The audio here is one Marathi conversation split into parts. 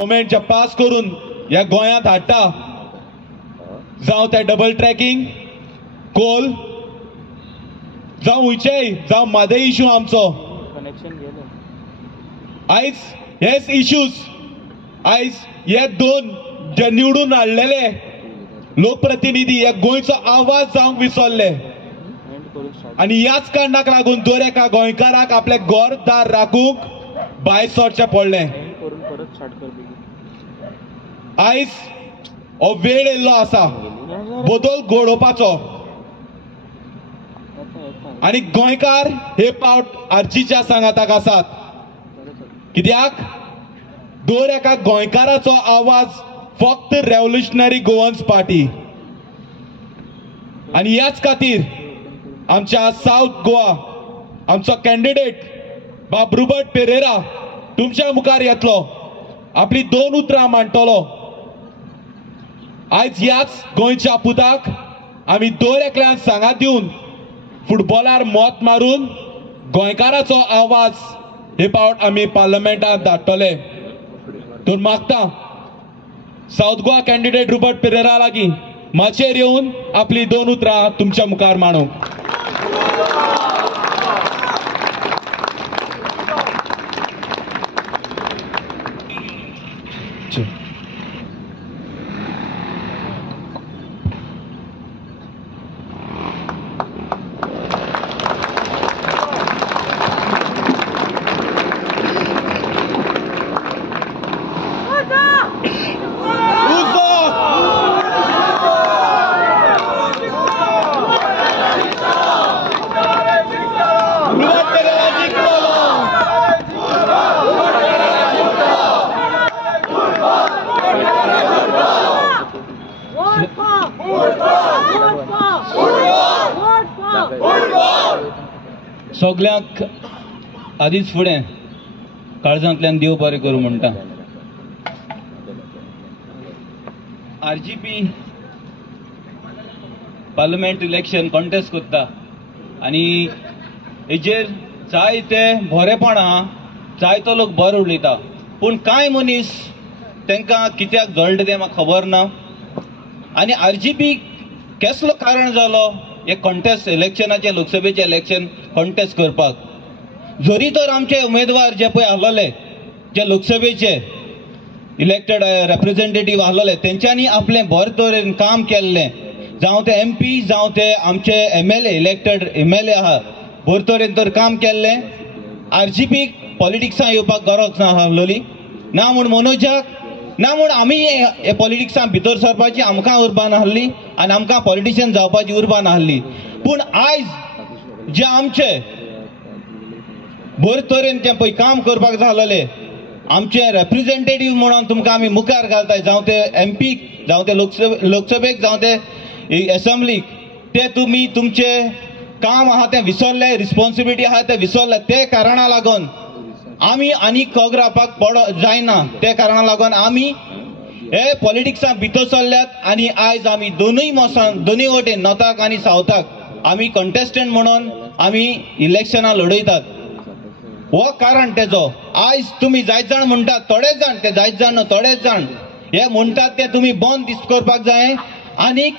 मोमेंट जे पास करून ह्या गोंयांत हाडटा, जावं ते डबल ट्रॅकिंग कोल जावं हुंयचेय जावं मादय इश्यू आमचो, आयज हेच इश्यूज आयज हे दोन जे निवडून हाडलेले लोकप्रतिनिधी हे गोंयचो आवाज जावंक विसरले आनी ह्याच कारणाक लागून दर एका गोंयकाराक आपले घर दार राखूंक भायर सरचें पडलें। आयज हो वेळ येयल्लो आसा बदल घडोवपाचो आनी गोंयकार हे पावट आर्चीच्या सांगाताक आसात, कित्याक दर एका गोंयकाराचो आवाज फक्त रेव्होल्युशनरी गोवन्स पार्टी आनी ह्याच खातीर आमच्या साउथ गोवा आमचो कॅन्डिडेट बाब रुबर्ट पेरेरा तुमच्या मुखार येतलो, आपली 2 उतरां मांडटलो। आयज ह्याच गोंयच्या पुताक आमी दर एकल्यान सांगात दिवन फुटबॉलार मोत मारून गोंयकाराचो आवाज हे पावट आमी पार्लमेंटात धाडटले। तर मागता south Goa candidate Robert Pereira लागीं माचयेर येवन आपली 2 उतरां तुमच्या मुखार मांडूंक। सगळ्यांक आदींच फुडें काळजांतल्यान देव बरें करूं म्हणटा। आरजीपी पार्लमेंट इलेक्शन कॉन्टेस्ट करता आनी हेजेर जायते बरेपण आहा, जायतो लोक बरो उलयता, पूण कांय मनीस तांकां कित्याक जळटा तें म्हाका खबर ना। आनी आरजीपी कसलो कारण जालो हे कॉन्टेस्ट इलेक्शनाचे लोकसभेचे इलेक्शन कॉन्टेस्ट करपाक? जरी तर आमचे उमेदवार जे पळय आहलोले जे लोकसभेचे इलेक्टेड रिप्रेझेंटेटिव्ह आहलोले तेंच्यांनी आपलें बरे तरेन काम केल्लें, जावं ते MP जावं ते आमचे MLA इलेक्टेड MLA आहा बरे तरेन तर काम केल्लें। आरजीपी पॉलिटिक्सां येवपाक गरज ना आहलोली, ना म्हूण मनोजाक ना म्हूण आमी हे पॉलिटिक्सां भितर सरपाची आमकां उर्बा नाहली आनी आमकां पॉलिटिशियन जावपाची उर्बा नाहली। पूण आयज जे आमचे बरे तरेन ते पळय काम करपाक जालोले आमचे रिप्रेझेंटेटिव्ह म्हणून तुमकां आमी मुखार घालताय, जावं ते MP जावं ते लोकसभेक जावं ते असेंब्लीक, ते तुमी तुमचे काम आहा तें विसरले, रिस्पॉन्सिबिलिटी आहा ते विसरले। ते कारणाक लागून आमी आनी कोग रावपाक जायना, ते कारणाक लागून आमी हे पॉलिटिक्सां भितर सरल्यात आनी आयज आमी दोनूय मोसां दोनूय वटेन नॉर्थाक आनी सावथाक आमी कंटेस्टंट म्हणून आमी इलेक्शनां लडयतात। हो कारण तेजो आयज तुमी जायत जाण म्हणटात, थोडेच जाण ते जायत जाण थोडेच जाण हे म्हणटात ते तुमी बंद दिश्ट करपाक जाय आनीक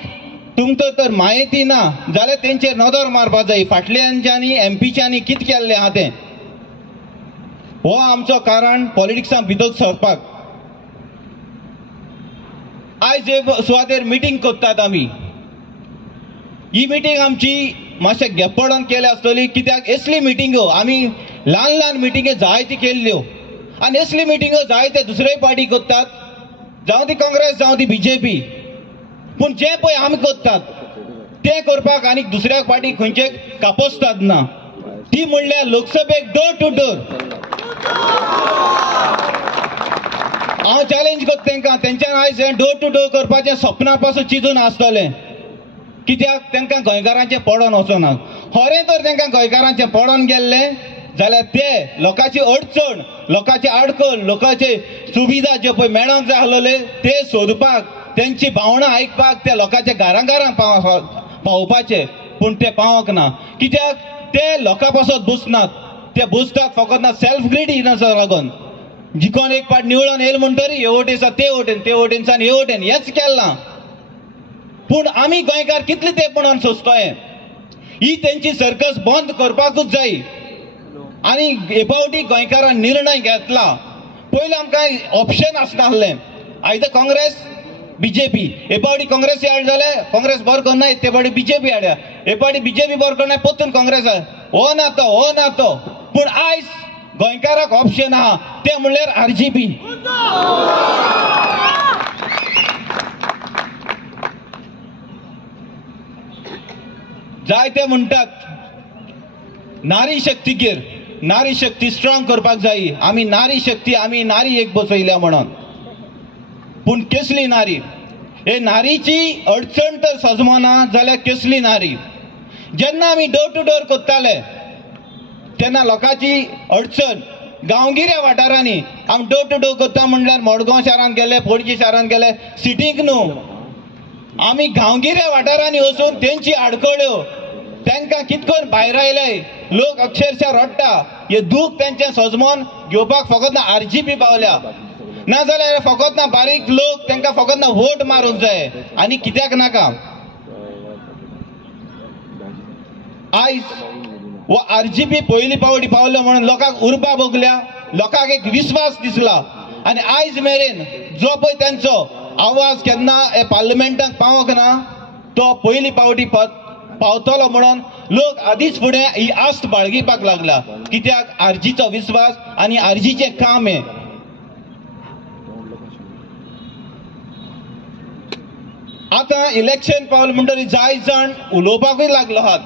तुमकां तर म्हायती ना जाल्यार तेंचेर नदर मारपाक जाय फाटल्यांच्यांनी MPच्यांनी कितें केल्लें आहा तें। हो आमचो कारण पॉलिटिक्सां भितर सरपाक। आयज हे सुवातेर मिटींग करतात आमी, ही मिटींग आमची मातशें गेप्पडोन केल्या आसतली, कित्याक असली मिटींगो आमी ल्हान ल्हान मिटींगे जायती केल्ल्यो आनी असली मिटींगो जायते दुसरे पार्टी करतात, जावं ती काँग्रेस जावं ती BJP। पूण जे पळय आमी करतात ते करपाक आनीक दुसऱ्या पार्टीक खंयचे कापोसतात ना, ती म्हणल्यार लोकसभेक डोर टू डोर। हांव चॅलेंज करता तांकां, तेंच्यान आयज हें डोर टू डोर करपाचें सपना पासून चिंतून आसतलें, कित्याक तांकां गोंयकारांचें पडोन वचना। खरें तर तांकां गोंयकारांचें पडोन गेल्लें जाल्यार ते लोकांची अडचण, लोकांची आडखळ, लोकांचे सुविधा जे पळय मेळोंक जाय आसलोले ते सोदपाक, तेंची भावना आयकपाक ते लोकांच्या घरां पावोवपाचे, पूण ते पावोंक ना, कित्याक ते लोकां पासत बसनात, ते बुजतात फकत ना सेल्फ ग्रीड लागून। जिखोन एक पाट निवळून येईल म्हणटरी हे वटेन ते वटेन ते वटेनसान हे वटेन हेच केलां पूण आमी गोंयकार कितले तेंपणान सोंसतोय ही तेंची सर्कस बंद करपाकूच जाय आनी हे फावटी गोंयकारान निर्णय घेतला पयलीं आमकां ऑप्शन आसनासलें आयदर काँग्रेस बीजेपी हे फावटी काँग्रेस हाड जाले काँग्रेस बरो करना ते फावटी बीजेपी हाडया हे फावटी बीजेपी बरो करना परतून काँग्रेस हो ना तो पूण आयज गोंयकाराक ऑप्शन आहा ते म्हणल्यार आरजीपी जायते म्हणटात नारी शक्तीचेर नारी शक्ती स्ट्रॉंग करपाक जाय आमी नारी शक्ती आमी नारी एक बसयल्या म्हणून पूण कसली नारी हे नारीची अडचण तर सजमना जाल्यार कसली नारी जेन्ना आमी डोर टू डोर करताले तेन्ना लोकांची अडचण गांवगिऱ्या वाठारांनी आमी डोर टू डोर करता म्हणल्यार मडगांव शारांत गेले पणजी शारांत गेले सिटीक न्हू आमी गांवगिऱ्या वाठारांनी वचून तेंची आडखळ्यो तांकां कितकोन भायर आयले लोक अक्षरशः रडटा हे दूख तेंचें सजमोन घेवपाक फकत ना आरजीपी पावल्या नाजाल्यार फकत ना बारीक लोक तांकां फकत ना वोट मारूंक जाय आनी कित्याक नाका आयज वो आरजीपी पयली पावटी पावलो म्हणून लोकांक उर्बा भोगल्या लोकांक एक विस्वास दिसला आनी आयज मेरेन जो पळय तेंचो आवाज केन्ना हे पार्लमेंटाक पावोंक ना तो पयली पावटी पावतलो म्हणून लोक आदींच फुडें ही आस्त बाळगिपाक लागला कित्याक आरजीचो विस्वास आनी आरजीचें काम हें आतां इलेक्शन पावलें म्हणटरी जायत जाण उलोवपाकूय लागलो आहात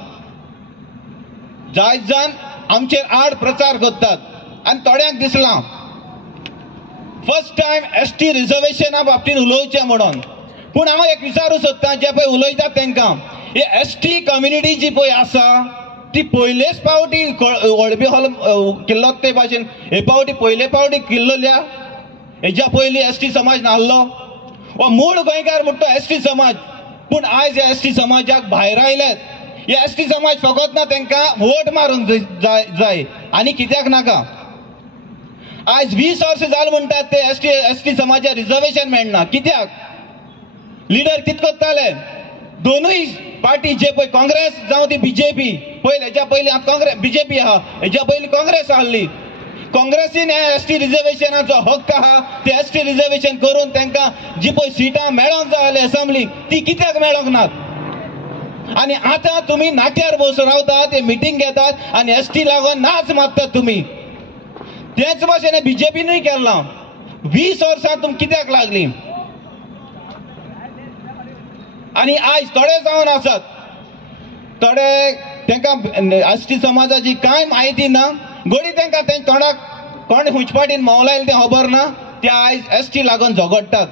जायत जाण आमचेर आड प्रचार करतात आनी थोड्यांक दिसलां फर्स्ट टायम एसटी रिजर्वेशना बाबतींत उलोवचें म्हणून पूण हांव एक विचारूं सोदतां जे पळय उलयतात तांकां ही एसटी कम्युनिटी जी पळय आसा ती पयलेच पावटी व्हडपी हॉल केल्लो ते भाशेन हे पावटी पयले पावटी केल्लोल्या हेज्या पयलीं एसटी समाज नासलो वा मूळ गोंयकार म्हणटा तो एसटी समाज पूण आयज ह्या एसटी समाजाक भायर आयल्यात हे एसटी समाज फकत ना तांकां वोट मारूंक जाय आनी कित्याक नाका आयज 20 वर्सां जाल म्हणटात ते एसटी समाजाक रिजर्वेशन मेळना कित्याक लिडर कितें करताले दोनूय पार्टी जे पळय काँग्रेस जावं ती बीजेपी पयलीं हेच्या पयलीं आतां काँग्रेस बीजेपी आहा हेच्या पयलीं काँग्रेस आहली काँग्रेसीन हे एसटी रिजर्वेशनाचो हक्क आहा ते एसटी रिजर्वेशन करून तांकां जी पळय सिटां मेळोंक जाय आहली असेंब्लीक ती कित्याक मेळोंक नात आनी आतां तुमी नाट्यार बसून रावतात ते मिटींग घेतात आनी एसटी लागून नाच मारतात तुमी तेच भाशेन बीजेपीनूय केलां 20 वर्सां तुमकां कित्याक लागलीं आनी आयज थोडे जावन आसात थोडे तांकां एसटी समाजाची कांय म्हायती ना घडी तांकां तें तोंडाक कोण खुंयचे पाटीन मवलायले तें खबर ना ते आयज एसटी लागून झगडटात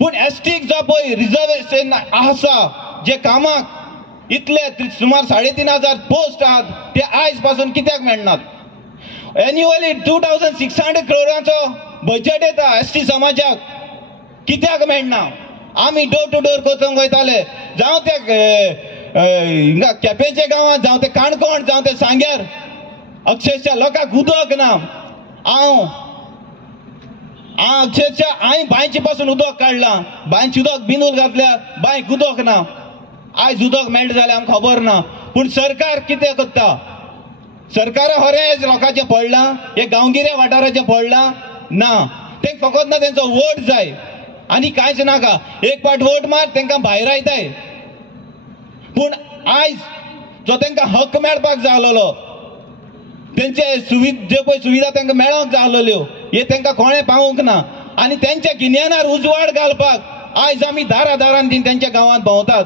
पूण एसटीक जो पळय रिजर्वेशन आसा जे कामाक इतले सुमार 3,500 पोस्ट आहात ते आयज पासून कित्याक मेळनात एन्युअली 2,600 करोडांचो बजेट येता एसटी समाजाक कित्याक मेळना आमी डोर टू डोर कोचोंक वयताले जावं ते हिंगा केपेंचे गांवांत जावं ते काणकोण जावं ते सांग्यार अक्षरशः लोकांक उदक ना हांव अक्षरशः हांवें बांयची पासून उदक काडलां बांयची उदक बिनूल घातल्यार बांयक उदक ना आयज उदक मेळटा जाल्यार आमकां खबर ना पूण सरकार कितें करता सरकार खरेंच लोकांचें पडलां हे गांवगिऱ्या वाठाराचें पडलां ना तांकां फकत ना तेंचो वोट जाय आनी कांयच नाका एक पाट वोट मार तांकां भायर आयताय पूण आयज जो तांकां हक्क मेळपाक जाय आसलोलो तेंचे जे पळय सुविधा तांकां मेळोंक जाय आसलेल्यो हे तांकां कोणें पावोवंक ना आनी तेंच्या गिन्यानार उजवाड घालपाक आयज आमी दारान दिन तेंच्या गांवांत भोंवतात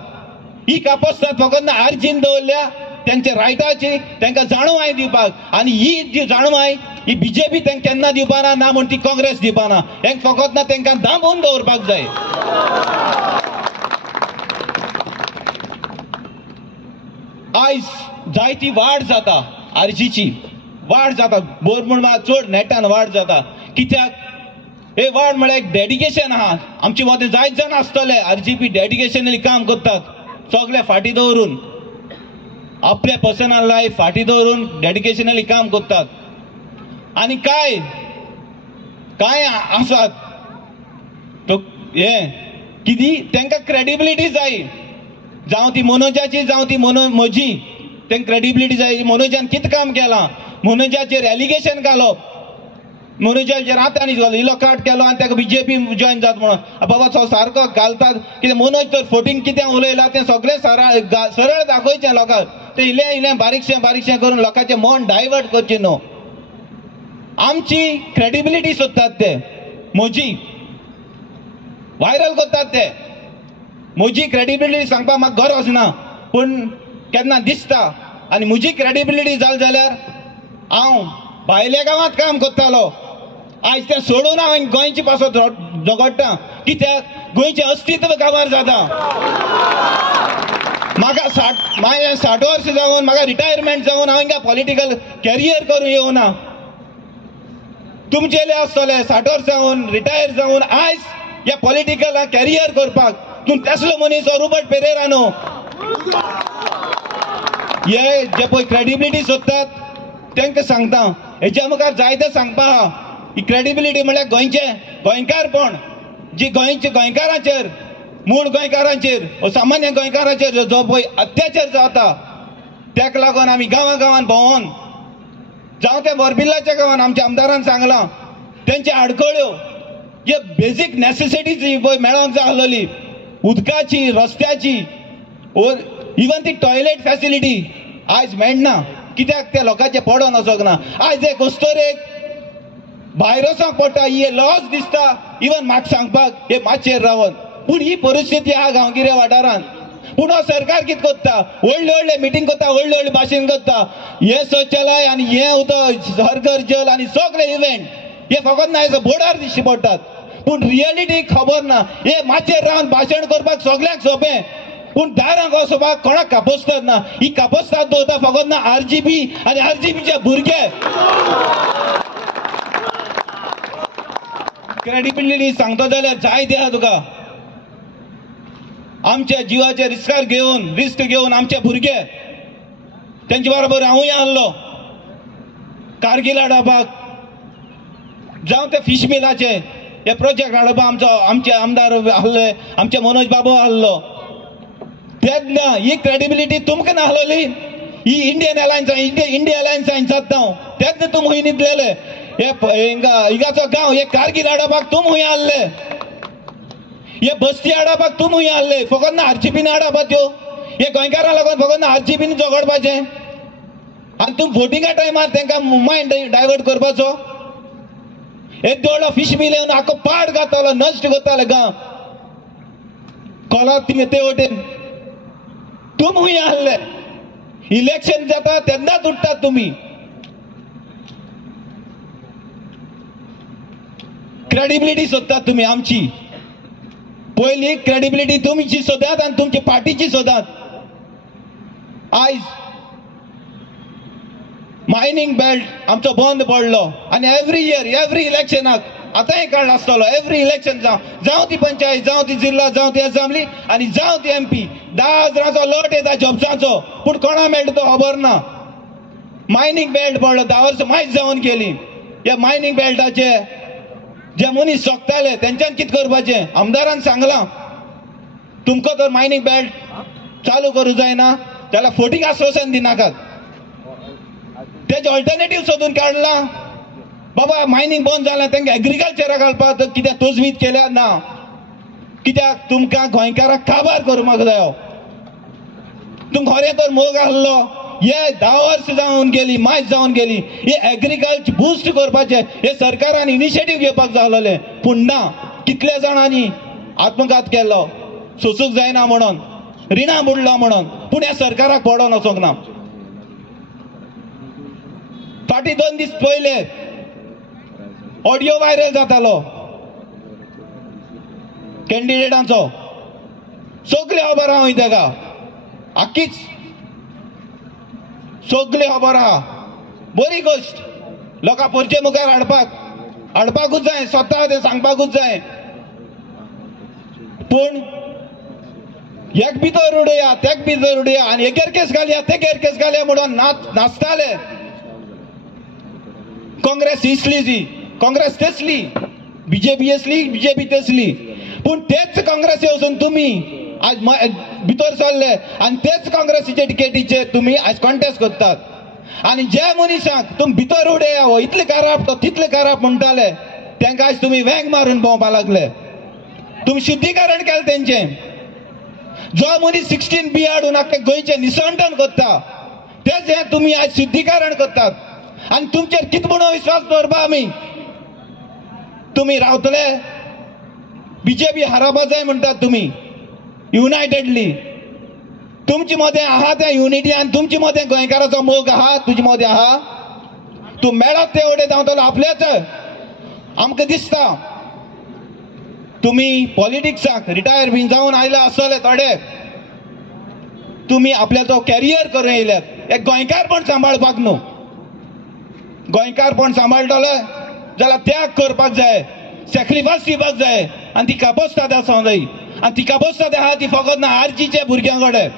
ही कापस्ताद फकत ना आर्जीन दवरल्या तेंचे रायटाची तांकां जाणवाय दिवपाक आनी ही जी जाणवाय ही बीजेपी तांकां केन्ना दिवपाना ना म्हण ती काँग्रेस दिवपाना हें फकत ना तांकां दांबून दवरपाक जाय आयज जायती वाड जाता आरजीची वाड जाता बोरमूण चड नेटान वाड जाता कित्याक हे वाड म्हळ्यार एक डेडिकेशन आहा आमचे मदें जायत जाण आसतले आरजीपी डेडिकेशनली काम करतात सगळे फाटी दवरून आपले पर्सनल लायफ फाटी दवरून डेडिकेशनली काम करतात आनी काय काय आसात तो हे किती तांकां क्रेडिबिलिटी जाय, जावं ती मनोजाची जावं ती म्हजी, तांकां क्रेडिबिलिटी जाय. मनोजान कितें काम केलां, मनोजाचेर एलिगेशन घालप, मनोजाचेर आतां इलो काट केलो आनी ताका BJP जॉयन जाता म्हणून. बाबा तो सारको घालतात कितें मनोज तर फोटींग कितें उलयलां तें सगळें सरळ दाखोवचें लोकांक. तें इलें बारीकशें करून लोकांचें मन डायवर्ट करचें न्हू. आमची क्रेडिबिलिटी सोदतात ते, म्हजी व्हायरल करतात ते. म्हजी क्रेडिबिलिटी सांगपाक म्हाका गरज ना, पूण केन्ना दिसता आनी म्हजी क्रेडिबिलिटी जाली जाल्यार हांव भायल्या गांवांत काम करतालो, आयज तें सोडून हांव गोंयची पासो झगडटां. कित्याक गोंयचें अस्तित्व काबार जाता. म्हाका 60 वर्सां जावन म्हाका रिटायरमेंट जावन हांव हिंगा पॉलिटिकल कॅरियर करूं येवना. तुमचेले आसतले 60 वर्सां जावन रिटायर जावन आयज ह्या पॉलिटिकल कॅरियर करपाक. तूं तसलो मनीस रुबट पेरेरा न्हू. हे जे पळय क्रेडिबिलिटी सोदतात तांकां सांगता, हेच्या मुखार जायते सांगपा आहा. ही क्रेडिबिलिटी म्हळ्यार गोंयकारपण जी गोंयकारांचेर, मूळ गोंयकारांचेर, सामान्य गोंयकारांचेर जो पळय अत्याचार जाता, ताका लागून आमी गांवांत भोंवून, जावं ते बोरबिल्लाच्या गांवांत आमच्या आमदारान सांगलां, तेंचे आडखळ्यो जे बेजीक नेसेसिटीज पळय मेळोंक जाय आसलेली, उदकाची, रस्त्याची, इवन ती टॉयलेट फॅसिलिटी आयज मेळना. कित्याक त्या लोकांचे पडोन वचोंक ना. आयज एक कस्तुरेक भायर वचोंक पडटा, हे लॉस दिसता इवन म्हाका सांगपाक हे माचयेर रावन. पूण ही परिस्थिती आहा गांवगिऱ्या वाठारांत. पूण हो सरकार कितें करता, व्हडले मिटींग करता, व्हडले भाशण करता. हे शौचालय आनी हे उदक, हर घर जल आनी सगळे इव्हेंट हे फकत ना बोर्डार दिश्टी पडटात, पूण रियलिटी खबर ना. हे माचयेर रावन भाशण करपाक सगळ्यांक सोंपें, पूण दारांक वचपाक कोणाक कापोसतात ना. ही कापोसतात दवरता फकत ना RGB आनी RGBचे भुरगे. क्रेडिबिलिटी सांगता जाल्यार जाय ते आहा तुका. आमच्या जिवाचे रिस्क घेवन आमचे भुरगे तेंचे बरोबर हांवूय आहलो कारगिल हाडपाक, जावं ते फिश मिलाचे हे प्रोजेक्ट हाडपाक आमचे आमदार आहले, आमचे मनोज बाबू आहलो. तेन्ना ही क्रेडिबिलिटी तुमकां नाहलोली. ही इंडिया एलायन्सान जाता तेन्ना तुम हूंय न्हिदलेले. हिंगाचो गांव हे कारगिल हाडपाक तुम हूंय आहले, हे बस्ती हाडपाक तुम हूंय आहले. फकत ना RGB हाडपाच्यो, हे गोंयकारां लागून फकत ना RGB झगडपाचें. आनी तुम वोटिंगा टायमार तांकां मायंड डायवर्ट करपाचो. येदो व्हडलो फिश मिल येवन आख्खो पाड घातलो, नश्ट करताले गांव. कोला ते वटेन तुम हूंय आहले. इलेक्शन जाता तेन्नाच उठतात तुमी. क्रेडिबिलिटी सोदतात तुमी आमची. पयली क्रेडिबिलिटी तुमची सोदात आनी तुमची पार्टीची सोदात. आयज मायनिंग बेल्ट आमचो बंद पडलो आनी एव्हरी इलेक्शनाक आतांय काळ आसतलो. एव्हरी इलेक्शन जावं ती पंचायत, जावं ती जिल्लो, जावं ती असेंब्ली आनी जावं ती MP, 10,000चो लट येता जॉब्साचो, पूण कोणा मेळटा तो खबर ना. मायनिंग बेल्ट पडलो, 10 वर्सां मायज जावन गेली. ह्या मायनिंग बेल्टाचे जे मनीस सोगताले तेंच्यान कितें करपाचें. आमदारान सांगलां तुमकां तर मायनिंग बेल्ट चालू करूं जायना जाल्यार फोटींग आश्वासन दिनाकात. तेजे ऑल्टरनेटीव सोदून काडला. बाबा मायनिंग बंद जालें तांकां एग्रीकल्चराक घालपाक कित्याक तजवीज केल्या ना. कित्याक तुमकां गोंयकाराक काबार करूंक जायो. तुमकां खरें तर मोग आहलो. हे 10 वर्सां जावन गेली, मायज जावन गेली. हे एग्रीकल्चर बूस्ट करपाचें हे सरकारान इनिशिएटीव घेवपाक जाय आसलें, पूण ना. कितल्या जाणांनी आत्मघात केलो सोंसूंक जायना म्हणून, रिणां बुडलो म्हणून, पूण ह्या सरकाराक पडोन वचोंक ना. फाटीं 2 दीस पयले ऑडियो व्हायरल जातालो कॅन्डिडेटांचो. सगळे खबर आहा ताका, आख्खीच सगळे खबर आहा. बरी गोश्ट. लोकां परचे मुखार हाडपाकूच जाय, स्वता ते सांगपाकूच जाय. पूण एक भितर उडया, तेक भितर उडया आनी एकेर केस घालया, तेकेर केस घालया म्हणून नाचताले. काँग्रेस इसली जी काँग्रेस तेसली, बीजेपी असली, बीजेपी तेसली. पूण तेच काँग्रेसी वचून तुमी आज भितर सरले आनी तेच काँग्रेसीचे टिकेटीचेर तुमी आज कॉन्टेस्ट करतात. आनी जे मनशांक तुमी भितर उडया हो इतले खराब तो तितले खराब म्हणटाले तांकां आज तुमी वेंग मारून भोंवपा लागले. तुमी शुद्धीकरण केलें तेंचें. जो मनीस 16B हाडून आख्खे गोंयचें निसंटन करता तेजें तुमी आज शुद्धीकरण करतात. आनी तुमचेर कितें म्हणून विश्वास दवरपा आमी? तुमी रावतले, बीजेपी हारपा जाय म्हणटात तुमी युनायटेडली. तुमचे मदें आहा तें युनिटी आनी तुमचे मदें गोंयकाराचो मोग आहा, तुजे मदें आहा. तूं मेळत ते वटेन धांवतलो आपलेच. आमकां दिसता तुमी पॉलिटिक्साक रिटायर बीन जावन आयला आसतले थोडे, तुमी आपल्याचो कॅरियर करून येयल्यात. एक गोंयकारपण सांबाळपाक न्हू. गोंयकारपण सांबाळटले जाल्यार त्याग करपाक जाय, सॅक्रिफायस दिवपाक जाय आनी ती कापोस्ताद आसूंक जाय. आनी ती कापोस्ताद आहा ती फकत ना आरजीचे भुरग्यां कडेन.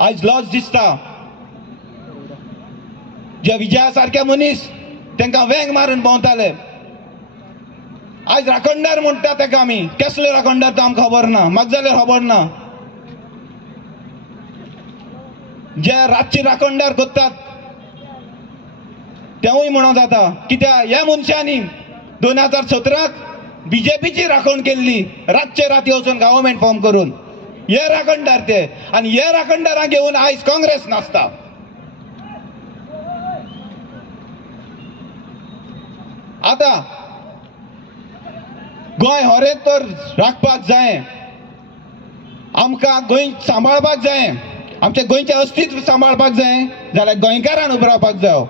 आज लॉस दिसता जे विजया सारखे मनीस तांकां वेंग मारून भोंवताले. आज राखणदार म्हणटा ताका आमी. कसले राखणदार तो आमकां खबर ना, म्हाका जाल्यार खबर ना. जे रातची राखणदार करतात तेवूय म्हणून जाता. कित्याक ह्या मनशांनी 2017 बीजेपीची राखण केल्ली रातचे राती वचून गव्हर्मेंट फॉर्म करून. हे राखणदार ते आनी हे राखणदारांक घेवन आयज काँग्रेस नाचता. आतां गोंय होरें तर राखपाक जाय, आमकां गोंय सांबाळपाक जाय, आमचे गोंयचें अस्तित्व सांबाळपाक जाय जाल्यार गोंयकारान उबो रावपाक जाय.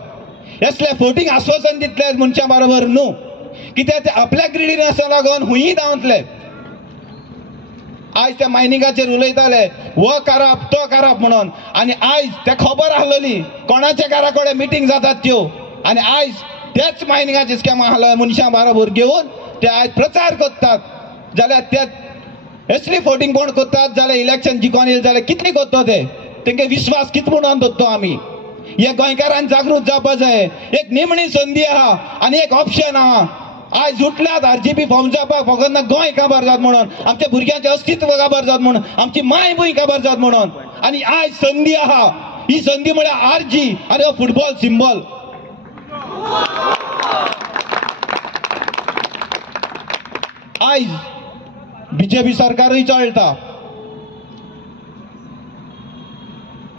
असले फोटींग आश्वासन दितले मनशां बरोबर न्हू. कित्याक ते आपल्या ग्रिडीनेसा लागून हुंयी धांवतले. आज त्या मायनिंगाचेर उलयताले वो करप तो करप म्हणून, आनी आयज ते खबर आसलेली कोणाच्या घरा कडेन मिटींग जातात त्यो. आनी आयज तेच मायनिंगाचे स्कॅम आसले मनशां बरोबर घेवन ते आयज प्रचार करतात. जाल्यार ते असली फोटींग कोण करतात जाल्यार इलेक्शन जिखोन येयले जाल्यार कितली करता ते तेंगे विश्वास कितें म्हणून दवरतो आमी? हे गोंयकारांक जागृत जावपा जाय. एक निमणी संदी आहा आनी एक ऑप्शन आहा. आज उठल्यात आरजीपी फॉर्म जावपाक फकत ना गोंय काबार जात म्हणून, आमच्या भुरग्यांचें अस्तित्व काबार जात म्हणून, आमची माय भूंय काबार जात म्हणून. आनी आयज संदी आहा. ही संदी म्हळ्यार आरजी आनी हो फुटबॉल सिंबल. आयज बीजेपी सरकारूय चलता.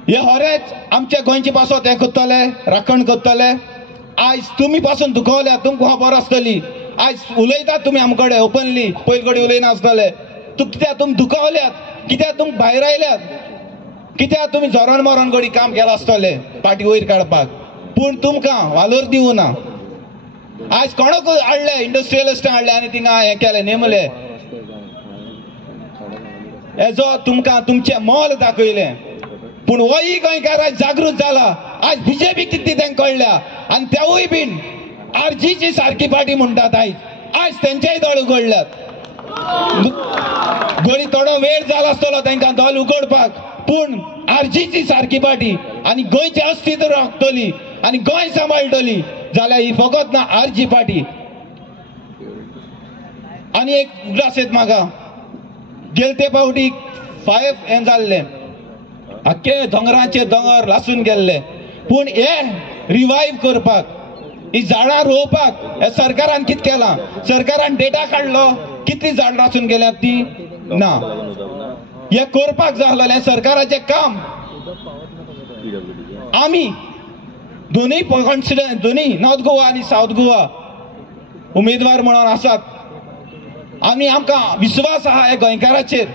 हे होरेच आमच्या गोंयचे पासत हे करतले, राखण करतले. आयज तुमी पासून दुखवल्या, तुमकां खबर आसतली. आयज उलयतात तुमी आमचे कडेन ओपनली, पयलीं कडेन उलयनासतले. कित्याक तुमी दुखवल्यात, कित्याक तुमी भायर आयल्यात, कित्याक तुमी जोरान मोरान घडी काम केलां आसतलें पाटी वयर काडपाक. पूण तुमकां वालोर दिवं ना. आज कोणाक हाडले, इंडस्ट्रियलिस्टां हाडले आनी थिंगा हें केलें, नेमले. हेजो तुमकां तुमचें मोल दाखयलें. पूण होय गोंयकार आज जागृत जाला. आज बीजेपी कितें तांकां कळ्ळ्या आनी तेवूय बीन आरजीची सारकी पार्टी म्हणटात. आयज आयज तेंचेय दळ उगडल्यात. घडी थोडो वेळ जाला आसतलो तांकां दल उगडपाक, पूण आरजीची सारकी पार्टी आनी गोंयचें अस्तित्व राखतली आनी गोंय सांबाळटली जाल्यार ही फकत ना आरजी पार्टी. आनी एक उगडास म्हाका गेलते फावटी 5 हें जाल्लें, आख्खे दोंगरांचेर दोंगर लासून गेल्ले. पूण हे रिवायव करपाक, ही झाडां रोवपाक हे सरकारान कितें केलां? सरकारान डेटा काडलो कितली झाडां लासून गेल्यात ती ना. हे करपाक जाय आसलें सरकाराचें काम. आमी दोनूय कॉन्स्टिट्युएन्सी, दोनूय नॉर्थ गोवा आनी सावथ गोवा उमेदवार म्हणून आसात. आनी आमकां विश्वास आहा हे गोंयकाराचेर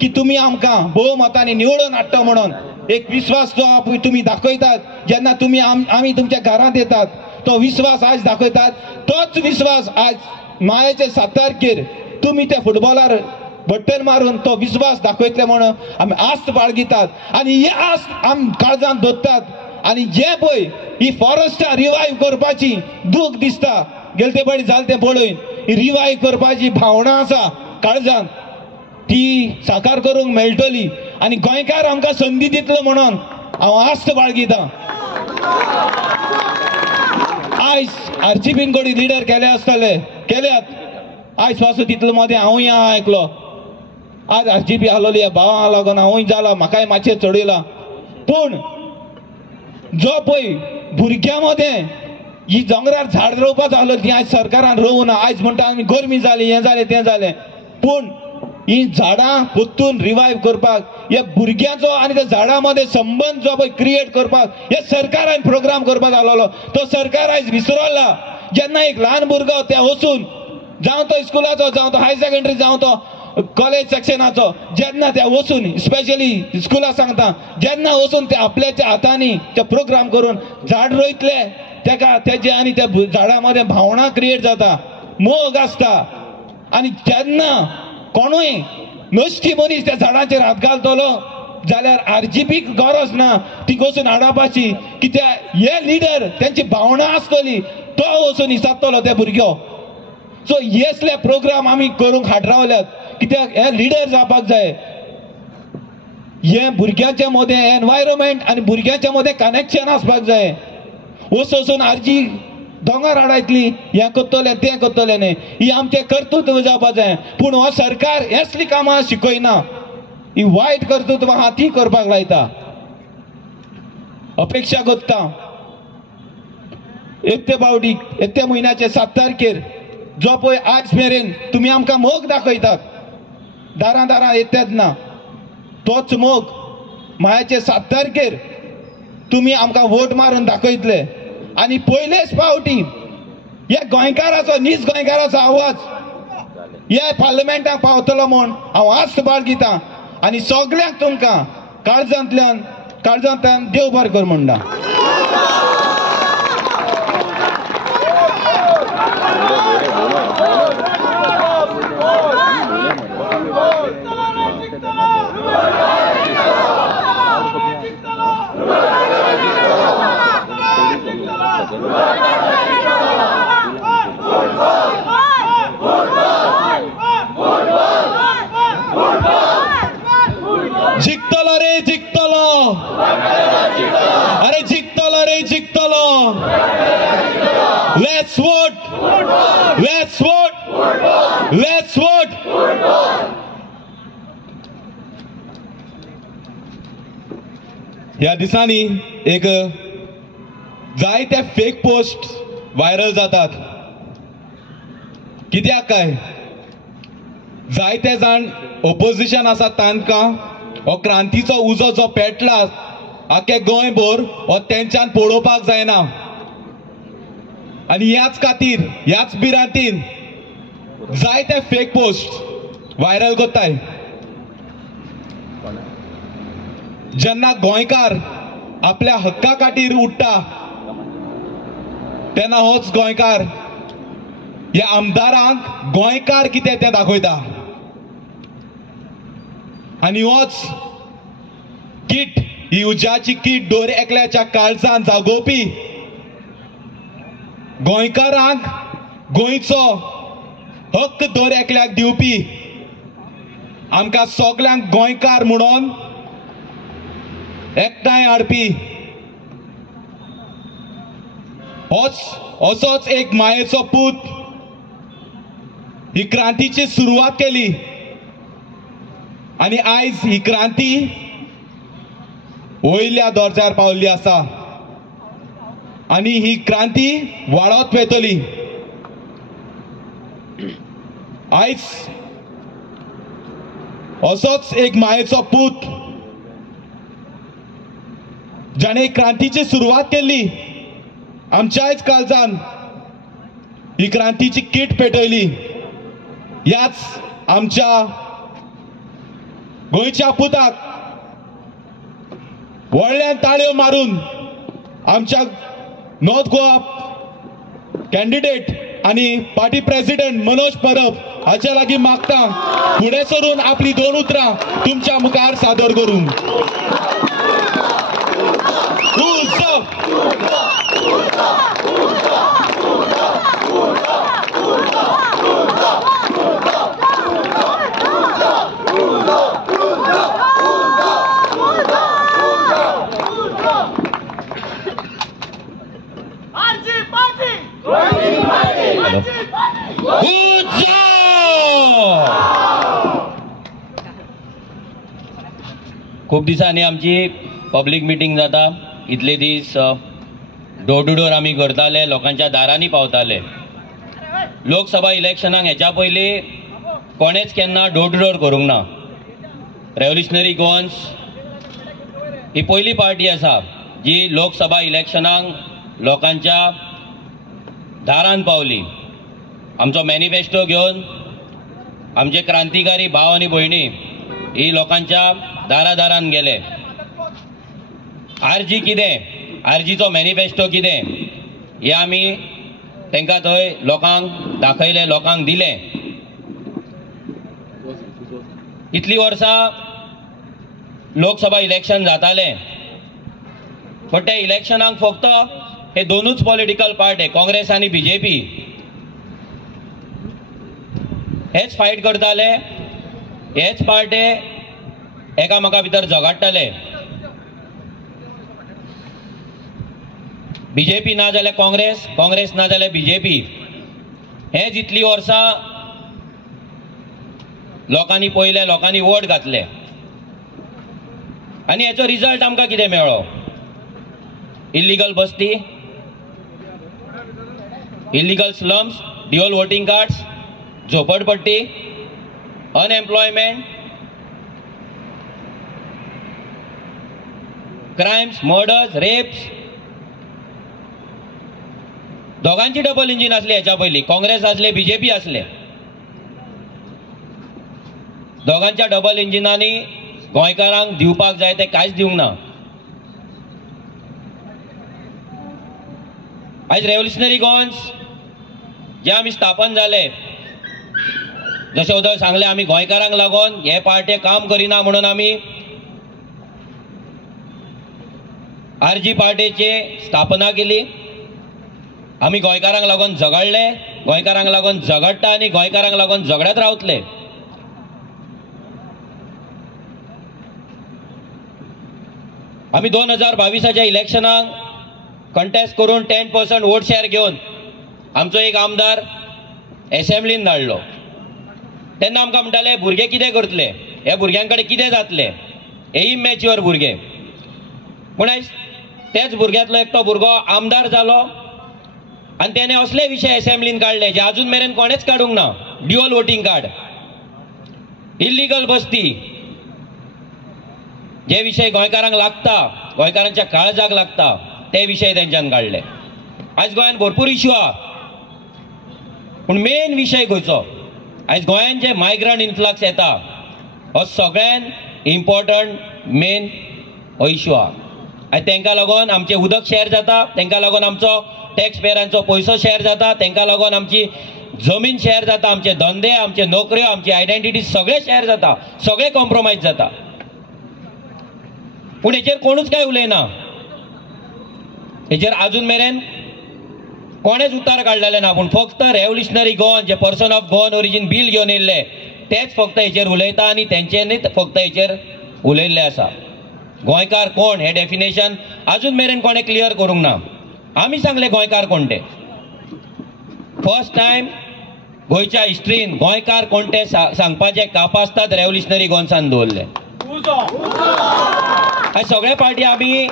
की तुमी आमकां भोवमतांनी निवडून हाडटा म्हणून. एक विश्वास जो तुमी दाखयतात जेन्ना तुमी आमी तुमच्या घरांत येतात, तो विश्वास आज दाखयतात. तोच विश्वास आज मायेचे 7 तारखेर तुमी त्या फुटबॉलार बट्टन मारून तो विश्वास दाखयतले म्हणून आमी आस्त बाळगितात. आनी ही आस्त आमी काळजांत दवरतात. आनी जे पळय ही फॉरेस्टां रिवायव करपाची दूख दिसता गेलते फावटी जालें तें पळोवन, ही रिवायव करपाची भावना आसा काळजांत, ती साकार करूंक मेळटली. आनी गोंयकार आमकां संदी दितलो म्हणून हांव आस्त बाळगितां. आयज आरसीबीन कोणी लिडर केले आसतले केल्यात आयज पासून तितलो मध्ये हांवूय आयकलो आज आरसीबी आहलोली भावां लागून हांवूय जाला म्हाकाय मातशें चडयला पूण जो पळय भुरग्यां मदें ही दोंगरार झाड रोवपाचो आहलो ती आयज सरकारान रोवना आयज म्हणटा आमी गरमी जाली हें जालें तें जालें पूण ही झाडां पोत्तून रिवायव करपाक हे भुरग्यांचो आनी त्या झाडां मध्ये संबंध जो पळय क्रिएट करपाक हे सरकारान प्रोग्राम करपाक आसलो तो सरकार आयज विसरला जेन्ना एक ल्हान भुरगो ते वचून जावं तो स्कुलाचो जावं तो हायर सेकंडरी जावं तो कॉलेज सेक्शनाचो जेन्ना ते वचून स्पेशली स्कुलाक सांगता जेन्ना वचून ते आपल्याच्या हातांनी ते प्रोग्राम करून झाड रोयतले तेका तेजे आनी त्या झाडां मध्ये भावना क्रिएट जाता मोग आसता आनी जेन्ना कोणूय नश्टी मनीस त्या झाडांचेर हात घालतलो जाल्यार आरजीबीक गरज ना ती वचून हाडपाची कित्याक हे लिडर त्यांची भावना आसतली तो वचून हिसाबतलो ते भुरग्यो सो हेसले प्रोग्राम आमी करूंक हाडरावल्यात कित्याक हे लिडर जावपाक जाय हे भुरग्यांच्या मदें एनवायरमेंट आनी भुरग्यांच्या मदें कनेक्शन आसपाक जाय वचून आरजी दोंगर हाडायतली हें करतलें तें करतलें न्ही ही आमचें कर्तृत्व जावपाक जाय पूण हो सरकार हेसली कामां शिकयना ही वायट कर्तृत्व आहा ती करपाक लायता अपेक्षा करता एकटे बावडीक एकट्या म्हयन्याचे 7 तारखेर जो पळय आज मेरेन तुमी आमकां मोग दाखयतात दारां दारां येतात ना तोच मोग मायाचे 7 तारखेर तुमी आमकां वोट मारून दाखयतले आनी पयलेच फावटी हे गोंयकाराचो नीज गोंयकाराचो आवाज हे पार्लमेंटाक पावतलो म्हूण हांव आस्त बाळगितां आनी सगळ्यांक तुमकां काळजांतल्यान देव बरें कर म्हणटा जिंकतलो रे जिंकतलो अरे जिंकतलो रे जिंकतलो let's vote let's vote let's vote ह्या दिसांनी एक जायते फेक पोस्ट व्हायरल जातात कित्याक काय जायते जाण ऑपोजिशन आसा तांकां हो क्रांतीचो उजो जो पेटला आख्खे गोंयभर हो तेंच्यान पळोवपाक जायना आनी ह्याच खातीर ह्याच भिरांतीन जायते फेक पोस्ट व्हायरल करताय जेन्ना गोंयकार आपल्या हक्का खातीर उठ्ठा तेन्ना होच गोंयकार ह्या आमदारांक गोंयकार कितें तें दाखयता आनी होच किट ही उज्याची किट दोर एकल्याच्या काळजांत जागोवपी गोंयकारांक गोंयचो हक्क दोर एकल्याक दिवपी आमकां सगळ्यांक गोंयकार म्हणून एकठांय हाडपी असोच एक मायेचो पूत ही क्रांतीची सुरवात केली आनी आयज ही क्रांती वयल्या दर्ज्यार पावल्ली आसा आनी ही क्रांती वाडत वयतली आयज असोच एक मायेचो पूत जाणे क्रांतीची सुरवात केली आमच्याच काळजान ही क्रांतीची किट पेटयली ह्याच आमच्या गोंयच्या पुताक व्हडल्यान ताळयो मारून आमच्या नॉर्थ गोवा कॅन्डिडेट आनी पार्टी प्रेसिडेंट मनोज परब हाच्या लागीं मागता फुडें सरून आपली 2 उतरां तुमच्या मुखार सादर करूंक जालो. खूप दिसांनी आमची पब्लीक मिटींग जाता. इतले दीस डोर टू डोर आमी करताले, लोकांच्या दारांनी पावताले. लोकसभा इलेक्शनाक हेच्या पयलीं कोणेच केन्ना डोर टू डोर करूंक ना. रेव्होल्युशनरी गोवन्स ही पयली पार्टी आसा जी लोकसभा इलेक्शनाक लोकांच्या दारान पावली. आमचो मॅनिफेस्टो घेवन आमचे क्रांतिकारी भाव आनी भयणी ही लोकांच्या दारान गेले. आरजी कितें, आरजीचो मॅनिफेस्टो कितें हे आमी तांकां थंय लोकांक दाखयलें, लोकांक दिलें. इतलीं वर्सां लोकसभा इलेक्शन जातालें, बट ते इलेक्शनाक फक्त हे दोनूच पॉलिटिकल पार्टी, काँग्रेस आनी बीजेपी, हेच फायट करताले, हेच पार्टे एकामेका भितर झगडटाले. बीजेपी ना जाल्यार काँग्रेस, काँग्रेस ना जाल्यार बीजेपी. हेच इतलीं वर्सां लोकांनी पयले, लोकांनी वोट घातले आनी हेचो रिजल्ट आमकां कितें मेळ्ळो? इल्लीगल बस्ती, illegal slums, dual voting cards, झोपडपट्टी, अनएम्प्लॉयमेंट, क्रायम्स, मर्डर्स, रेप्स. दोगांची डबल इंजिन असली हेच्या पयलीं, काँग्रेस असले, बीजेपी असले. दोगांच्या डबल इंजिनांनी गोंयकारांक दिवपाक जाय ते कांयच दिवंक ना. आयज रेव्होल्युशनरी गोवन्स जे आमी स्थापन जाले, जशें उदय सांगलें, आमी गोंयकारांक लागून हे पार्टे काम करिना म्हणून आमी आरजी पार्टीची स्थापना केली. आमी गोंयकारांक लागून झगडले, गोंयकारांक लागून झगडटा आनी गोंयकारांक लागून झगडत रावतले. आमी 2022च्या इलेक्शनाक कंटेस्ट करून 10% वोट शेअर घेवन आमचो एक आमदार असेंब्लीन धाडलो. तेन्ना आमकां म्हणटाले भुरगे कितें करतले, ह्या भुरग्यां कडेन कितें जातलें, हे इमॅच्युअर भुरगे. पूण आयज तेच भुरग्यांतलो एकटो भुरगो आमदार जालो आनी तेणे असले विशय असेंब्लीन काडले जे अजून मेरेन कोणेच काडूंक ना. ड्युअल वोटिंग कार्ड, इल्लीगल बस्ती, जे विषय गोंयकारांक लागता, गोंयकारांच्या काळजाक लागता, ते विशय तेंच्यान काडले. आयज गोंयान भरपूर इश्यू आहा, पूण मेन विशय खंयचो? आयज गोंयान जे मायग्रंट इन्फ्लक्स येता, हो सगळ्यान इम्पॉर्टंट मेन हो इश्यू आहा. आयज तांकां लागून आमचें उदक शेअर जाता, तांकां लागून आमचो टॅक्स पेयरांचो पयसो शेअर जाता, तांकां लागून आमची जमीन शेअर जाता, आमचे धंदे, आमचे नोकऱ्यो, आमची आयडेंटिटी सगळे शेअर जाता, सगळे कॉम्प्रोमायज जाता. पूण हेचेर कोणूच काय उलयना. हेचेर अजून मेरेन कोणेच उतार काडलेले ना. पूण फक्त रेव्होल्युशनरी गोवन जे person of Goan origin bill घेवन येयल्ले तेच फक्त हेचेर उलयता आनी तेंच्यांनीच फक्त हेचेर उलयल्ले आसा. गोंयकार कोण हे डेफिनेशन अजून मेरेन कोणे क्लियर करूंक ना. आमी सांगले गोंयकार कोण ते. फर्स्ट टायम गोंयच्या हिस्ट्रीन गोंयकार कोण ते सांगपाचे कापासतात रेव्होल्युशनरी गोवन्सान दवरले. आयज सगळे पार्टी आमी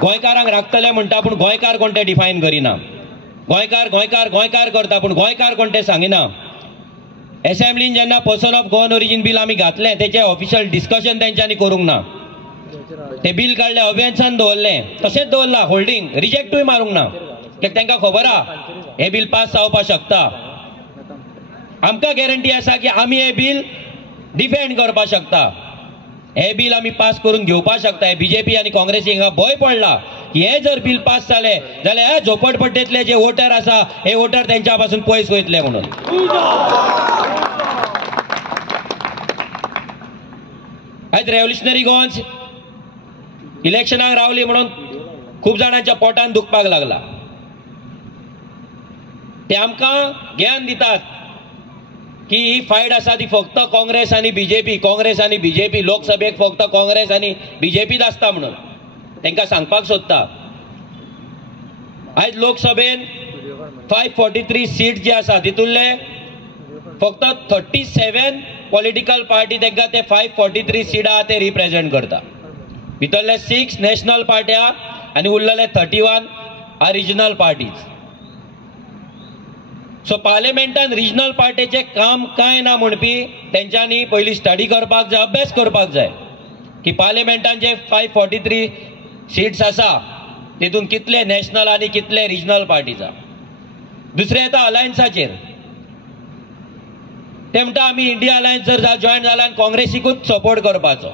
गोंयकारांक राखतले म्हणटा, पूण गोंयकार कोण ते डिफायन करिना. गोंयकार गोंयकार गोंयकार करता, पूण गोंयकार कोण ते सांगिना. असेंब्लीन जेन्ना person of Goan origin bill आमी घातलें, तेचें ऑफिशियल डिस्कशन तेंच्यांनी करूंक ना. ते बील काडले, अभ्यासान दवरलें, तशेंच दवरला, होल्डिंग, रिजेक्टूय मारूंक ना. कित्याक तांकां खबर आहा हे बील पास जावपाक शकता. आमकां गॅरंटी आसा की आमी हे बील डिफेंड करपाक शकता. हे बील आमी पास करून घेवपाक शकता. बीजेपी आनी काँग्रेसीक हांगा भंय पडला की हे जर बील पास जालें जाल्यार हे झोपडपट्टेंतले जे वोटर आसा हे वोटर तेंच्या पासून पयस वयतले म्हणून. आयज रेव्होल्युशनरी गोवन्स इलेक्शनाक रावली म्हणून खूब जाणांच्या पोटान दुखपाक लागला. ते आमकां ज्ञान दितात की ही फायट आसा ती फक्त काँग्रेस आनी बीजेपी, काँग्रेस आनी बीजेपी, लोकसभेक फक्त काँग्रेस आनी बीजेपीच आसता म्हणून तांकां सांगपाक सोदता. आयज लोकसभेन 543 सीट जे आसा तितूंतले फक्त 37 पॉलिटिकल पार्टी तांकां ते 543 सीटां ते रिप्रेझेंट करता. भितरले 6 नॅशनल पार्ट्या आनी उरलेले 31 आर रिजनल पार्टीज. सो पार्लिमेंटान रिजनल पार्टीचे काम कांय ना म्हणपी तेंच्यांनी पयलीं स्टडी करपाक जाय, अभ्यास करपाक जाय की पार्लिमेंटान जे 543 सीट्स आसा तितून कितले नॅशनल आनी कितले रिजनल पार्टीज आसा. दुसरे येता अलायन्साचेर. ते म्हणटा आमी इंडिया अलायन्स जर जॉयन जाला आनी काँग्रेसीकूच सपोर्ट करपाचो.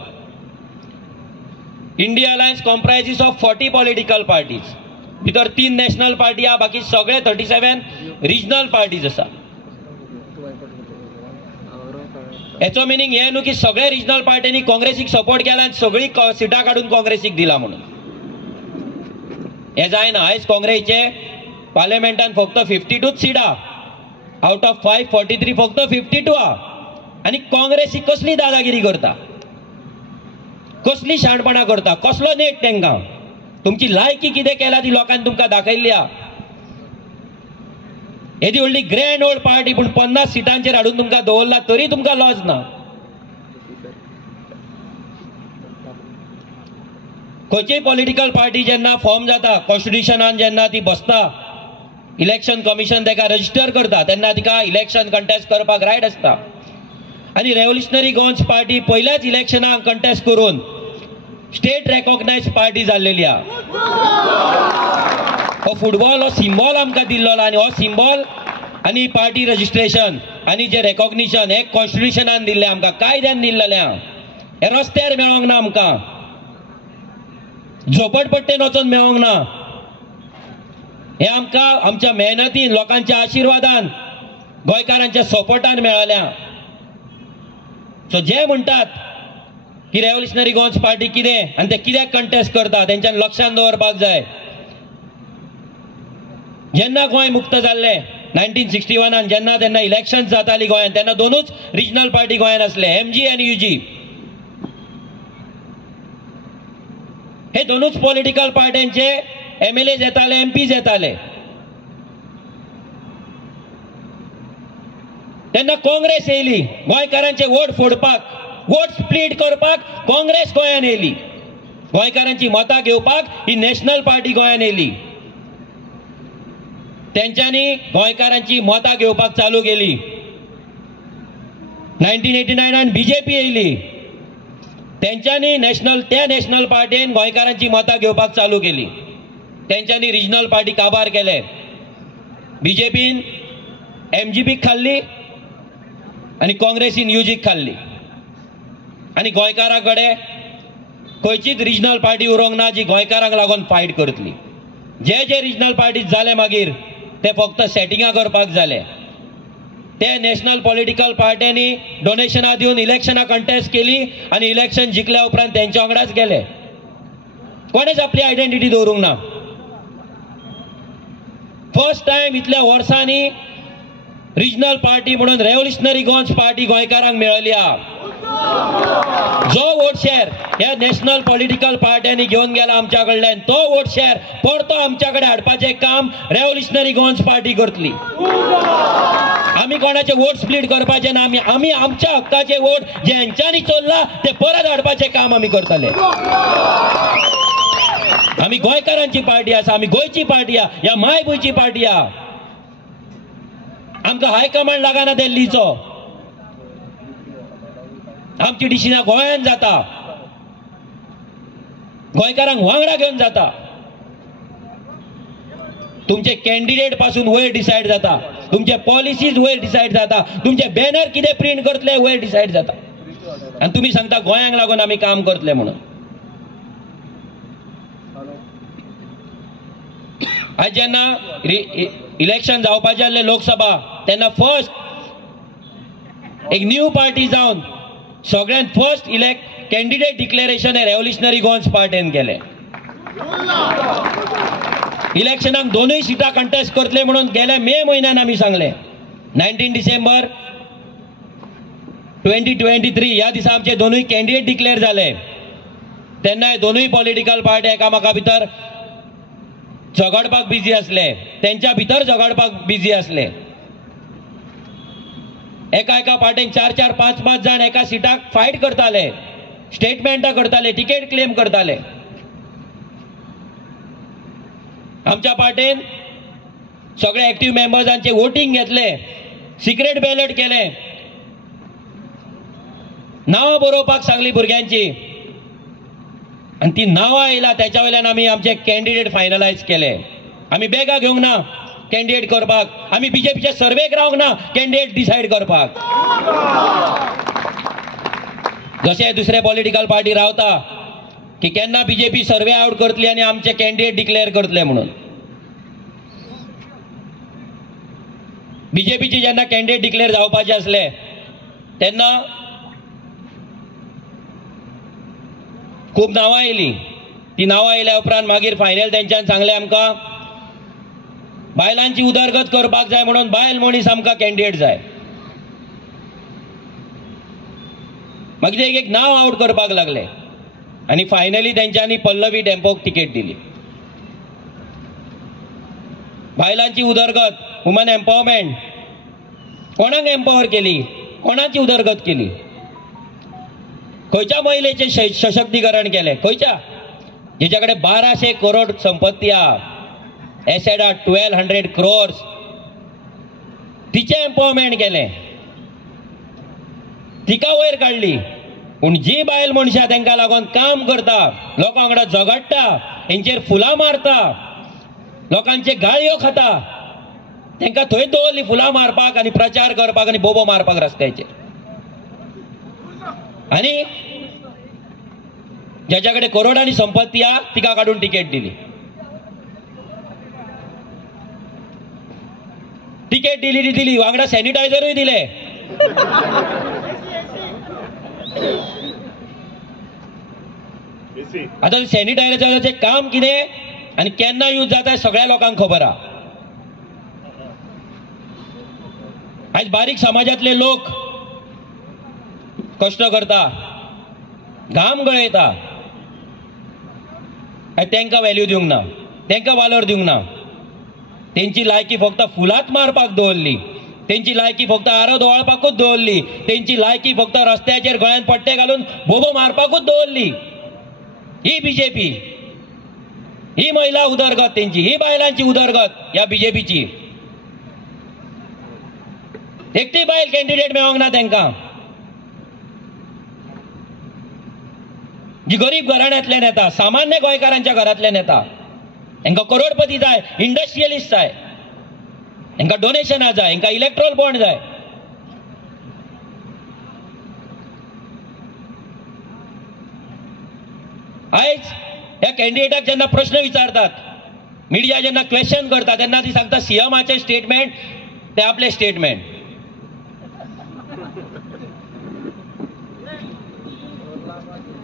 India alliance comprises of 40 political parties. भितर 3 नॅशनल पार्टी आहा, बाकी सगळे 37 रिजनल पार्टीज आसा. हेचो मिनींग हे न्हू की सगळे रिजनल पार्टींनी काँग्रेसीक सपोर्ट केला आनी सगळी सिटां काडून काँग्रेसीक दिला म्हणून. हे जायना. आयज काँग्रेसचे पार्लिमेंटान फक्त 52 सीटां आउट ऑफ 543 फक्त 52 आहा. आनी काँग्रेसी कसली दादागिरी करता, कसली शाणपणां करता, कसलो नेट तेंकां. तुमची लायकी कितें केला ती लोकांनी तुमकां दाखयल्ली आहा. येदी व्हडली ग्रँड ओल्ड पार्टी पूण 50 सीटांचेर हाडून तुमकां दवरला तरी तुमकां लॉस ना. खंयचीय पॉलिटिकल पार्टी जेन्ना फॉर्म जाता, कॉन्स्टिट्युशनान जेन्ना ती बसता, इलेक्शन कमिशन ताका रजिस्टर करता तेन्ना तिका इलेक्शन कंटेस्ट करपाक रायट आसता. आनी रेव्होल्युशनरी गोवन्स पार्टी पयल्याच इलेक्शनाक कंटेस्ट करून स्टेट रेकॉग्नायज पार्टी जाल्लेली आहा. हो फुटबॉल हो सिंबॉल आमकां दिल्लो आनी हो सिंबॉल आनी पार्टी रजिस्ट्रेशन आनी जे रेकॉग्निशन हे कॉन्स्टिट्युशनान दिल्ले आमकां, कायद्यान दिल्लें आहा. हे रस्त्यार मेळोंक ना आमकां, झोपडपट्टेन वचून मेळोंक ना. हे आमकां आमच्या मेहनतीन, लोकांच्या आशिर्वादान, गोंयकारांच्या सपोर्टान मेळ्ळ्या. सो जे म्हणटात की रेव्होल्युशनरी गोवन्स पार्टी कितें आनी ते कित्याक कंटेस्ट करता तेंच्यान लक्षांत दवरपाक जाय. जेन्ना गोंय मुक्त जाल्लें 1961 जेन्ना तेन्ना इलेक्शन जाताली गोंयांत, तेन्ना 2च रिजनल पार्टी गोंयांत आसले, MG आनी UG. हे 2च पॉलिटिकल पार्ट्यांचे MLAs येताले, MPs येताले. तेन्ना काँग्रेस येयली गोंयकारांचे वोट फोडपाक, वोट स्प्लीट करपाक. काँग्रेस गोंयांत येयली, गोंयकारांची मतां घेवपाक ही नॅशनल पार्टी गोंयांत येयली. तेंच्यांनी गोंयकारांची मतां घेवपाक चालू केली. 1989 BJP येयली, तेंच्यांनी त्या नॅशनल पार्टीन गोंयकारांची मतां घेवपाक चालू केली. तेंच्यांनी रिजनल पार्टी काबार केले. BJPन MGPक खाल्ली आनी काँग्रेसीन UGक खाल्ली. आनी गोंयकारां कडेन खंयचीच रिजनल पार्टी उरोंक ना जी गोंयकारांक लागून फायट करतली. जे रिजनल पार्टीज जाले मागीर ते फक्त सेटिंगां करपाक जाले. ते नॅशनल पॉलिटिकल पार्ट्यांनी डोनेशनां दिवन इलेक्शनां कंटेस्ट केली आनी इलेक्शन जिखल्या उपरांत तेंच्या वांगडाच गेले. कोणेच आपली आयडेंटिटी दवरूंक ना. फर्स्ट टायम इतल्या वर्सांनी रिजनल पार्टी म्हणून रेव्होल्युशनरी गोवन्स पार्टी गोंयकारांक मेळ्ळी आहा. जो वोट शेअर ह्या नॅशनल पॉलिटिकल पार्ट्यांनी घेवन गेला आमच्या कडल्यान, तो वोट शेअर परतो आमच्या कडेन हाडपाचें काम रेव्होल्युशनरी गोवन्स पार्टी करतली. आमी कोणाचे वोट स्प्लीट करपाचे ना. आमी आमच्या हक्काचे वोट जे हेंच्यांनी चोरला ते परत हाडपाचें काम आमी करतले. आमी गोंयकारांची पार्टी आसा, आमी गोंयची पार्टी आहा, ह्या मायभूंयची पार्टी आहा. आमकां हायकमांड लागना दिल्लीचो. आमची डिसिजनां गोंयांत जाता, गोंयकारांक वांगडा घेवन जाता. तुमचे कॅन्डिडेट पासून वयर डिसायड जाता, तुमचे पॉलिसीज वयर डिसायड जाता, तुमचे बॅनर कितें प्रिंट करतले वयर डिसायड जाता. आनी तुमी सांगता गोंयांक लागून आमी काम करतले म्हणून. आज जेन्ना इलेक्शन जावपाचें आसलें लोकसभा, तेन्ना फर्स्ट एक न्यू पार्टी जावन सगळ्यांत फर्स्ट कॅन्डिडेट डिक्लेरेशन हे रेव्होल्युशनरी गोवन्स पार्टीन केलें. इलेक्शनाक 2 सीटां कंटेस्ट करतले म्हणून गेल्या मे म्हयन्यान आमी सांगलें. 19 डिसेंबर 2023 ह्या दिसा आमचे 2 कॅन्डिडेट डिक्लेअर जाले. तेन्ना हे 2 पॉलिटिकल पार्टी एकामेका भितर झगडपाक बिजी असले, त्यांच्या भितर झगडपाक बिजी असले. एका पार्टीन 4-4, 5-5 जण एका सिटाक फायट करताले, स्टेटमेंटां करताले, तिकेट क्लेम करताले. आमच्या पार्टीन सगळे ऍक्टिव्ह मेंबर्सांचे वोटिंग घेतले, सिक्रेट बॅलेट केले, नावां बरोवपाक सांगली भुरग्यांची, आणि ती नावां आयला त्याच्या वयल्यान आमी आमचे कॅन्डिडेट फायनलायज केले. आमी बेगा घेवंक ना कॅन्डिडेट करपाक, आमी बीजेपीचे सर्वेक रावंक ना कॅन्डिडेट डिसायड करपाक. जशे दुसरे पॉलिटिकल पार्टी रावता की केन्ना बीजेपी सर्वे आउट करतली आणि आमचे कॅन्डिडेट डिक्लेअर करतले म्हणून. बीजेपीचे जेन्ना कॅन्डिडेट डिक्लेअर जावपाचे असले तेन्ना खूब नावां आयली. ती नावां आयल्या उपरांत मागीर फायनल तेंच्यान सांगलें आमकां बायलांची उदरगत करपाक जाय म्हणून बायल मनीस आमकां कॅन्डिडेट जाय. मागीर एक नाव आउट करपाक लागले आणि फायनली तेंच्यांनी पल्लवी टेम्पोक तिकेट दिली. बायलांची उदरगत, वुमन एम्पावरमेंट, कोणाक एम्पावर केली, कोणाची उदरगत केली, खंयच्या महिलेचे सशक्तीकरण केले, खंयच्या जेच्या कडेन 1200 करोड संपत्ती आहा, एसेट आहा 1200 crores, तिचे एम्पावरमेंट केले, तिका वयर काढली. पूण जी बायल मनशां तांकां लागून काम करता, लोकां वांगडा झगडटा, तेंचेर फुलां मारता, लोकांचे गाळयो खाता, तांकां थंय दवरली फुलां मारपाक आनी प्रचार करपाक आनी बोबो मारपाक रस्त्याचेर. आनी ज्याच्या कडेन करोडांनी संपत्ती आहा तिका काडून तिकेट दिली. तिकेट दिली वांगडा सॅनिटायझरूय दिले. आता सॅनिटायझराचें काम कितें आनी केन्ना यूज जाता सगळ्या लोकांक खबर आहा. आज बारीक समाजातले लोक कष्ट करता, घाम गळयता, तांकां व्हॅल्यू दिवंक ना, तांकां वालोर दिवंक ना. तेंची लायकी फक्त फुलांत मारपाक दवरली, तेंची लायकी फक्त आरो दोवाळपाकूच दवरली, तेंची लायकी फक्त रस्त्याचेर गळ्यात पट्टे घालून बोबो मारपाकूच दवरली. ही बीजेपी, ही महिला उदरगत तेंची, ही बायलांची उदरगत ह्या बीजेपीची. एकटी बायल कॅन्डिडेट मेळोंक ना तांकां. जी गरीब घराण्यांतल्यान येता, सामान्य गोंयकारांच्या घरांतल्यान येता, तांकां करोडपती जाय, इंडस्ट्रियलिस्ट जाय, तांकां डोनेशनां जाय, तांकां इलेक्ट्रोल बॉन्ड जाय. आयज ह्या कॅन्डिडेटाक जेन्ना प्रश्न विचारतात, मिडिया जेन्ना क्वेश्चन करता तेन्ना ती सांगता सीएमाचे स्टेटमेंट ते आपले स्टेटमेंट.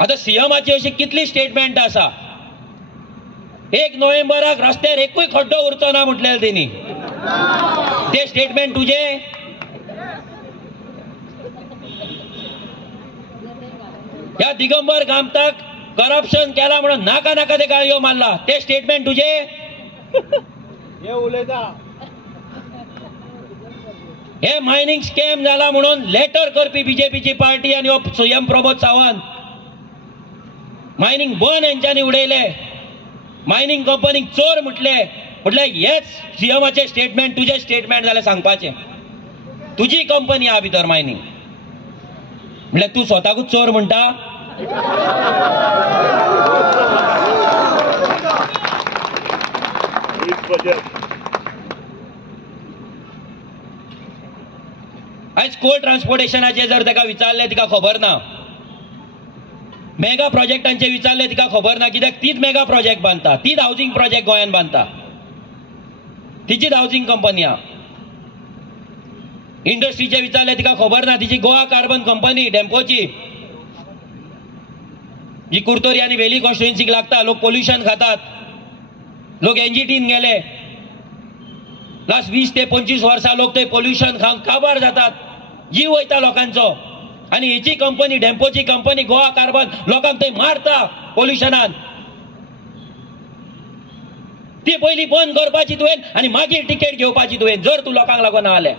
आता सीएमाची अशी कितली स्टेटमेंट आसा. 1 नोव्हेंबराक रस्त्यार एकूय खड्डो उरचो ना म्हटलें तेणी. ते स्टेटमेंट तुझे. ह्या दिगंबर कामताक करप्शन केला म्हणून नाका नाका ते गाळयो मारला, ते स्टेटमेंट तुझे. हे मायनिंग स्कॅम झाला म्हणून लेटर करपी बीजेपीची पार्टी आणि सीएम प्रमोद सावंत. मायनिंग बंद यांच्यानी उडयले, मायनिंग कंपनीक चोर म्हटले हेच सीएमाचे स्टेटमेंट तुझे स्टेटमेंट जाल्यार सांगपाचे. तुजी कंपनी आहा भितर मायनिंग, म्हटल्यार तू स्वताकूच चोर म्हणटा. आज कोल ट्रान्सपोर्टेशनाचे जर ताका विचारले तिका खबर ना, मेगा प्रोजेक्टांचे विचारले तिका खबर ना, कित्याक तीच मेगा प्रोजेक्ट बांधता, तीच हाऊसिंग प्रोजेक्ट गोंयान बांधता, तिचीच हाऊसिंग कंपनी आहा. इंडस्ट्रीचे विचारले तिका खबर ना, तिची गोवा कार्बन कंपनी डेम्पोची, जी कुर्तोरी आणि वेली कॉन्स्टिट्युएन्सीक लागता. लोक पोल्युशन खातात, लोक एनजीटीन गेले, लास्ट 20 ते 25 वर्सां लोक ते पोल्युशन खावन काबार जातात, जीव वयता लोकांचो. आणि हेची कंपनी, डेम्पोची कंपनी गोवा कार्बन लोकांक थंय मारता पोल्युशनान. ती पयली बंद करपाची तुवें आनी मागीर टिकेट घेवपाची तुवें, जर तूं लोकांक लागून आले.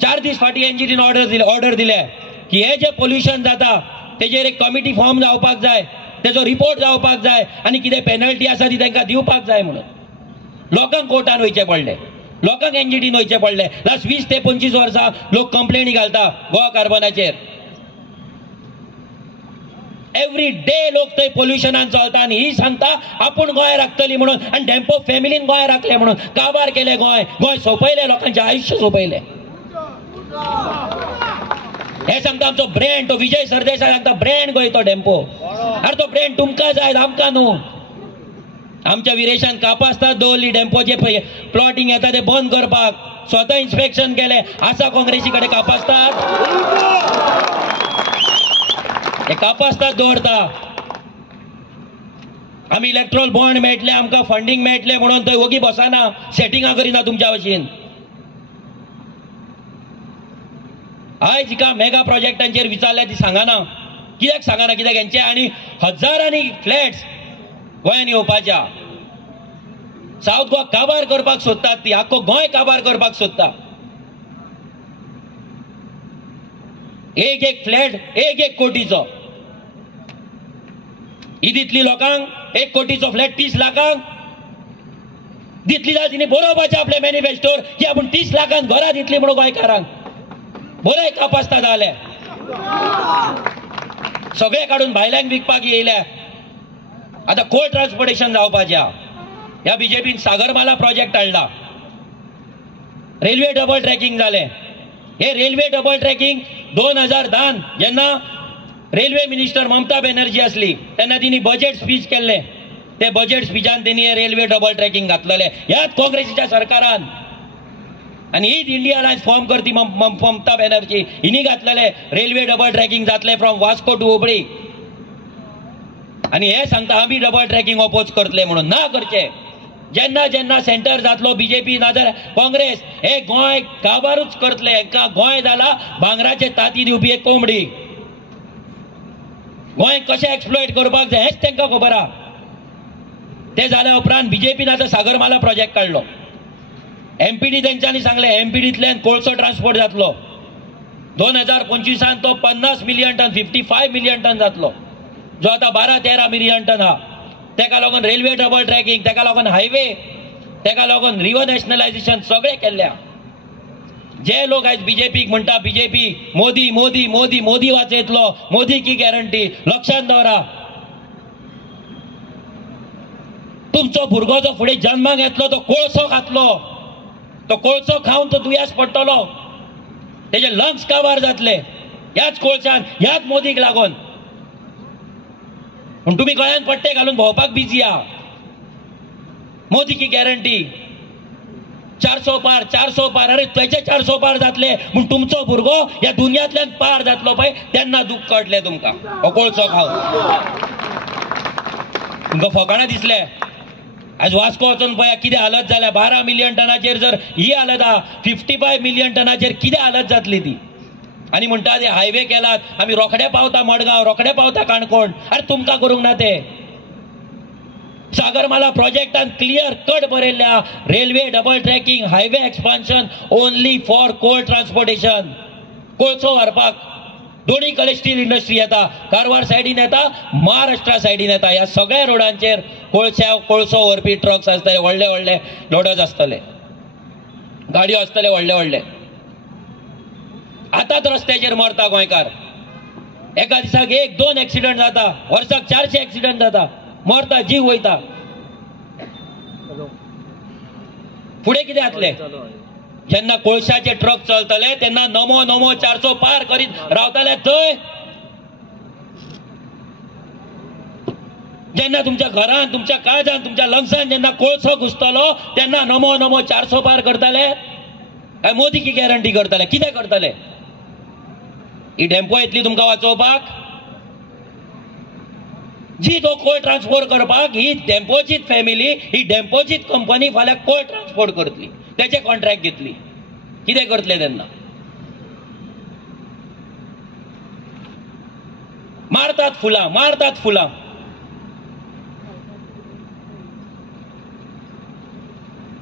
4 दीस फाटीं एनजीटीन ऑर्डर दिले की हे जे पोल्युशन जाता तेजेर एक कमिटी फॉर्म जावपाक जाय, तेजो रिपोर्ट जावपाक जाय आनी कितें पेनल्टी आसा ती तांकां दिवपाक जाय म्हणून. लोकांक कोर्टान वयचें पडलें, लोकांक एनजीटीन वयचें पडलें. लास्ट 20 ते 25 वर्सां लोक कंप्लेनी घालता गोवा कार्बनाचेर. एवरी डे लोक थंय पोल्युशनान चलता आनी ही सांगता आपूण गोंय राखतली म्हणून, आनी डेम्पो फॅमिलीन गोंय राखलें म्हणून. काबार केलें गोंय सोंपयलें, लोकांचें आयुश्य सोंपयलें. हे सांगता आमचो ब्रँड, तो विजय सरदेसाय सांगता ब्रँड गोंय तो डेम्पो. अरे तो ब्रँड तुमकां जाय, आमकां न्हू. आमच्या विरेशान कापास्ताद दवरली डेम्पोचे प्लॉटिंग येता ते बंद करपाक. स्वता इन्स्पेक्शन केलें, आसा काँग्रेसी कडेन कापास्ताद? हे कापास्ताद दवरता. आमी इलेक्ट्रॉल बॉन्ड मेळटले, आमकां फंडींग मेळटलें म्हणून थंय वगी बसना, सेटिंगां करिना तुमच्या भशेन. आयज हिका मेगा प्रोजेक्टांचेर विचारल्या ती सांगना. कित्याक सांगना? कित्याक हेंचे आनी हजारांनी फ्लॅट्स गोंयान येवपाच्या. सावथ गोवा काबार करपाक सोदतात, ती आख्खो गोंय काबार करपाक सोदता. एक फ्लॅट 1 कोटीचो. ही दितली लोकांक 1 कोटीचो फ्लॅट 30 लाखांक दितली जाल्यार तिणी बरोवपाचें आपल्या मॅनिफेस्टोर की आपूण 30 लाखांक घरां दितली म्हणून गोंयकारांक. बरें कापास्ताद जाले, सगळे काडून भायल्यांक विकपाक येयल्या. आता कोल ट्रान्सपोर्टेशन जावपाच्या. ह्या बीजेपीन सागरमाला प्रोजेक्ट हाडला, रेल्वे डबल ट्रॅकिंग जाले. हे रेल्वे डबल ट्रॅकिंग 2010 जेन्ना रेल्वे मिनिस्टर ममता बॅनर्जी असली तेन्ना तिणी बजेट स्पीच केल्ले. ते बजेट स्पीचान तेणी हे रेल्वे डबल ट्रॅकिंग घातलेले ह्याच काँग्रेसीच्या सरकारान. आणि हीच इंडिया अलायन्स फॉर्म करती ममता बॅनर्जी, हिनी घातलेले रेल्वे डबल ट्रॅकिंग जातले फ्रॉम वास्को टू हुबळी. आणि हे सांगता आम्ही डबल ट्रॅकिंग ऑपोज करतले म्हणून. ना करचे. जेन्ना जेन्ना सेंटर जातलो बीजेपी नाजाल्यार काँग्रेस, हे गोंय काबारूच करतले. हांकां गोंय जाला भांगराचे ताती दिवपी एक कोंबडी. गोंय कशें एक्सप्लॉयट करपाक जाय हेच तांकां खबर आहा. ते जाल्या उपरांत बीजेपीन आतां सागरमाला प्रोजेक्ट काडलो. एमपीडी तेंच्यांनी सांगले एमपीडींतल्यान कोळसो ट्रान्सपोर्ट जातलो. 2025 तो 50 मिलियन टन 55 मिलियन टन जातलो, जो आता 12-13 मिलियन टन हा. तेका लागून रेल्वे डबल ट्रॅकिंग, तेका लागून हायवे, तेका लागून रिव्हर नॅशनलायझेशन सगळे केल्ल्या. जे लोक आयज बीजेपीक म्हणटा बीजेपी मोदी मोदी मोदी मोदी वाचयतलो, मोदी की गॅरंटी, लक्षांत दवरा. तुमचो भुरगो जो फुडें जन्माक येतलो तो कोळसो खातलो, तो कोळसो खावन तो दुयेंस पडटलो, तेजे लंग्स काबार जातले ह्याच कोळशान, ह्याच मोदीक लागून. पूण तुमी गोंयांत पट्टे घालून भोंवपाक बिजी आहा. मोदी की गॅरंटी 400 पार 400 पार. अरे त्याचे 400 पार जातले पूण तुमचो भुरगो ह्या दुनियांतल्यान पार जातलो पळय तेन्ना दुःख कळटलें तुमकां. हो कोळसो खावन तुमकां फकाणां दिसले. आज वास्को वचून पळया कितें हालत जाल्या. 12 मिलियन टनाचेर जर ही हालत आहा, 55 मिलियन टनाचेर कितें हालत जातली ती. आनी म्हणटा ते हायवे केलात, आमी रोखडे पावता मडगांव, रोखडे पावता काणकोण. अरे तुमकां करूंक ना ते. सागरमाला प्रोजेक्टान क्लियर कट बरयल्ल्या railway double tracking, highway expansion only for coal transportation. कोळसो व्हरपाक दोन्ही कडे स्टील इंडस्ट्री येता, कारवार सायडीन येता, महाराष्ट्रा सायडीन येता. ह्या सगळ्या रोडांचेर कोळसो व्हरपी ट्रक्स आसतले, व्हडले व्हडले लोडर्स आसतले, गाडयो आसतले व्हडले व्हडले. आतांच रस्त्याचेर मरता गोंयकार. एका दिसाक 1-2 एक्सिडंट जाता, वर्साक 400 एक्सिडंट जाता, मरता, जीव वयता. फुडें कितें जातलें? जेन्ना कोळशाचे ट्रक चलतले तेन्ना नमो नमो 400 पार करीत रावतले थंय. जेन्ना तुमच्या घरान, तुमच्या काळजान, तुमच्या लंग्सान जेन्ना कोळसो घुसतलो तेन्ना नमो नमो 400 पार करतले. काय मोदी की गॅरंटी करतले? कितें करतले? ही डेम्पो येतली तुमकां वाचोवपाक? जी तो कोळ ट्रान्सपोर्ट करपाक ही डेम्पोचीच फॅमिली, ही डेम्पोचीच कंपनी फाल्यां कोळ ट्रान्सपोर्ट करतली, त्याचे कॉन्ट्रॅक्ट घेतली. कितें करतले तेन्ना? मारतात फुलां, मारतात फुलां.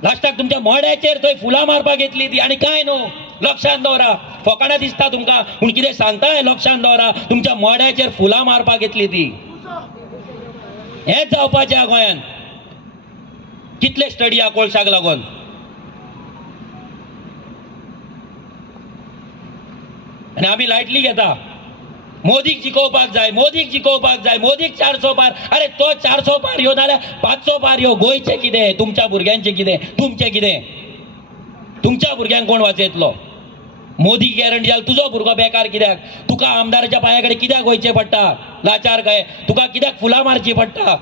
लास्टाक तुमच्या मोड्याचेर थंय फुलां मारपाक येतली ती आनी काय न्हू. लक्षांत दवरा, फकाणां दिसता तुमकां पूण कितें सांगता लक्षांत दवरा, तुमच्या मोड्याचेर फुलां मारपाक येतली ती. हेच जावपाचें ह्या गोंयांत. कितले स्टडी हा कोळशाक लागून. आनी आमी लायटली घेता. मोदीक जिखोवपाक जाय, मोदीक जिखोवपाक जाय, मोदीक 400 पार. अरे तो 400 पार यो नाल्यार 500 पार यो. गोंयचें कितें, तुमच्या भुरग्यांचें कितें, तुमचें कितें. तुमच्या भुरग्यांक कोण वाचयतलो. मोदी गॅरंटी जाल्यार तुजो भुरगो बेकार कित्याक. तुका आमदाराच्या पांया कडेन कित्याक वयचें पडटा. लाचार काय तुका कित्याक फुलां मारची पडटा.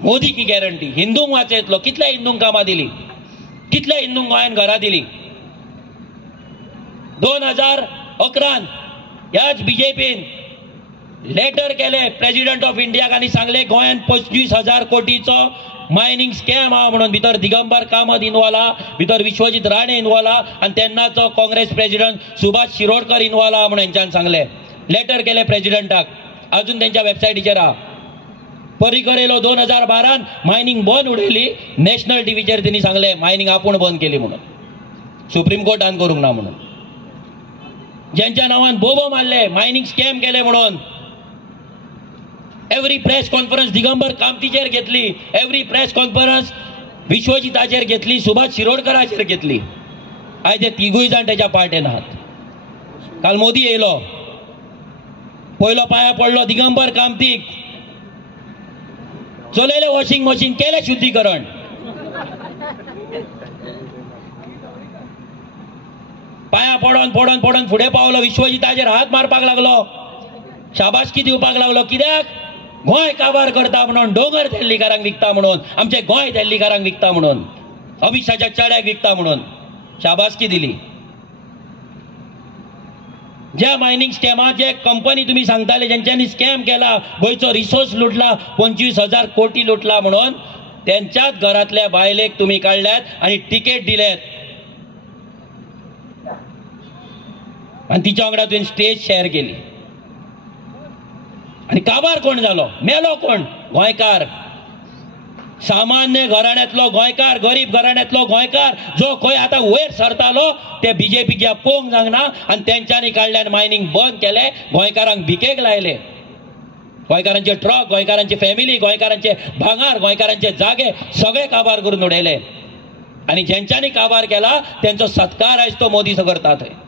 मोदी की गॅरंटी. हिंदूंक वाचयतलो. कितल्या हिंदूंक कामां दिली, कितल्या हिंदूंक गोंयान घरां दिली. 2011 ह्याच बीजेपीन लेटर केले प्रेसिडेंट ऑफ इंडियाक आनी सांगले गोंयान 25,000 कोटीचो मायनिंग स्कॅम हा म्हणून. भितर दिगंबर कामत इन्वॉल्व हा, भितर विश्वजीत राणे इन्वॉल्व हा आनी तेन्नाचो काँग्रेस प्रेसिडेंट सुभाष शिरोडकर इन्वॉल्व हा म्हणून हेंच्यान सांगले. लेटर केले प्रेसिडेंटाक. अजून तेंच्या वेबसायटीचेर हा. पर्रीकर येयलो 2012 मायनिंग बंद उडयली. नॅशनल टीव्हीचेर तेणी सांगले मायनिंग आपूण बंद केली म्हणून. सुप्रीम कोर्टान करूंक ना म्हणून. ज्यांच्या नावान बोबो मारले, मायनिंग स्कॅम केले म्हणून. एव्हरी प्रेस कॉन्फरन्स दिगंबर कामतीचेर घेतली, एव्हरी प्रेस कॉन्फरन्स विश्वजिताचेर घेतली, सुभाष शिरोडकराचेर घेतली. आयज हे तिगूय जाण तेच्या पार्टेन आहात. काल मोदी येयलो, पयलो पांया पडलो दिगंबर कामतीक. चलयले वॉशिंग मशीन, केले शुद्धीकरण. पांया पडोन पडोन पडोन फुडें पावलो. विश्वजिताचेर हात मारपाक लागलो, शाबासकी दिवपाक लागलो. कित्याक गोंय काबार करता म्हणून, दोंगर दिल्लीकारांक विकता म्हणून, आमचे गोंय दिल्लीकारांक विकता म्हणून, अमित शाहच्या चेड्याक विकता म्हणून शाबासकी दिली. ज्या मायनिंग स्कॅमात जे कंपनी तुम्ही सांगताले ज्यांच्यानी स्कॅम केला, गोंयचो रिसोर्स लुटला, 25,000 कोटी लुटला म्हणून, त्यांच्याच घरातल्या बायलेक तुम्ही काढल्यात आणि तिकेट दिल्यात आणि तिच्या वांगडा तुवें स्टेज शेअर केली. आणि काबार कोण जालो, मेलो कोण, गोंयकार. सामान्य घराण्यांतलो गोंयकार, गरीब घराण्यांतलो गोंयकार जो खंय आतां वयर सरतालो ते बीजेपीक या पोंग जावना आनी तेंच्यांनी काडल्यान मायनिंग बंद केले. गोंयकारांक भिकेक लायले. गोंयकारांचे ट्रक, गोंयकारांची फॅमिली, गोंयकारांचे भांगार, गोंयकारांचे जागे सगळे काबार करून उडयले. आणि ज्यांच्यांनी काबार केला त्यांचो सत्कार आयज तो मोदी करता. थंय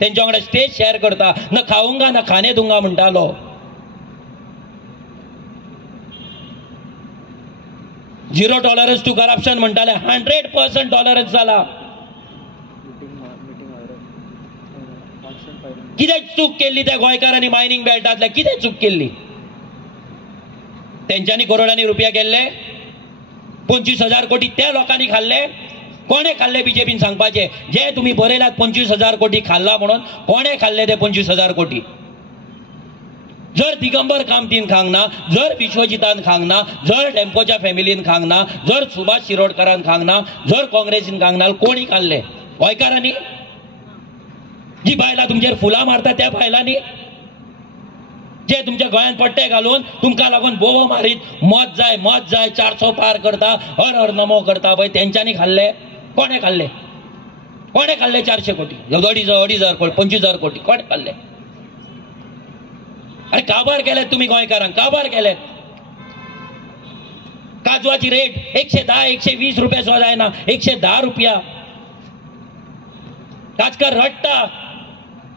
तेंच्या वांगडा स्टेज शेअर करता. न खाऊंगा न खाणे दूंगा म्हणटालो. झिरो टॉलरन्स टू करप्शन म्हणटाले, 100% टॉलरन्स जाला. कितें चूक केल्ली त्या गोंयकारांनी मायनिंग बेल्टांतल्या, कितें चूक केल्ली. तेंच्यांनी करोडांनी रुपया केल्ले. 25,000 कोटी त्या लोकांनी खाल्ले. कोणे खाल्ले बीजेपीन सांगपाचे. जे तुम्ही बरयलात 25,000 कोटी खाल्ला म्हणून, कोणे खाल्ले ते 25,000 कोटी. जर दिगंबर कामतीन खांक ना, जर विश्वजितान खांक ना, जर टेम्पोच्या फॅमिलीन खांक ना, जर सुभाष शिरोडकरान खांक ना, जर काँग्रेसीन खांक ना, कोणी खाल्ले. गोंयकारांनी. जी बायलां तुमचेर फुलां मारता त्या बायलांनी, जे तुमच्या गोंयांत पट्टे घालून तुमकां लागून बोबो मारीत मत जाय 400 पार करता, हर हर नमो करता पळय, तेंच्यांनी खाल्ले. कोणे खाल्ले. कोणे खाल्ले 400 कोटी, 2,500 कोटी, 25,000 कोटी कोणे खाल्ले. अरे काबार केले तुम्ही गोंयकारांक, काबार केले. काजवाची रेट 110-120 रुपये सुद्धा जायना, 110 रुपया. काजकार रडटा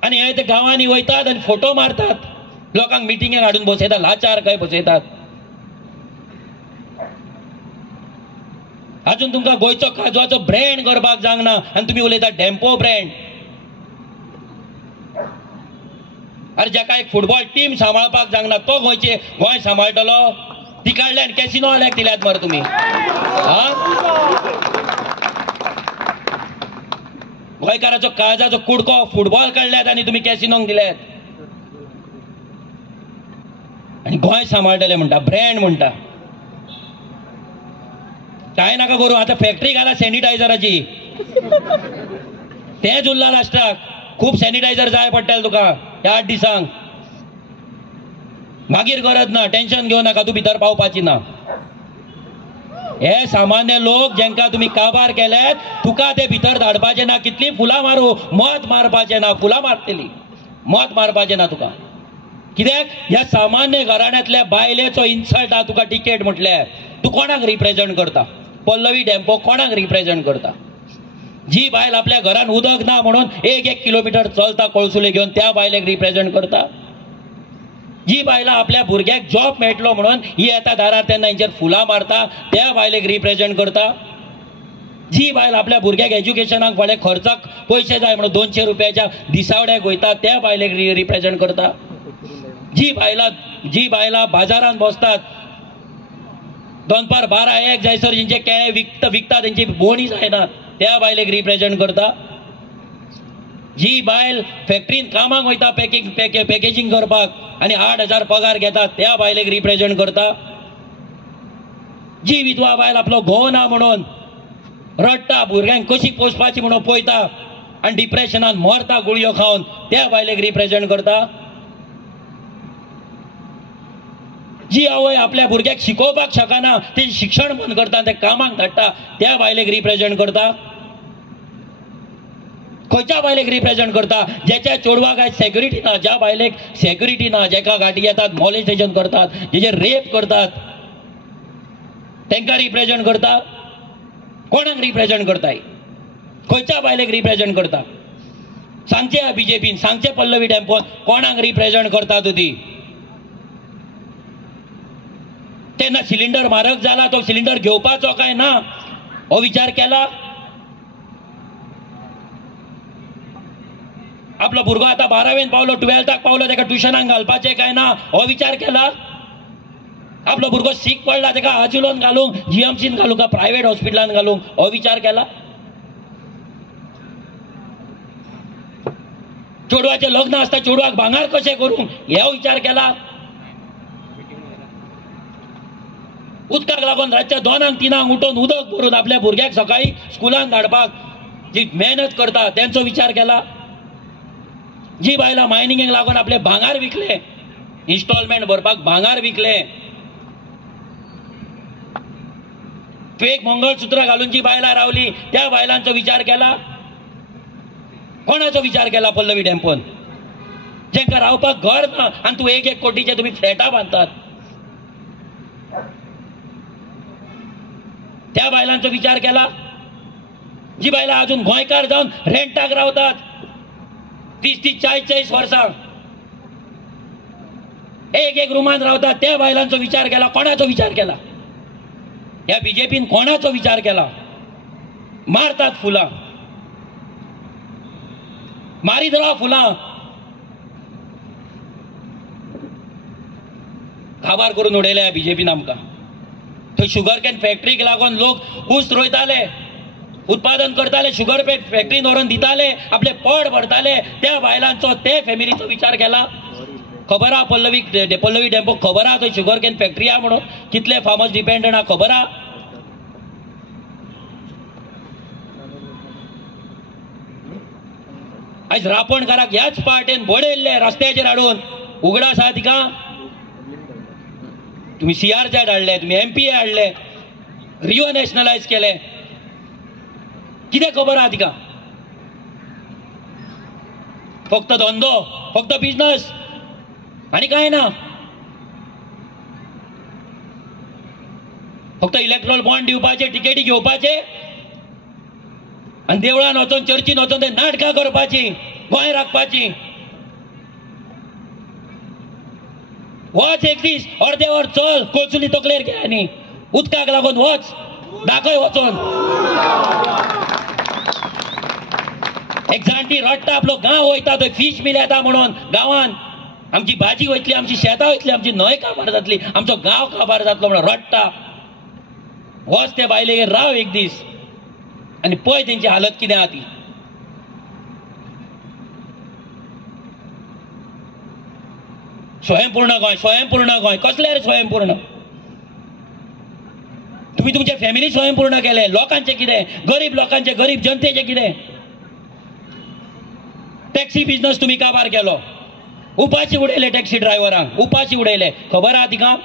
आणि हे ते गावांनी वयतात आणि फोटो मारतात, लोकांक मिटिंगेक हाडून बसयतात, लाचार काय बसयतात. अजून तुमकां गोंयचो काजवाचो ब्रँड करपाक जावना आनी तुमी उलयतात डेम्पो ब्रँड. अरे जाका एक फुटबॉल टीम सांबाळपाक जावना तो गोंय सांबाळटलो. ती काडल्यान कॅसिनो वाल्याक दिल्यात मरे तुम्ही. गोंयकाराचो काळजाचो कुडको फुटबॉल काडल्यात आनी तुमी कॅसिनोक दिल्यात. आणि गोंय सांबाळटले म्हणटा, ब्रँड म्हणटा. काय नाका करू. आता फॅक्टरी घाला सॅनिटायझराची, तेच उरला लास्टाक. खूप सॅनिटायझर जाय पडटले तुका ह्या 8 दिसांक. मागीर गरज ना, टेन्शन घेऊ नका, तू भितर पावपाची ना. हे सामान्य लोक जेंका तुम्ही काबार केल्यात तुका ते भितर धाडपाचे ना. कितली फुलां मारू, मत मारपाचे ना. फुलां मारतली, मत मारपाचे ना तुका. कित्याक ह्या सामान्य घराण्यांतल्या बायलेचो इन्सल्ट हा तुका टिकेट म्हटल्यार. तू कोणाक रिप्रेझेंट करता? पल्लवी डेंपो कोणाक रिप्रेझेंट करता? जी बायल आपल्या घरान उदक ना म्हणून 1-1 किलोमीटर चलता कळसुले घेऊन त्या बायलेक रिप्रेझेंट करता? जी बायला आपल्या भुरग्याक जॉब मेळटलो म्हणून ही येता दारार तेन्ना हेंचेर फुलां मारता त्या बायलेक रिप्रेझेंट करता? जी बायल आपल्या भुरग्याक एज्युकेशनाक फळे खर्चाक पयशे जाय म्हणून 200 रुपयाच्या दिसावड्याक वयता त्या बायलेक रिप्रेझेंट करता? जी बायला बाजारात बसतात दनपार 12-1 जायसर जेंचे केळे विकता तेंची बोणी जायना त्या बायलेक रिप्रेझेंट करता? जी बायल फॅक्टरीन कामाक वयता पॅकेजिंग करपाक आणि 8,000 पगार घेता त्या बायलेक रिप्रेझेंट करता? जी विधवा बायल आपलो घोव ना म्हणून रडटा, भुरग्यांक कशी पोसपाची म्हणून पळयता आणि डिप्रेशनान मरता गुळयो खावन त्या बायलेक रिप्रेझेंट करता? जी आवय आपल्या भुरग्याक शिकोवपाक शकना ते शिक्षण बंद करता ते कामाक धाडटा त्या बायलेक रिप्रेझेंट करता? खंयच्या बायलेक रिप्रेझेंट करता? ज्याच्या चेडवाक आयज सेक्युरिटी ना, ज्या बायलेक सेक्युरिटी ना, जेका गाठी येतात मॉलेस्टेशन करतात, जेचे रेप करतात तांकां रिप्रेझेंट करता? कोणाक रिप्रेझेंट करताय? खंयच्या बायलेक रिप्रेझेंट करता? सांगचे बीजेपीन, सांगचे पल्लवी डेंपोन कोणाक रिप्रेझेंट करता ती? तेन्ना सिलिंडर म्हारग जाला तो सिलिंडर घेवपाचो काय ना हो विचार केला? आपलो भुरगो आता 12वेंत पावलो, 12थाक पावलो, ताका ट्युशनाक घालपाचे काय ना हो विचार केला? आपलो भुरगो सीक पडला ताका आजुलोन घालूंक, जीएमसीन घालूंक का प्रायव्हेट हॉस्पिटलान घालूंक हो विचार केला? चेडवाचे लग्न आसता चेडवाक भांगार कशें करूंक हे विचार केला? उदकाक लागून रातच्या 2-3 उठून उदक भरून आपल्या भुरग्याक सकाळी स्कुलान धाडपाक जी मेहनत करता त्यांचो विचार केला? जी बायला मायनिंगेक लागून आपले भांगार विकले, इन्स्टॉलमेंट भरपाक भांगार विकले, फेक मंगळसूत्र घालून जी बायला रावली त्या बायलांचो विचार केला? कोणाचो विचार केला पल्लवी डेंपोन? जेंका रावपाक घर ना आणि तू 1-1 कोटीचे तुम्ही फ्लॅटां बांधतात त्या बायलांचो विचार केला? जी बायला अजून गोंयकार जावन रेंटाक रावतात 30-30, 40-40 वर्सां 1-1 रुमान रावतात त्या बायलांचो विचार केला? कोणाचो विचार केला? या बीजेपीन कोणाचो विचार केला? मारतात फुलां, मारीत राव फुलां, काबार करून उडयल्या बीजेपीन आमकां. थंय शुगर कॅन फॅक्टरीक लागून लोक ऊस रोयताले, उत्पादन करताले, शुगर फॅक्टरीन व्हरून दिताले, आपले पोट भरताले त्या बायलांचो ते फॅमिलीचो विचार केला? खबर आहा पल्लवी डेंपो खबर आहा थंय शुगर कॅन फॅक्टरी आहा म्हणून कितले फार्मर्स डिपेंडंट आहा खबर आहा? आयज रापणकाराक ह्याच पार्टेन बडयल्ले रस्त्याचेर हाडून उगडास आहा तिका? तुम्ही CR हाडले, तुम्ही MPA हाडले, रिओ नॅशनलायज केले, कितें खबर आहा तिका? फक्त धंदो, फक्त बिझनेस आणि काय ना. फक्त इलेक्ट्रॉल बॉन्ड दिवपाचे, तिकेटी घेवपाचे आणि देवळान वचून चर्चीन वचून ते नाटकां करपाची, गोंय राखपाची. वच एक दीस अर्दे वर चल कोचुली तकलेर घे आनी उदकाक लागून वच दाखय वचून. एक जाणटी रडटा आपलो गांव वयता थंय फिश मिल येता म्हणून गांवान आमची भाजी वयतली, आमची शेतां वयतली, आमची न्हंय काबार जातली, आमचो गांव काबार जातलो म्हणून रडटा. वच ते बायलेगेर राव एक दीस आनी पळय तेंची हालत कितें आहा ती. स्वयंपूर्ण गोंय, स्वयंपूर्ण गोंय कसले रे स्वयंपूर्ण? तुम्ही तुमचे फॅमिली स्वयंपूर्ण केले, लोकांचे कितें? गरीब लोकांचे, गरीब जनतेचे कितें? टॅक्सी बिझनेस तुम्ही काबार केलो, उपाशी उडयले टॅक्सी ड्रायव्हरांक, उपाशी उडयले. खबर आहा तिका?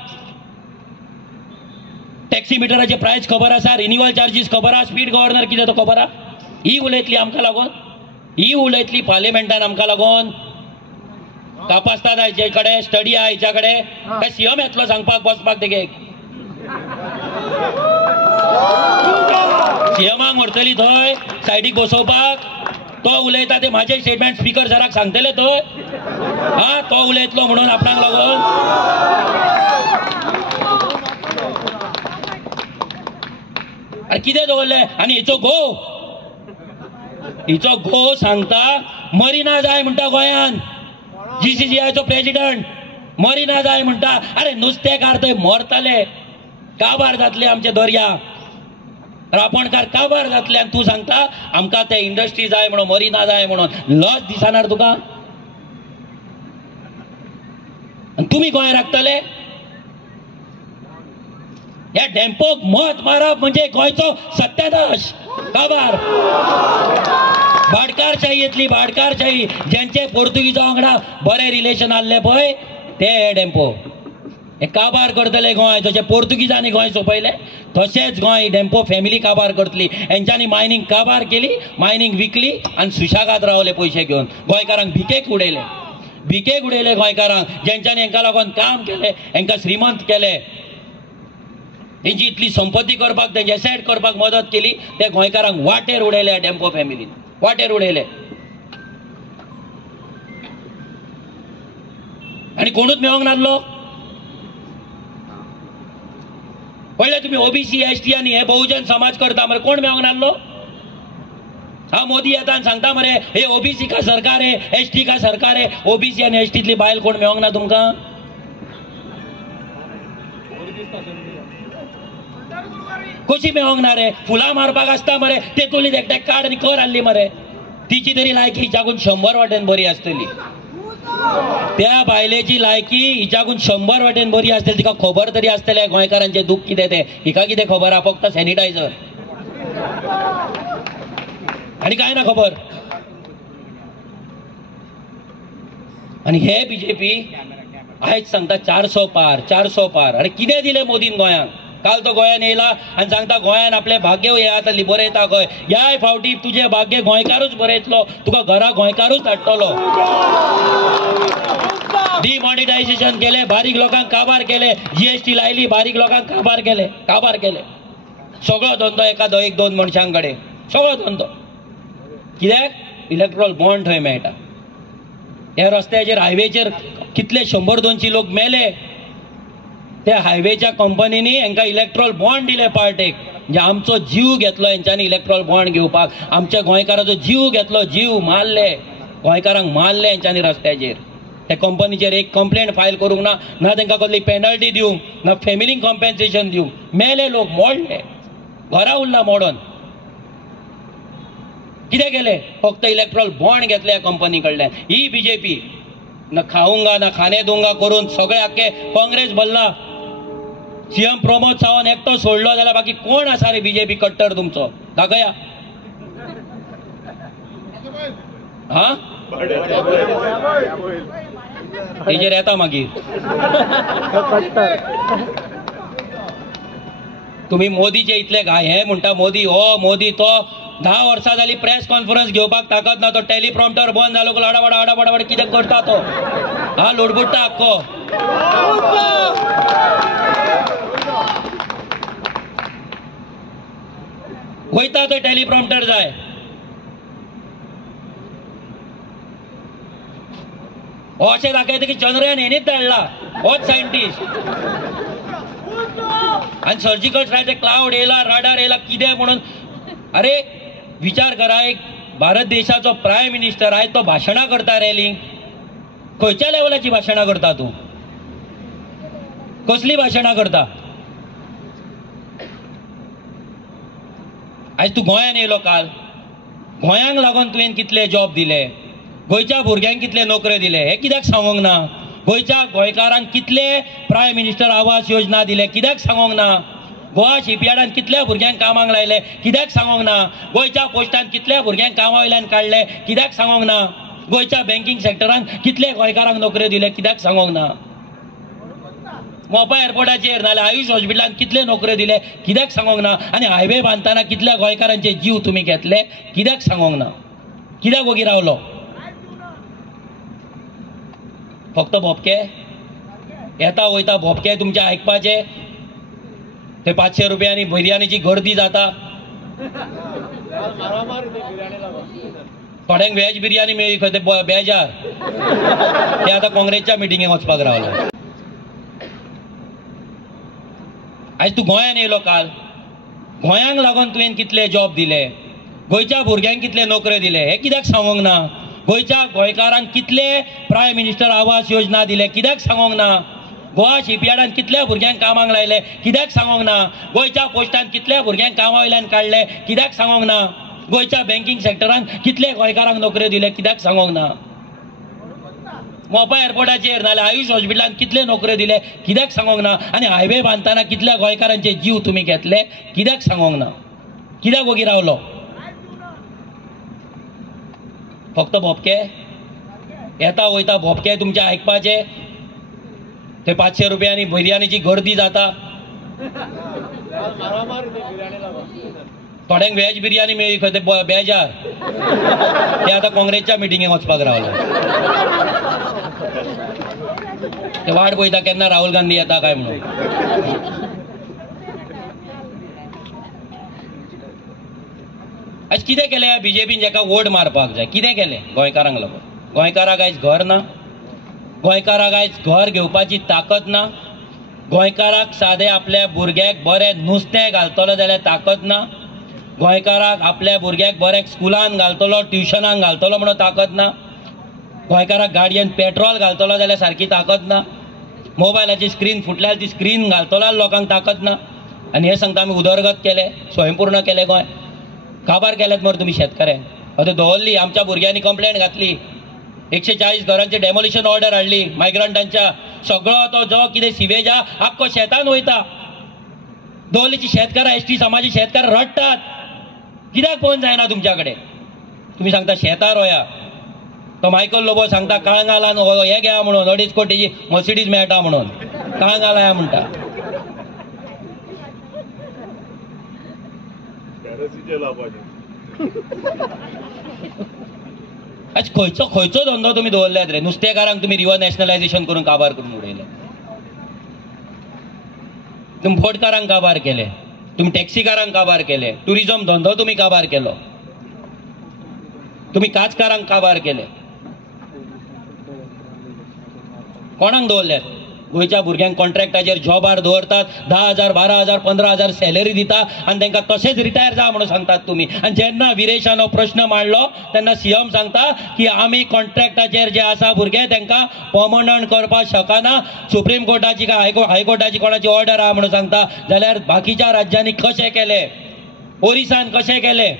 टॅक्सी मिटराचे प्रायस खबर आसा, रिन्युअल चार्जीस खबर आसा, स्पीड गव्हर्नर कितें तो खबर आसा. ही उलयतली आमकां लागून, ही उलयतली पार्लिमेंटान आमकां लागून. कापास्ताद हाचे कडेन स्टडी आहा हेच्या कडेन, काय सीएम येतलो सांगपाक बसपाक तेगे. सीएमाक व्हरतली थंय सायडीक बसोवपाक, तो उलयता ते माझे स्टेटमेंट स्पीकर सराक सांगतले थंय. हा, तो उलयतलो म्हणून आपणाक लागून. अरे कितें दवरले. आनी हिचो घो सांगता मरिना जाय म्हणटा गोंयान. GCCIचो प्रेसिडेंट मरिना जाय म्हणटा. अरे नुस्तेकार थंय मरतले, काबार जातले आमचे दर्या, रापणकार काबार जातले, आनी तूं सांगता आमकां ते इंडस्ट्री जाय म्हणून, मरिना जाय म्हणून. लज दिसणार तुका. तुमी गोंय राखतले. ह्या डॅम्पोक मत मारप म्हणजे गोंयचो सत्यानाश, काबार. भाडकारशाही येतली, भाडकारशाही. ज्यांचे पोर्तुगीजा वांगडा बरे रिलेशन आसले पळय ते हे डॅम्पो हे काबार करतले गोंय. जशे पोर्तुगीजांनी गोंय सोंपयले तशेंच गोंय डॅम्पो फॅमिली काबार करतली. हेंच्यांनी मायनींग काबार केली, मायनींग विकली आनी सुशागात रावले पयशे घेवन. गोंयकारांक भिकेक उडयले गोंयकारांक. ज्यांच्यांनी हेंका लागून काम केले, हेंका श्रीमंत केले, तेंची इतली संपत्ती करपाक, तेंचे एसेट करपाक मदत केली, ते गोंयकारांक वाटेर उडयले. डॅम्पो फॅमिलीन वाटेर उडयले. आनी कोणूच मेळोंक नासलो. पळयलें तुमी OBC ST आनी हे बहुजन समाज करता मरे, कोण मेळोंक नासलो. हा, मोदी येता आनी सांगता मरे हे OBC का सरकार है, ST का सरकार है. OBC आनी STतली बायल कोण मेळोंक ना तुमकां. कशी मेळोंक ना रे. फुलां मारपाक आसता मरे, तेतुली एकट्याक काड आनी कर हाडली मरे. तिची तरी लायकी हिच्याकून 100 वाटेन बरी आसतली. त्या बायलेची लायकी हिच्याकून 100 वाटेन बरी आसतली. तिका खबर तरी आसतले गोंयकारांचे दुःख कितें ते. हिका कितें खबर आहा, फक्त सॅनिटायझर आनी काय ना खबर. आनी हे BJP आयज सांगता 400 पार. अरे कितें दिलें मोदीन गोंयांक. काल तो गोंयान येयला आनी सांगता गोंयान आपले भाग्य हे आतां बरयता खंय. ह्याय फावटी तुजे भाग्य गोंयकारूच बरयतलो, तुका घरा गोंयकारूच धाडटलो. डिमॉनिटायझेशन केले, बारीक लोकांक काबार केले, GST लायली, बारीक लोकांक काबार केले. सगळो धंदो एका 1-2 मनशां कडेन, सगळो धंदो. कित्याक इलेक्ट्रॉल बॉन्ड थंय मेळटा. ह्या रस्त्याचेर हायवेचेर कितले 100-200 लोक मेले. त्या हायवेच्या कंपनीनी हांकां इलेक्ट्रॉल बॉन्ड दिले पार्टेक. म्हणजे आमचो जीव घेतलो हेंच्यांनी इलेक्ट्रॉल बॉन्ड घेवपाक. आमच्या गोंयकाराचो जीव घेतलो, जीव मारले गोंयकारांक, मारले हेंच्यांनी रस्त्याचेर. त्या कंपनीचेर एक कंप्लेंट फायल करूंक ना, ना तांकां कसली पेनल्टी दिवंक, ना फॅमिलीक कॉम्पेन्सेशन दिवंक. मेले लोक, मोडले, घरा उरला मोडून. कितें केलें, फक्त इलेक्ट्रॉल बॉन्ड घेतले ह्या कंपनी कडल्यान. ही BJP ना खाऊंगा ना खाने दूंगा करून सगळे आख्खे काँग्रेस भरला. CM प्रमोद सावंत एकटो सोडलो जाल्यार बाकी कोण आसा रे BJP कट्टर तुमचो, दाखया. हा, तेजेर येता मागीर. तुम्ही मोदीचे इतले हे म्हणटा मोदी हो मोदी तो. 10 वर्सां जाली प्रेस कॉन्फरन्स घेवपाक ताकद ना. तो टेलिप्रॉम्प्टर बंद जालो, आडाबडा कितें करता तो. हा, लोडबुट्टा आख्खो. वयता तो टेलिप्रॉम्प्टर जाय. हो अशें दाखयता की चंद्रयान हेणीच धाडला, होच सायंटिस्ट. आनी सर्जिकल स्ट्रायक क्लाउड येयला, राडार येयला, कितें म्हणून. अरे विचार करा, एक भारत देशाचो प्रायम मिनिस्टर आयज तो भाशणां करता रॅलीक. खंयच्या लेवलाची भाशणां करता तूं. कसली भाशणां करता. आयज तूं गोंयान येयलो, काल गोंयांक लागून तुवें कितले जॉब दिले, गोंयच्या भुरग्यांक कितले नोकऱ्यो दिले, हे कित्याक सांगूंक ना. गोंयच्या गोंयकारांक कितले प्रायम मिनिस्टर आवास योजना दिले, कित्याक सांगूंक ना. गोवा शिपयार्डान कितल्या भुरग्यांक कामाक लायले, कित्याक सांगूंक ना. गोंयच्या पोस्टान कितल्या भुरग्यांक कामा वयल्यान काडले, कित्याक सांगूंक ना. गोंयच्या बँकिंग सेक्टरान कितले गोंयकारांक नोकऱ्यो दिले, कित्याक सांगूंक ना. मोपा एअरपोर्टाचेर नाल्यार आयुष हॉस्पिटलान कितले नोकऱ्यो दिले कित्याक सांगोंक ना आनी हायवे बांदतना कितल्या गोंयकारांचे जीव तुमी घेतले कित्याक सांगोंक ना कित्याक वगी रावलो फक्त भोपके येता वयता भोपके तुमचे आयकपाचे ते 500 रुपयांनी बिर्याणीची गर्दी जाता थोड्यांक व्हेज बिर्याणी मेळ्ळी खंय ते बेजार ते आतां काँग्रेसच्या मिटिंगेक वचपाक रावले आयज तूं गोंयान येयलो काल गोंयांक लागून तुवें कितले जॉब दिले गोंयच्या भुरग्यांक कितले नोकऱ्यो दिले हे कित्याक सांगोंक ना गोंयच्या गोंयकारांक कितले प्रायम मिनिस्टर आवास योजना दिले कित्याक सांगोंक ना गोवा शिपयार्डान कितल्या भुरग्यांक कामाक लायले कित्याक सांगोंक ना गोंयच्या पोस्टान कितल्या भुरग्यांक कामा वयल्यान काडले कित्याक सांगोंक ना गोंयच्या बँकिंग सेक्टरान कितले गोंयकारांक नोकऱ्यो दिले कित्याक सांगोंक ना मोपा एअरपोर्टाचेर नाल्यार आयुष हॉस्पिटलान कितले नोकऱ्यो दिले कित्याक सांगोंक ना आनी हायवे बांदतना कितल्या गोंयकारांचे जीव तुमी घेतले कित्याक सांगोंक ना कित्याक वगी रावलो फक्त भोपके येता वयता भोपके तुमचे आयकपाचे ते 500 रुपयांनी बिर्याणीची गर्दी जाता थोड्यांक व्हेज बिर्याणी मेळ्ळी खंय ते बेजार ते आतां काँग्रेसच्या मिटिंगेक वचपाक रावले ते वाट पळयता केन्ना राहुल गांधी येता काय म्हणून आयज कितें केलें बीजेपीन जेका वोट मारपाक जाय कितें केलें गोंयकारांक लागून गोंयकाराक आयज घर ना गोंयकाराक आयज घर घेवपाची ताकद ना गोंयकाराक सादें आपल्या भुरग्याक बरें नुस्तें घालतलो जाल्यार ताकद ना गोंयकाराक आपल्या भुरग्याक बरें स्कुलान घालतलो ट्युशनाक घालतलो म्हणून ताकद ना गोंयकाराक गाडयेन पेट्रोल घालतलो जाल्यार सारकी ताकद ना मोबायलाची स्क्रीन फुटल्यार ती स्क्रीन घालतलो लोकांक ताकद ना आनी हे सांगता आमी उदरगत केले स्वयंपूर्ण केले गोंय काबार केलेत मरे तुमी शेतकऱ्यांक अथंय दवरली आमच्या भुरग्यांनी कंप्लेंट घातली 140 घरांची डेमोलिशन ऑर्डर हाडली मायग्रंटांच्या सगळो तो जो कितें सिवेज आहा आख्खो शेतान वयता दवरलीची शेतकारां एसटी समाजी शेतकार रडटात कित्याक पळोवन जायना तुमच्या कडेन तुमी सांगता शेतार वया तो मायकल लोबो सांगता कळंगालान हे घ्या म्हणून 2.5 कोटीची मर्सिडीज मेळटा म्हणून कळंगाला या म्हणटा आज खंयचो धंदो तुमी दवरल्यात रे नुस्तेकारांक तुमी रिव्हर नॅशनलायझेशन करून काबार करून उडयले तुम्ही बोटकारांक काबार केले तुम्ही टॅक्सीकारांक काबार केले टुरिझम धंदो तुम्ही काबार केलो तुम्ही काचकारांक काबार केले कोणाक दवरल्यात गोंयच्या भुरग्यांक कॉन्ट्रॅक्टाचेर जॉबार दवरतात 10,000 12,000 15,000 सॅलरी दिता आनी तांकां तशेंच रिटायर जा म्हणून सांगतात तुमी आनी जेन्ना विरेशान हो प्रश्न मांडलो तेन्ना सीएम सांगता की आमी कॉन्ट्रॅक्टाचेर जे आसा भुरगे तांकां पर्मनंट करपाक शकना सुप्रीम कोर्टाची काय हायकोर्टाची कोणाची ऑर्डर आहा म्हणून सांगता जाल्यार बाकीच्या राज्यांनी कशें केले ओरिसान कशें केले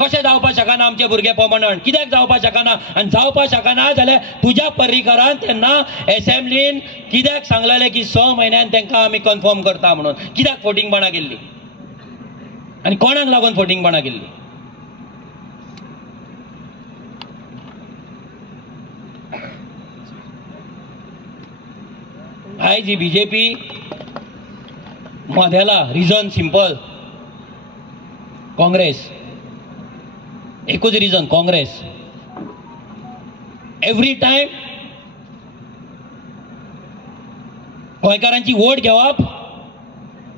कशें जावपाक शकना आमचे भुरगे पर्मनंट कित्याक जावपाक शकना आनी जावपाक शकना जाल्यार तुज्या पर्रीकरान तेन्ना एसेंब्लीन कित्याक सांगलेलें की 6 म्हयन्यान तांकां आमी कन्फर्म करता म्हणून कित्याक फोटिंगपणां केल्ली आनी कोणाक लागून फोटिंगपणां केल्ली आयज ही बीजेपी मधेला रिजन सिंपल काँग्रेस एकूच रिजन काँग्रेस एवरी टाइम गोंयकारांची वोट घेवप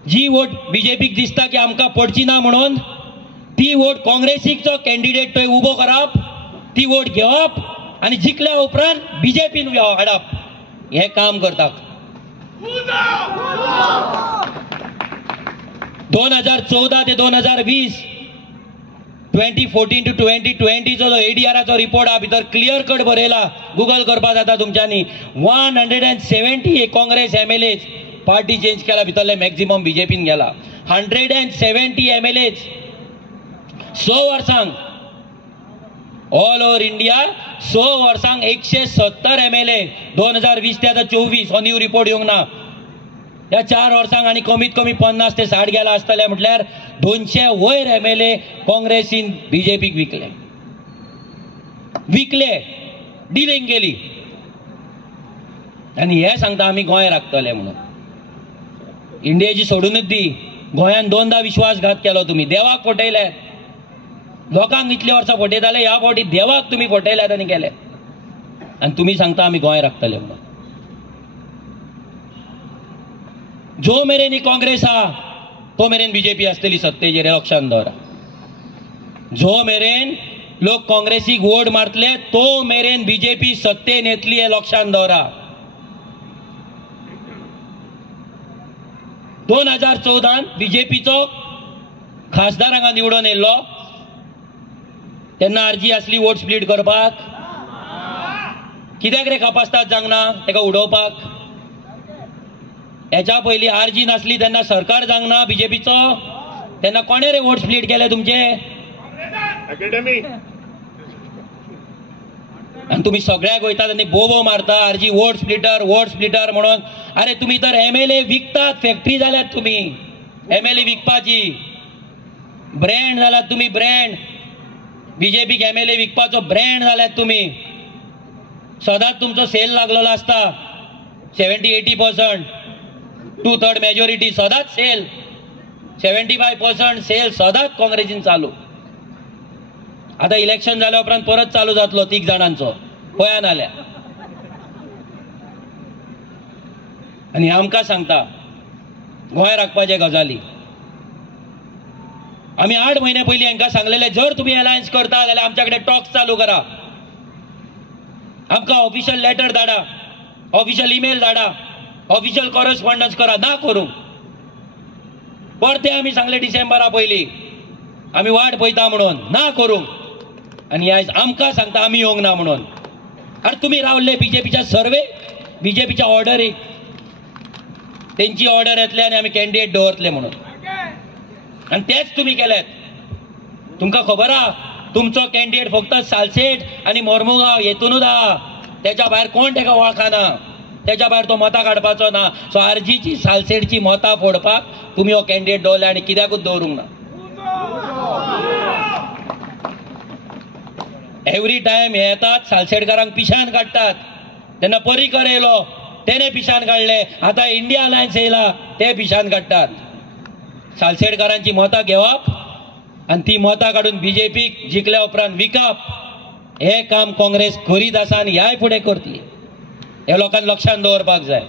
जी वोट बीजेपीक दिसता की आमकां पडची ना म्हणून ती वोट काँग्रेसीक जो कॅन्डिडेट थंय उबो करप ती वोट घेवप आनी जिखल्या उपरांत बीजेपीन हाडप हे काम करतात 2014 ते 2020 2014 to 2020 जो ADR रिपोर्ट हा भितर क्लियर कट बरयला गुगल करपा जाता तुमच्यांनी 170 काँग्रेस MLAs पार्टी चेंज केला भितरले मॅक्झिमम बीजेपीन गेला 170 MLAs 6 वर्सांक ऑल ओव्हर इंडिया 6 वर्सांक 170 MLA 2020 ते आता 24 हो न्यू रिपोर्ट येवंक ना या 4 वर्सांक आणि कमीत कमी 50 ते 60 गेला आसतले म्हटल्यार 200 वयर MLA काँग्रेसीन बीजेपीक विकले डिलिंग केली आनी हे सांगता आमी गोंय राखतले म्हणून. इंडियेची सोडूनच दी, गोंयान 2दा विश्वासघात केलो तुमी, देवाक फटयल्यात. लोकांक इतले वर्सां फटयताले, ह्या फावटी देवाक तुमी फटयल्यात आनी केले. आनी तुमी सांगता आमी गोंय राखतले म्हणून. जो मेरेन ही काँग्रेस आहा तो मेरेन बीजेपी आसतली सत्तेचेर, लक्षांत दवरा. जो मेरेन लोक काँग्रेसीक वोट मारतले तो मेरेन बीजेपी सत्तेन येतली, हे लक्षांत दवरा. 2014 बीजेपीचो खासदार हांगा निवडून येयल्लो तेन्ना आरजी आसली वोट स्प्लीट करपाक. कित्याक रे कापास्ताद जावंकना तेका उडोवपाक? हेच्या पयलीं आरजी नासली तेन्ना सरकार जावंकना बीजेपीचो, तेन्ना कोणे रे वोट स्प्लीट केले तुमचे? आणि तुम्ही सगळ्याक वयतात आनी बोबो मारता आरजी वोट स्प्लिटर म्हणून. अरे तुम्ही तर MLA विकतात, फॅक्टरी जाल्यात तुम्ही. MLA विकपाची ब्रँड जाल्यात तुम्ही, ब्रँड. बीजेपीक MLA विकपाचो ब्रँड जाल्यात तुम्ही. सदांच तुमचो सेल लागलेलो आसता, 70-80%, 2/3 मेजॉरिटी सदांच सेल, 75% सेल सदांच काँग्रेसीन चालू. आता इलेक्शन जाल्या उपरांत परत चालू जातलो 3 जाणांचो, पळयान आल्या. आनी आमकां सांगता गोंय राखपाचे गजाली. आमी 8 म्हयने पयलीं हांकां सांगलेले जर तुमी अलायन्स करता जाल्यार आमच्या कडेन टॉक्स चालू करा, आमकां ऑफिशियल लेटर धाडा, ऑफिशियल ईमेल धाडा, ऑफिशियल कॉरस्पॉन्डन्स करा. ना करूंक परते आमी सांगले डिसेंबरा पयलीं आमी वाट पळयता म्हणून, ना करूंक. आनी आयज आमकां सांगता आमी येवंक ना म्हणून. अरे तुमी रावल्ले बीजेपीच्या सर्वे, बीजेपीच्या ऑर्डरीक. तेंची ऑर्डर येतले आनी आमी कॅन्डिडेट दवरतले म्हणून, आनी तेच तुमी केलेत. तुमकां खबर आहा तुमचो कॅन्डिडेट फक्त सालसेट आनी मोर्मुगांव हेतूनच आहा, तेच्या भायर कोण तेका वळखना, तेच्या भायर तो मतां काडपाचो ना. सो आरजीची सालसेटची मतां फोडपाक तुमी हो कॅन्डिडेट दवरले आनी कित्याकूच दवरूंक ना. एवरी टायम हे येतात सालसेडकारांक पिशान काडटात. तेन्ना पर्रीकर येयलो तेणे पिशान काडले, आतां इंडिया अलायन्स येयला ते पिशान काडटात. सालसेडकारांची मतां घेवप आनी ती मतां काडून बीजेपीक जिखल्या उपरांत विकप, हे काम काँग्रेस करीत आसा आनी ह्याय फुडें करतली. हे लोकांनी लक्षांत दवरपाक जाय.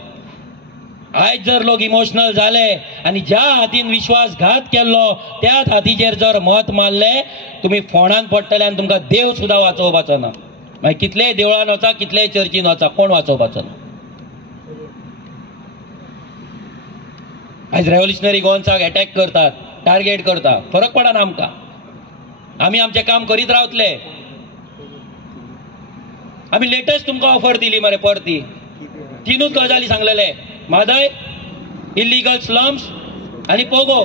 आयज जर लोक इमोशनल जाले आनी ज्या हातीन विश्वासघात केल्लो त्याच हातीचेर जर मत मारले तुमी फोंडान पडटले आनी तुमकां देव सुद्दां वाचोवपाचो ना. मागीर कितलेय देवळान वचा, कितलेय चर्चीन वचा, कोण वाचोवपाचो ना. आयज रेव्होल्युशनरी गोवन्साक अटॅक करतात, टार्गेट करता, फरक पडना आमकां. आमी आमचें काम करीत रावतले. आमी लेटस्ट तुमकां ऑफर दिली मरे परती. 3 गजाली सांगलेले, म्हादय, इल्लीगल स्लम्स आनी पोगो.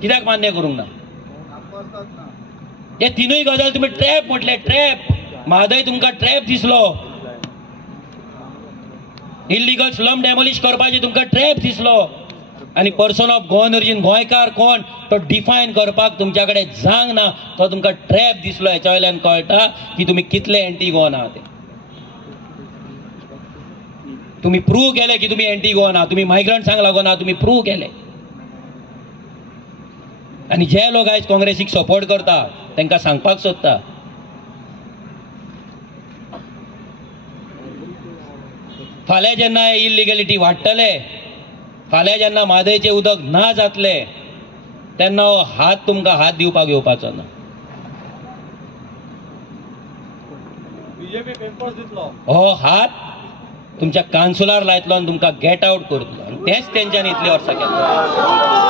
कित्याक मान्य करूंक ना? हे 3 गजाल तुमी ट्रॅप म्हटले, ट्रॅप. म्हादय तुमकां ट्रॅप दिसलो, इल्लीगल स्लम डेमोलिश करपाचे तुमकां ट्रॅप दिसलो, आनी पर्सन ऑफ गोवन ओरिजीन गोंयकार कोण तो डिफायन करपाक तुमच्या कडेन जांग ना, तो तुमकां ट्रॅप दिसलो. हेच्या वयल्यान कळटा की तुमी कितले एंटी गोवन आहात. तुम्ही प्रूव्ह केले की तुम्ही एंटी गोवन आहात, तुम्ही मायग्रंट्सांक लागून आहात, तुम्ही प्रूव्ह केले. आनी जे लोक आयज काँग्रेसीक सपोर्ट करता तांकां सांगपाक सोदता फाल्यां जेन्ना इल्लिगलिटी वाडटले, फाल्यां जेन्ना म्हादयचें उदक ना जातले तेन्ना हो हात तुमकां हात दिवपाक येवपाचो ना. हो हात तुमच्या कान्सुलार लायतलो आनी तुमकां गेट आउट करतलो. आनी तेच तेंच्यांनी इतली वर्सां केलें.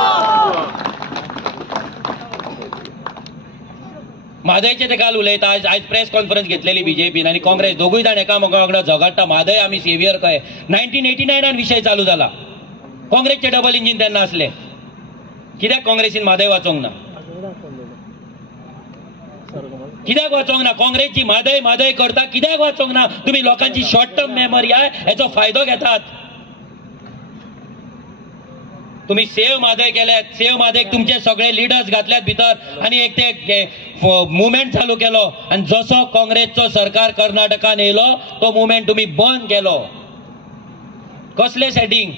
म्हादयचे ते काल उलयता, आयज प्रेस कॉन्फरन्स घेतलेली बीजेपीन आनी काँग्रेस दोगूय जाण एकामेका वांगडा झगडटा. म्हादय आमी सेव्हियर कहे. 1989 विशय चालू जाला. काँग्रेसचे डबल इंजीन तेन्ना आसले. कित्याक काँग्रेसीन म्हादय वाचोंक ना? कित्याक वाचोंक ना? काँग्रेसची म्हादय म्हादय करता कित्याक वाचोंक ना? तुम्ही लोकांची शॉर्ट टर्म मेमरी आहे हेचो फायदो घेतात. तुम्ही सेव माधय केल्यात, सेव माधयक तुमचे सगळे लिडर्स घातल्यात भितर आणि एक ते मुवमेंट चालू केलो आणि जसो काँग्रेसचो सरकार कर्नाटकान येयलो तो मुवमेंट तुम्ही बंद केलो. कसले सेटिंग?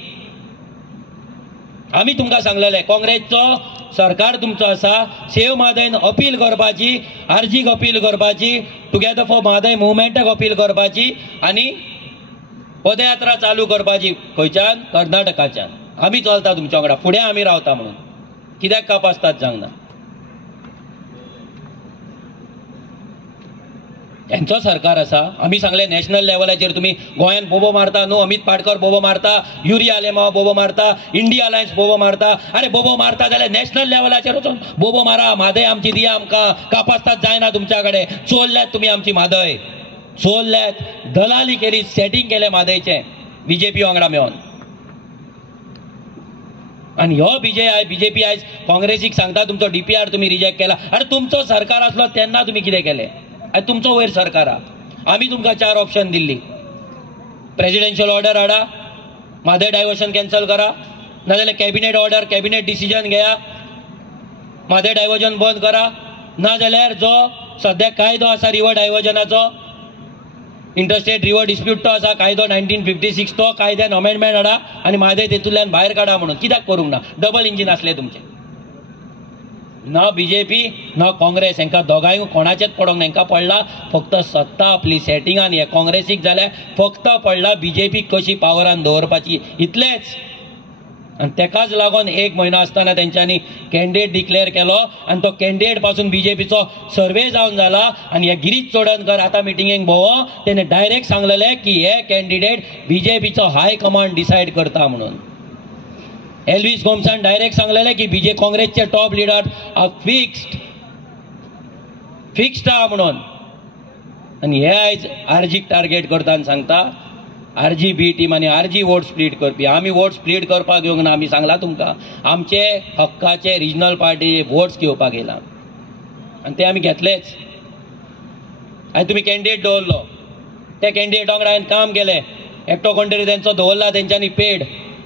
आम्ही तुमकां सांगलेले काँग्रेसचो सरकार तुमचो आसा, सेव माधयन अपील करपाची, आर्जीक अपील करपाची, टुगेदर फॉर माधय मुवमेंटाक अपील करपाची आणि पदयात्रा चालू करपाची. खंयच्यान? कर्नाटकाच्यान. आमी चलता तुमच्या वांगडा, फुडें आमी रावता म्हणून. कित्याक कापासतात जावंक ना. यांचो सरकार आसा. आमी सांगले नॅशनल लेवलाचेर तुम्ही गोंयान बोबो मारता न्हू, अमित पाडकर बोबो मारता, युरिया आलेमाव बोबो मारता, इंडिया अलायन्स बोबो मारता. अरे बोबो मारता जाल्यार नॅशनल लेवलाचेर वचून बोबो मारा. मादय आमची दिया आमकां, कापासतात जायना तुमच्या कडेन. चोरल्यात तुम्ही आमची मादय, चोरल्यात, दलाली केली, सेटिंग केले मादयचे बीजेपी वांगडा मेळोन. आणि ह्यो बीजेपी आयज काँग्रेसीक सांगता तुमचो डीपीआर तुम्ही रिजेक्ट केला. अरे तुमचो सरकार आसलो तेन्ना तुम्ही कितें केलें? तुमचो वयर सरकार आहा. आमी तुमकां 4 ऑप्शन दिल्ली. प्रेसिडेन्शियल ऑर्डर हाडा, मादय डायवर्शन कॅन्सल करा, नाजाल्यार कॅबिनेट ऑर्डर, कॅबिनेट डिसिजन घेया, मादय डायवर्जन बंद करा, नाजाल्यार जो सध्या कायदो आसा रिवर डायवर्जनाचो, इंटरस्टेट रिवर डिस्प्यूट तो आसा कायदो 1956 तो कायद्यान अमेंडमेंट हाडा आणि मादय तेतूंतल्यान भायर काडा म्हणून. कित्याक करूंक ना? डबल इंजीन आसले तुमचे. ना बीजेपी ना काँग्रेस, हांकां दोगांय कोणाचेच पडोंक ना. हांकां पडला फक्त सत्ता आपली सेटिंगान. हे काँग्रेसीक जाल्यार फक्त पडला बीजेपी कशी पावरान दवरपाची, इतलेच. आणि तेकाच लागून 1 म्हयनो आसतना तेंच्यांनी कॅन्डिडेट डिक्लेअर केलो आणि तो कॅन्डिडेट पासून बीजेपीचो सर्वे जावन जाला. आणि हे गिरीश चोडणकर आता मिटिंगेक भोवो तेणे डायरेक्ट सांगलेले की हे कॅन्डिडेट बीजेपीचो हाय कमांड डिसायड करता म्हणून. एल्विस गोमसान डायरेक्ट सांगलेले की काँग्रेसचे टॉप लिडर आर फिक्स्ड आहा म्हणून. आणि हे आयज आरजीक टार्गेट करता आनी सांगता आरजी बी टीम आणि आरजी वोट स्प्लीट करपी. आमी वोट स्प्लीट करपाक येवंक ना. आमी सांगला तुमकां आमचे हक्काचे रिजनल पार्टी वोट्स घेवपाक येयला आणि ते आमी घेतलेच. आनी तुमी कॅन्डिडेट दवरलो, त्या कॅन्डिडेटा वांगडा हांवें काम केलें. एकटो कोण तरी तेंचो दवरला तेंच्यांनी पेड.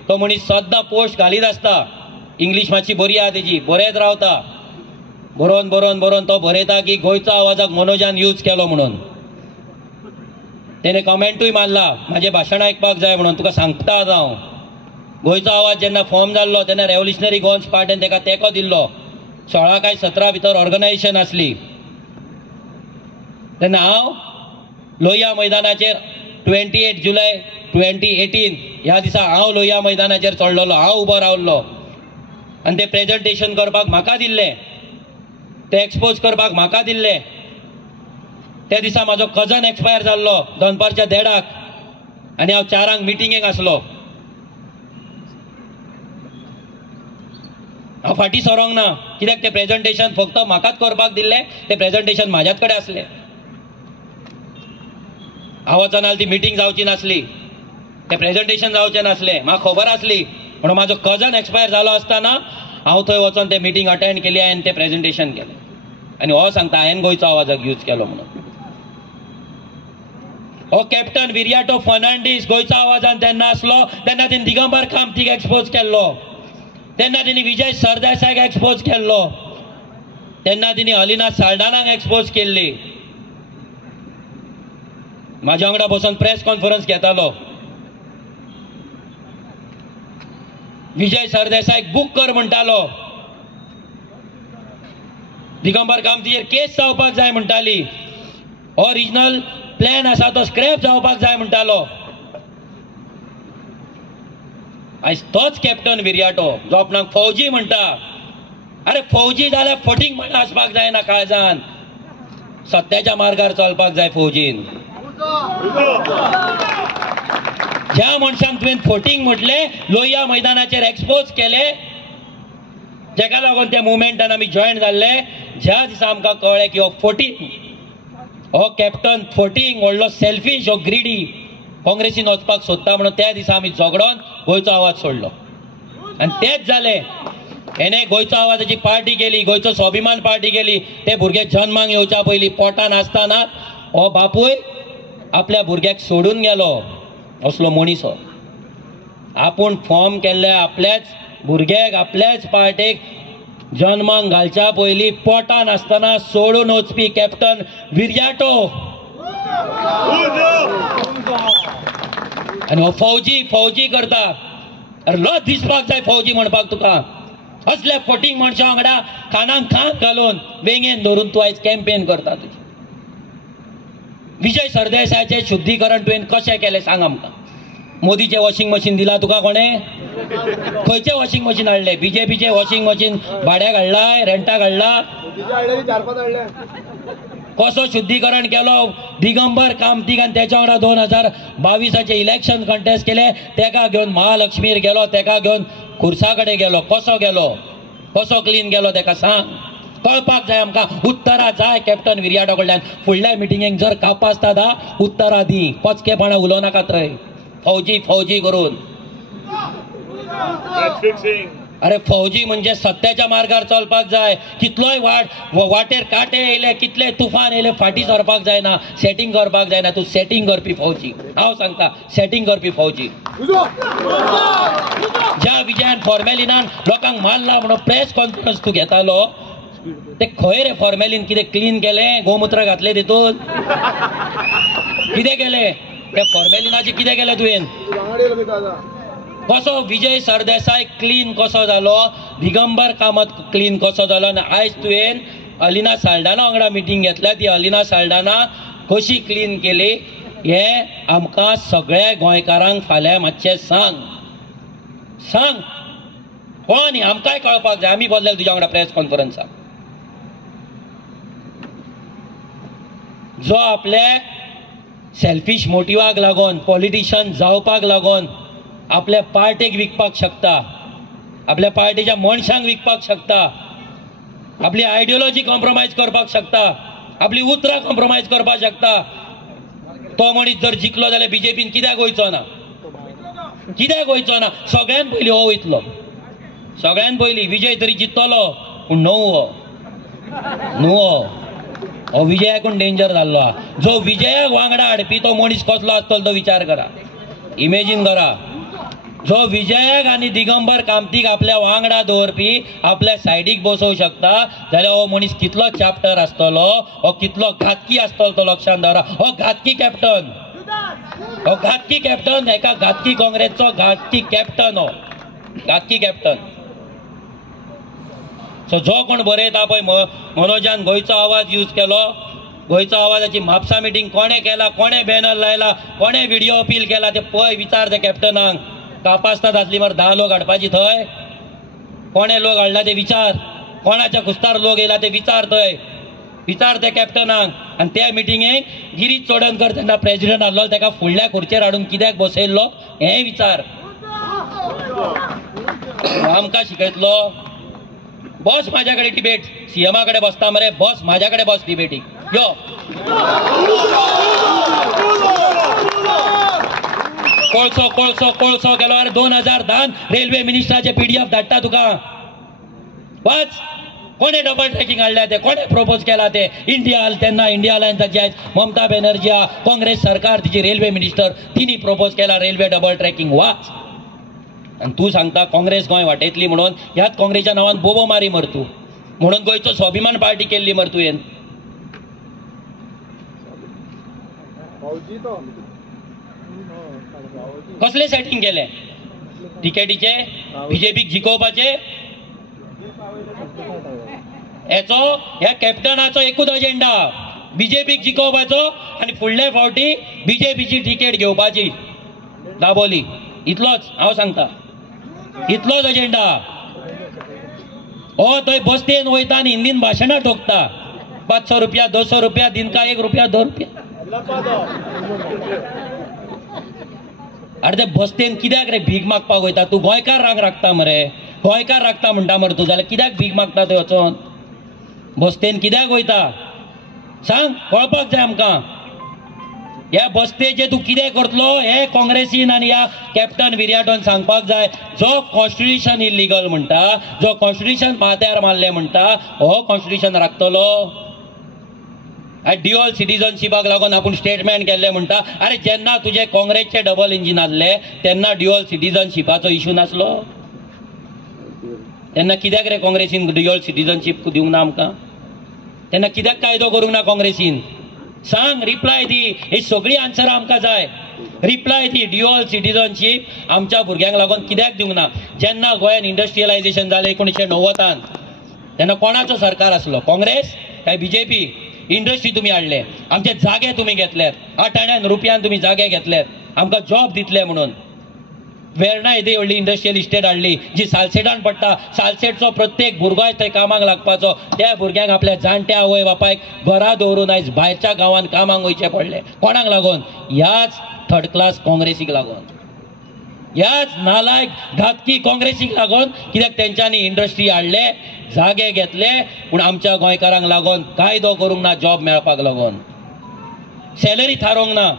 तो मनीस सद्दां पोस्ट घालीत आसता. इंग्लीश मातशी बरी आहा तेजी, बरयत रावता. बरोवन तो बरयता की गोंयचो आवाजाक मनोजान यूज केलो म्हणून. तेणे कमेंटूय मारला म्हाजें भाशण आयकपाक जाय म्हणून. तुका सांगता हांव, गोंयचो आवाज जेन्ना फॉर्म जाल्लो तेन्ना रेव्होल्युशनरी गोवन्स पार्टीन तेका तेंको दिल्लो. 16 काय 17 भितर ऑर्गनायजेशन आसली. तेन्ना हांव लोहिया मैदानाचेर 28 जुलय 2018 ह्या दिसा हांव लोहिया मैदानाचेर चडलोलो. हांव उबो रावल्लो आनी ते प्रेझेंटेशन करपाक म्हाका दिल्लें, ते एक्सपोज करपाक म्हाका दिल्लें. त्या दिसा म्हाजो कजन एक्सपायर जाल्लो दनपारच्या 1:30 आनी हांव 4 मिटिंगेक आसलो. हांव फाटीं सरोंक ना, कित्याक ते प्रेझेंटेशन फक्त म्हाकाच करपाक दिल्लें. ते प्रेझेंटेशन म्हाज्याच कडेन आसलें. हांव वचना ती मिटींग जावची नासली, ते प्रेझेंटेशन जावचें नासलें. म्हाका खबर आसली म्हणून म्हाजो कजन एक्सपायर जालो आसतना हांव थंय वचोन ते मिटींग अटेंड केली, हांवें ते प्रेझेंटेशन केलें. आनी हो सांगता हांवें गोंयचो आवाजाक यूज केलो म्हणून. हो कॅप्टन विरियाटो फर्नांडीस गोंयचो आवाजान तेन्ना आसलो तेन्ना तेणी दिगंबर कामतीक एक्सपोज केल्लो, तेन्ना तेणी विजय सरदेसायक एक्सपोज केल्लो, तेन्ना तेणी अलिना साल्डानाक एक्सपोज केल्ली. म्हाज्या वांगडा बसून प्रेस कॉन्फरन्स घेतालो. विजय सरदेसायक बूक कर म्हणटालो. दिगंबर कामतीचेर केस जावपाक जाय म्हणटाली. ओरिजिनल प्लॅन आसा तो स्क्रॅप जावपाक जाय म्हणटालो. आयज तोच कॅप्टन विरियाटो जो आपणाक फौजी म्हणटा. अरे फौजी जाल्यार फटींग म्हण आसपाक जायना काळजान. सत्याच्या मार्गार चलपाक जाय फौजीन. ज्या मनशान तुवें फटींग म्हटले, लोहिया मैदानाचेर एक्सपोज केले, जेका लागून त्या मुवमेंटान आमी जॉयन जाल्ले, ज्या दिसा आमकां कळ्ळें की हो फटींग, हो कॅप्टन फटींग, व्हडलो सेल्फीश, हो ग्रिडी, काँग्रेसीन वचपाक सोदता म्हणून त्या दिसा आमी झगडोन गोंयचो आवाज सोडलो. आनी तेच जालें. हेणे गोंयचो आवाजाची पार्टी केली, गोंयचो स्वाभिमान पार्टी केली. ते भुरगे जन्माक येवच्या पयलीं पोटान आसतना हो बापूय आपल्या भुरग्याक सोडून गेलो. असलो मनीस हो. आपूण फॉर्म केल्ल्या आपल्याच भुरग्याक आपल्याच पार्टेक जन्माक घालच्या पयलीं पोटान आसतना सोडून वचपी कॅप्टन विर्याटो आनी हो फौजी करता. अरे लज दिसपाक जाय फौजी म्हणपाक तुका. असल्या फटींग मनशा वांगडा खानाक खांक घालून वेंगेन धरून तूं आयज कॅम्पेन करता. तुजी विजय सरदेसायाचें शुद्धीकरण तुवें कशें केलें सांग आमकां. मोदीचें वॉशिंग मशीन दिला तुका कोणें? खंयचें वॉशिंग मशीन हाडलें? बीजेपीचें वॉशिंग मशीन भाड्याक हाडलाय, रेंटाक हाडला? कसो शुद्धीकरण केलो? दिगंबर कामतीक आनी तेच्या वांगडा 2022 इलेक्शन कंटेस्ट केले. तेका घेवन महालक्ष्मीर गेलो, तेका घेवन खुर्सा कडेन गेलो. कसो गेलो? कसो क्लीन गेलो तेका सांग. कळपाक जाय आमकां. उत्तरां जाय कॅप्टन विर्याटो कडल्यान. फुडल्या मिटिंगेक जर काप आसता दा उत्तरां दी. पचकेपणां उलोव नाका थंय. फौजी करून. अरे फौजी म्हणजे सत्याच्या मार्गार चलपाक जाय. कितलोय वाटेर काटे येयले, कितले तुफान येयले, फाटी सरपाक जायना. सेटिंग करपाक जायना. तूं सेटिंग करपी फौजी. हांव सांगता सेटिंग करपी फौजी. ज्या विजयान फॉर्मेलिनान लोकांक मारला म्हणून प्रेस कॉन्फरन्स तूं घेतालो ते खंय रे? फॉर्मेलिन कितें क्लीन केलें? गोमूत्र घातलें तितून? कितें केलें? त्या फॉर्मेलिनाचें कितें केलें तुवें? कसो विजय सरदेसाय क्लीन कसो जालो? दिगंबर कामत क्लीन कसो जालो? आनी आयज तुवें अलिना साल्डाना वांगडा मिटींग घेतल्या. ती अलिना साल्डाना कशी क्लीन केली हें आमकां सगळ्या गोंयकारांक फाल्यां मातशें सांग. हो न्ही आमकांय कळपाक जाय. आमी बसलेले तुज्या वांगडा प्रेस कॉन्फरन्साक. जो आपल्या सेल्फिश मोटिवाक लागून पॉलिटिशियन जावपाक लागून आपल्या पार्टेक विकपाक शकता, आपल्या पार्टीच्या मनशांक विकपाक शकता, आपली आयडियोलॉजी कॉम्प्रोमायज करपाक शकता, आपली उतरां कॉम्प्रोमायज करपाक शकता. तो मनीस जर जिखलो जाल्यार बीजेपीन कित्याक वयचो ना? कित्याक वयचो ना? सगळ्यान पयलीं हो वयतलो. सगळ्यान पयलीं विजय तरी जितलो पूण न्हू हो विजयाकून डेंजर जाल्लो आहा. जो विजयाक वांगडा हाडपी तो मनीस कसलो आसतलो तो विचार करा. इमेजीन करा. जो विजयाक आनी दिगंबर कामतीक आपल्या वांगडा दवरपी, आपल्या सायडीक बसोवंक शकता जाल्यार हो मनीस कितलो चॅप्टर आसतलो, हो कितलो घातकी आसतलो तो लक्षांत दवरा. हो घातकी कॅप्टन एका घातकी काँग्रेसचो घातकी कॅप्टन. हो घातकी कॅप्टन. सो जो कोण बरयता पळय मनोजान गोंयचो आवाज यूज केलो, गोंयचो आवाजाची म्हापसा मिटींग कोणे केला, कोणे बॅनर लायला, कोणे व्हिडिओ अपील केला ते पळय विचार त्या कॅप्टनाक. कापासतात आसली मरे 10 लोक हाडपाची थंय. कोणे लोक हाडला ते विचार. कोणाच्या कुस्तार लोक येयला ते विचार थंय. विचार त्या कॅप्टनाक. आनी त्या मिटिंगेक गिरीश चोडणकर तेन्ना प्रेसिडेंट आसलो तेका फुडल्या खुर्चेर हाडून कित्याक बसयल्लो हें विचार. आमकां शिकयतलो. बस म्हाज्या कडेन डिबेट. सीएमा कडेन बसता मरे, बस म्हाज्या कडेन बस डिबेटीक. यो कोळसो केलो. अरे 2010 रेल्वे मिनिस्टराचे PDF धाडटा तुका. वाच. कोणे डबल ट्रॅकिंग हाडल्या ते, कोणे प्रपोज केला ते. तेन्ना इंडिया अलायन्साची आयज ममता बॅनर्जी आहा, काँग्रेस सरकार तिची रेल्वे मिनिस्टर, तिनी प्रपोज केला रेल्वे डबल ट्रॅकिंग. वाच. आणि तू सांगता काँग्रेस गोंय वाटयतली म्हणून. ह्याच काँग्रेसच्या नांवान बोबो मारी मर तू. म्हणून गोंयचो स्वाभिमान पार्टी केल्ली मर तुवें. कसले सेटिंग केले टिकेटीचे? बीजेपीक जिखोवपाचे. ह्या कॅप्टनाचो एकूच अजेंडा बीजेपीक जिखोवपाचो आनी फुडले फावटी बीजेपीची टिकेट घेवपाची दाबोली. इतलोच हांव सांगता. इतलोच अजेंडा. हो थंय बसतेन वयता आनी हिंदीन भाशणां ठोकता. 500 रुपया 200 रुपया दिन का 1 रुपया 2 रुपया. अरे ते बसतेन कित्याक रे भीक मागपाक वयता? तूं गोंयकार राखता मरे. गोंयकार राखता म्हणटा मरे तूं, जाल्यार कित्याक भीक मागता थंय वचोन? बसतेन कित्याक वयता सांग. कळपाक जाय आमकां. ह्या बसतेचे तूं कितें करतलो हे काँग्रेसीन आनी ह्या कॅप्टन विर्याटोन सांगपाक जाय. जो कॉन्स्टिट्युशन इलिगल म्हणटा, जो कॉन्स्टिट्युशन माथ्यार मारले म्हणटा, हो कॉन्स्टिट्युशन राखतलो? ड्युअल सिटीजनशिपाक लागून आपूण स्टेटमेंट केल्ले म्हणटा. अरे जेन्ना तुजे काँग्रेसचे डबल इंजीन आसले तेन्ना ड्युअल सिटीजनशिपाचो इशू नासलो. तेन्ना कित्याक रे काँग्रेसीन ड्युअल सिटीजनशीप दिवंक ना आमकां? तेन्ना कित्याक कायदो करूंक ना काँग्रेसीन? सांग, रिप्लाय दी. ही सगळी आन्सरां आमकां जाय. रिप्लाय दी. ड्युअल सिटीजनशीप आमच्या भुरग्यांक लागून कित्याक दिवंक ना? जेन्ना गोंयान इंडस्ट्रियलायझेशन जालें 1990 तेन्ना कोणाचो सरकार आसलो? काँग्रेस काय बीजेपी? इंडस्ट्री तुम्ही हाडले, आमचे जागे तुम्ही घेतल्यात, 8 आण्यान रुपयान तुम्ही जागे घेतल्यात, आमकां जॉब दितले म्हणून. वेर्णा येदी व्हडली इंडस्ट्रियल इस्टेट हाडली जी सालसेटान पडटा. सालसेटचो प्रत्येक भुरगोय थंय कामाक लागपाचो. त्या भुरग्यांक आपल्या जाणट्या आवय बापायक घरा दवरून आयज भायरच्या गांवांत कामाक वयचें पडलें. कोणाक लागून? ह्याच थर्ड क्लास काँग्रेसीक लागून, ह्याच नालायक घातकी काँग्रेसीक लागून. कित्याक तेंच्यांनी इंडस्ट्री हाडले, जागे घेतले, पूण आमच्या गोंयकारांक लागून कायदो करूंक ना जॉब मेळपाक लागून, सॅलरी थारोवंक ना.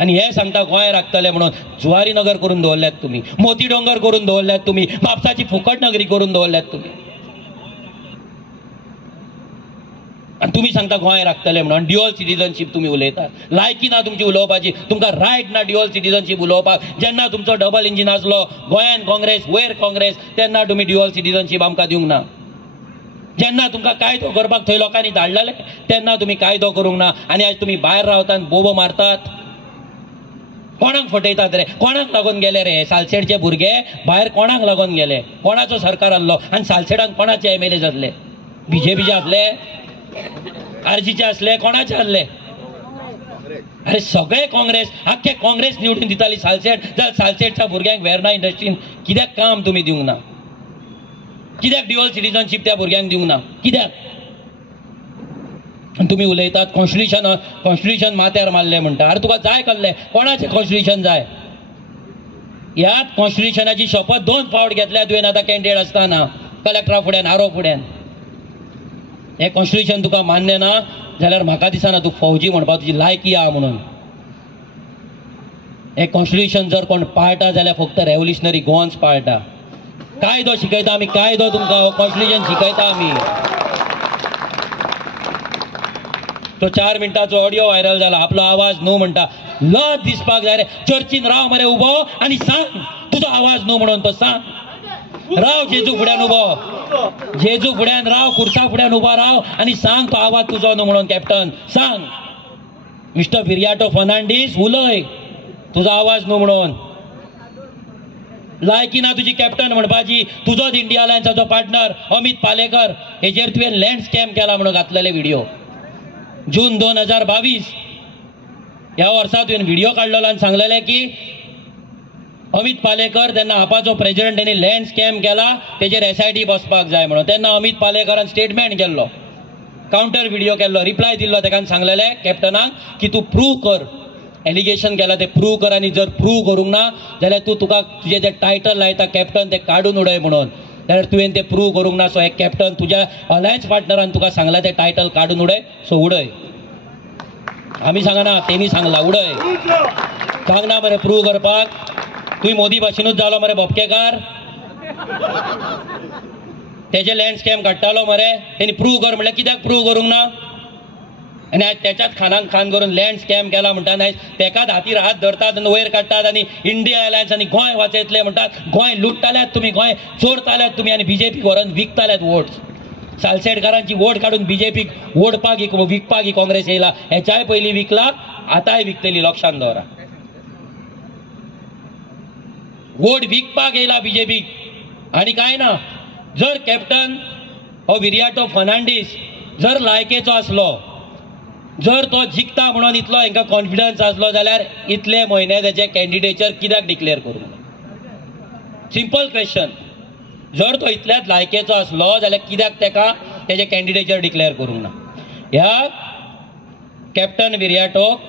आनी हे सांगता गोंय राखतले म्हणून. जुवारी नगर करून दवरल्यात तुमी, मोती डोंगर करून दवरल्यात तुमी, म्हापसाची फुकट नगरी करून दवरल्यात तुमी. आनी तुमी सांगता गोंय राखतले म्हणून. ड्युअल सिटीजनशीप तुमी उलयतात. लायकी ना तुमची उलोवपाची, तुमकां रायट ना ड्युअल सिटीजनशीप उलोवपाक. जेन्ना तुमचो डबल इंजीन आसलो, गोंयान काँग्रेस वयर काँग्रेस, तेन्ना तुमी ड्युअल सिटीजनशीप आमकां दिवंक ना. जेन्ना तुमकां कायदो करपाक थंय लोकांनी धाडलेले, तेन्ना तुमी कायदो करूंक ना. आनी आयज तुमी भायर रावतात, बोबो मारतात. कोणाक फटयतात रे? कोणाक लागून गेले रे सालसेटचे भुरगे भायर? कोणाक लागून गेले? कोणाचो सरकार आसलो? आनी सालसेटान कोणाचे MLA जातले? बीजेपीचे आसले? आरजीचे आसले? कोणाचे आसले? अरे सगळे काँग्रेस, आख्खे काँग्रेस निवडून दिताली सालसेट. जाल्यार सालसेटच्या भुरग्यांक वेर्ना इंडस्ट्रीन कित्याक काम तुमी दिवंक ना? कित्याक ड्युअल सिटीजनशीप त्या भुरग्यांक दिवंक ना? कित्याक? आनी तुमी उलयतात कॉन्स्टिट्युशन माथ्यार मारले म्हणटा. अरे तुका जाय कसलें? कोणाचें कॉन्स्टिट्युशन जाय? ह्याच कॉन्स्टिट्युशनाची शपथ 2 फावट घेतल्या तुवें आतां कॅन्डिडेट आसतना कलेक्टरा फुड्यान, आरो फुड्यान. हें कॉन्स्टिट्युशन तुका मान्य ना जाल्यार म्हाका दिसना तूं फौजी म्हणपाक तुजी लायकी आहा म्हणून. हें कॉन्स्टिट्युशन जर कोण पाळटा जाल्यार फक्त रेव्होल्युशनरी गोवन्स पाळटा. कायदो शिकयता आमी, कायदो तुमकां कॉन्स्टिट्युशन शिकयता आमी. तो 4 मिनटाचो ऑडियो व्हायरल जाला. आपलो आवाज न्हू म्हणटा. लज दिसपाक जाय रे. चर्चीन राव मरे उबो आनी सांग तुजो आवाज न्हू म्हणून. तो सांग, राव जेजू फुड्यान उबो, जेजू फुड्यान राव, खुर्सा फुड्यान उबो राव आनी सांग तो आवाज तुजो न्हू म्हणून. कॅप्टन सांग, मिस्टर विरियाटो फर्नांडीस उलय, तुजो आवाज न्हू म्हणून. लायकी ना तुजी कॅप्टन म्हणपाची. तुजोच इंडिया अलायन्साचो पार्टनर अमित पालेकर, हेजेर तुवें लँड स्कॅम केला म्हणून घातलेले व्हिडिओ. जून 2022 ह्या वर्सा तुवें व्हिडिओ काडलेलो आनी सांगलेले की अमित पालेकर तेन्ना आपाचो प्रेसिडेंट, तेणी लँड स्कॅम केला, तेजेर SIT बसपाक जाय म्हणून. तेन्ना अमित पालेकरान स्टेटमेंट केल्लो, काउंटर व्हिडिओ केल्लो, रिप्लाय दिल्लो. तेका सांगलेले कॅप्टनाक की तूं प्रूव कर, एलिगेशन केला ते प्रूव कर, आनी जर प्रूव करूंक ना जाल्यार तुका तुजें तें टायटल लायता कॅप्टन तें काडून उडय म्हणून. जाल्यार तुवें तें प्रूव करूंक ना. सो एक कॅप्टन तुज्या अलायन्स पार्टनरान तुका सांगला तें टायटल काडून उडय. सो उडय. आमी सांगना, तेणी सांगला उडय. सांगना मरे प्रूव करपाक. तुवें मोदी भाशेनूच जालो मरे बोपकेकार. तेजे लँड स्कॅम काडटालो मरे, तेणी प्रूव कर म्हणल्यार कित्याक प्रूव करूंक ना? आनी आयज त्याच्याच खानान खान करून लँड स्कॅम केला म्हणटा. आयज तेकाच हातीर हात धरतात आनी वयर काडटात आनी इंडिया अलायन्स आनी गोंय वाचयतले म्हणटात. गोंय लुट्टाल्यात तुमी, गोंय चोरताल्यात तुमी आनी बीजेपी व्हरून विकताल्यात वोट. सालसेटकारांची वोट काडून बीजेपीक वोडपाक विकपाक ही काँग्रेस येयला. हेच्याय पयलीं विकला, आतांय विकतली, लक्षांत दवरा. वोट विकपाक येयला बीजेपीक आनी कांय ना. जर कॅप्टन हो विरियाटो फर्नांडीस जर लायकेचो आसलो, जर तो जिखता म्हणून इतलो हांकां कॉन्फिडन्स आसलो जाल्यार इतले म्हयने तेचे कॅन्डिडेचर कित्याक डिक्लेअर करूंक ना? Simple question. जर तो इतल्याच लायकेचो आसलो जाल्यार कित्याक तेका तेजे कॅन्डिडेचर डिक्लेअर करूंक ना? ह्या कॅप्टन विरियाटोक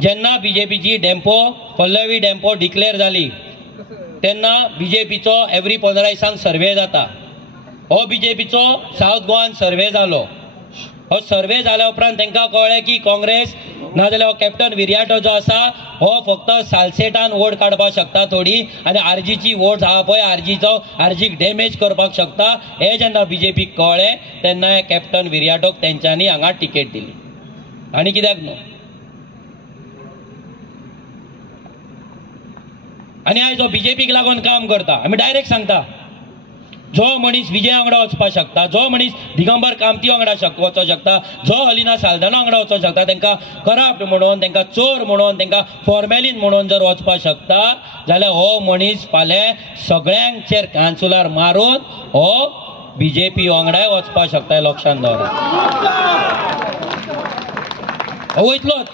जेन्ना बीजेपीची डेम्पो, पल्लवी डेम्पो डिक्लेअर जाली तेन्ना बीजेपीचो एवरी 15 दिसांक सर्वे जाता. हो बीजेपीचो सावथ गोवान सर्वे जालो. हो सर्वे जाल्या उपरांत तांकां कळ्ळें की काँग्रेस नाजाल्यार हो कॅप्टन विरियाटो जो आसा हो फक्त सालसेटान वोट काडपाक शकता थोडी, आनी आरजीची वोट आहा पळय आरजीक डॅमेज करपाक शकता. हे जेन्ना बीजेपीक कळ्ळें तेन्ना हे कॅप्टन विरियाटोक तेंच्यांनी हांगा टिकेट दिली. आनी कित्याक न्हू? आनी आयज हो बीजेपीक लागून काम करता. आमी डायरेक्ट सांगता, जो मनीस विजय वांगडा वचपाक शकता, जो मनीस दिगंबर कामती वांगडा वचूंक शकता, जो अलिना साल्दना वांगडा वचूंक शकता, तांकां करप्ट म्हणून, तांकां चोर म्हणून, तांकां फॉर्मेलिन म्हणून जर वचपाक शकता जाल्यार हो मनीस फाल्यां सगळ्यांचेर कांचुलार मारून हो बीजेपी वांगडाय वचपाक शकता, लक्षांत दवरा. वयतलोच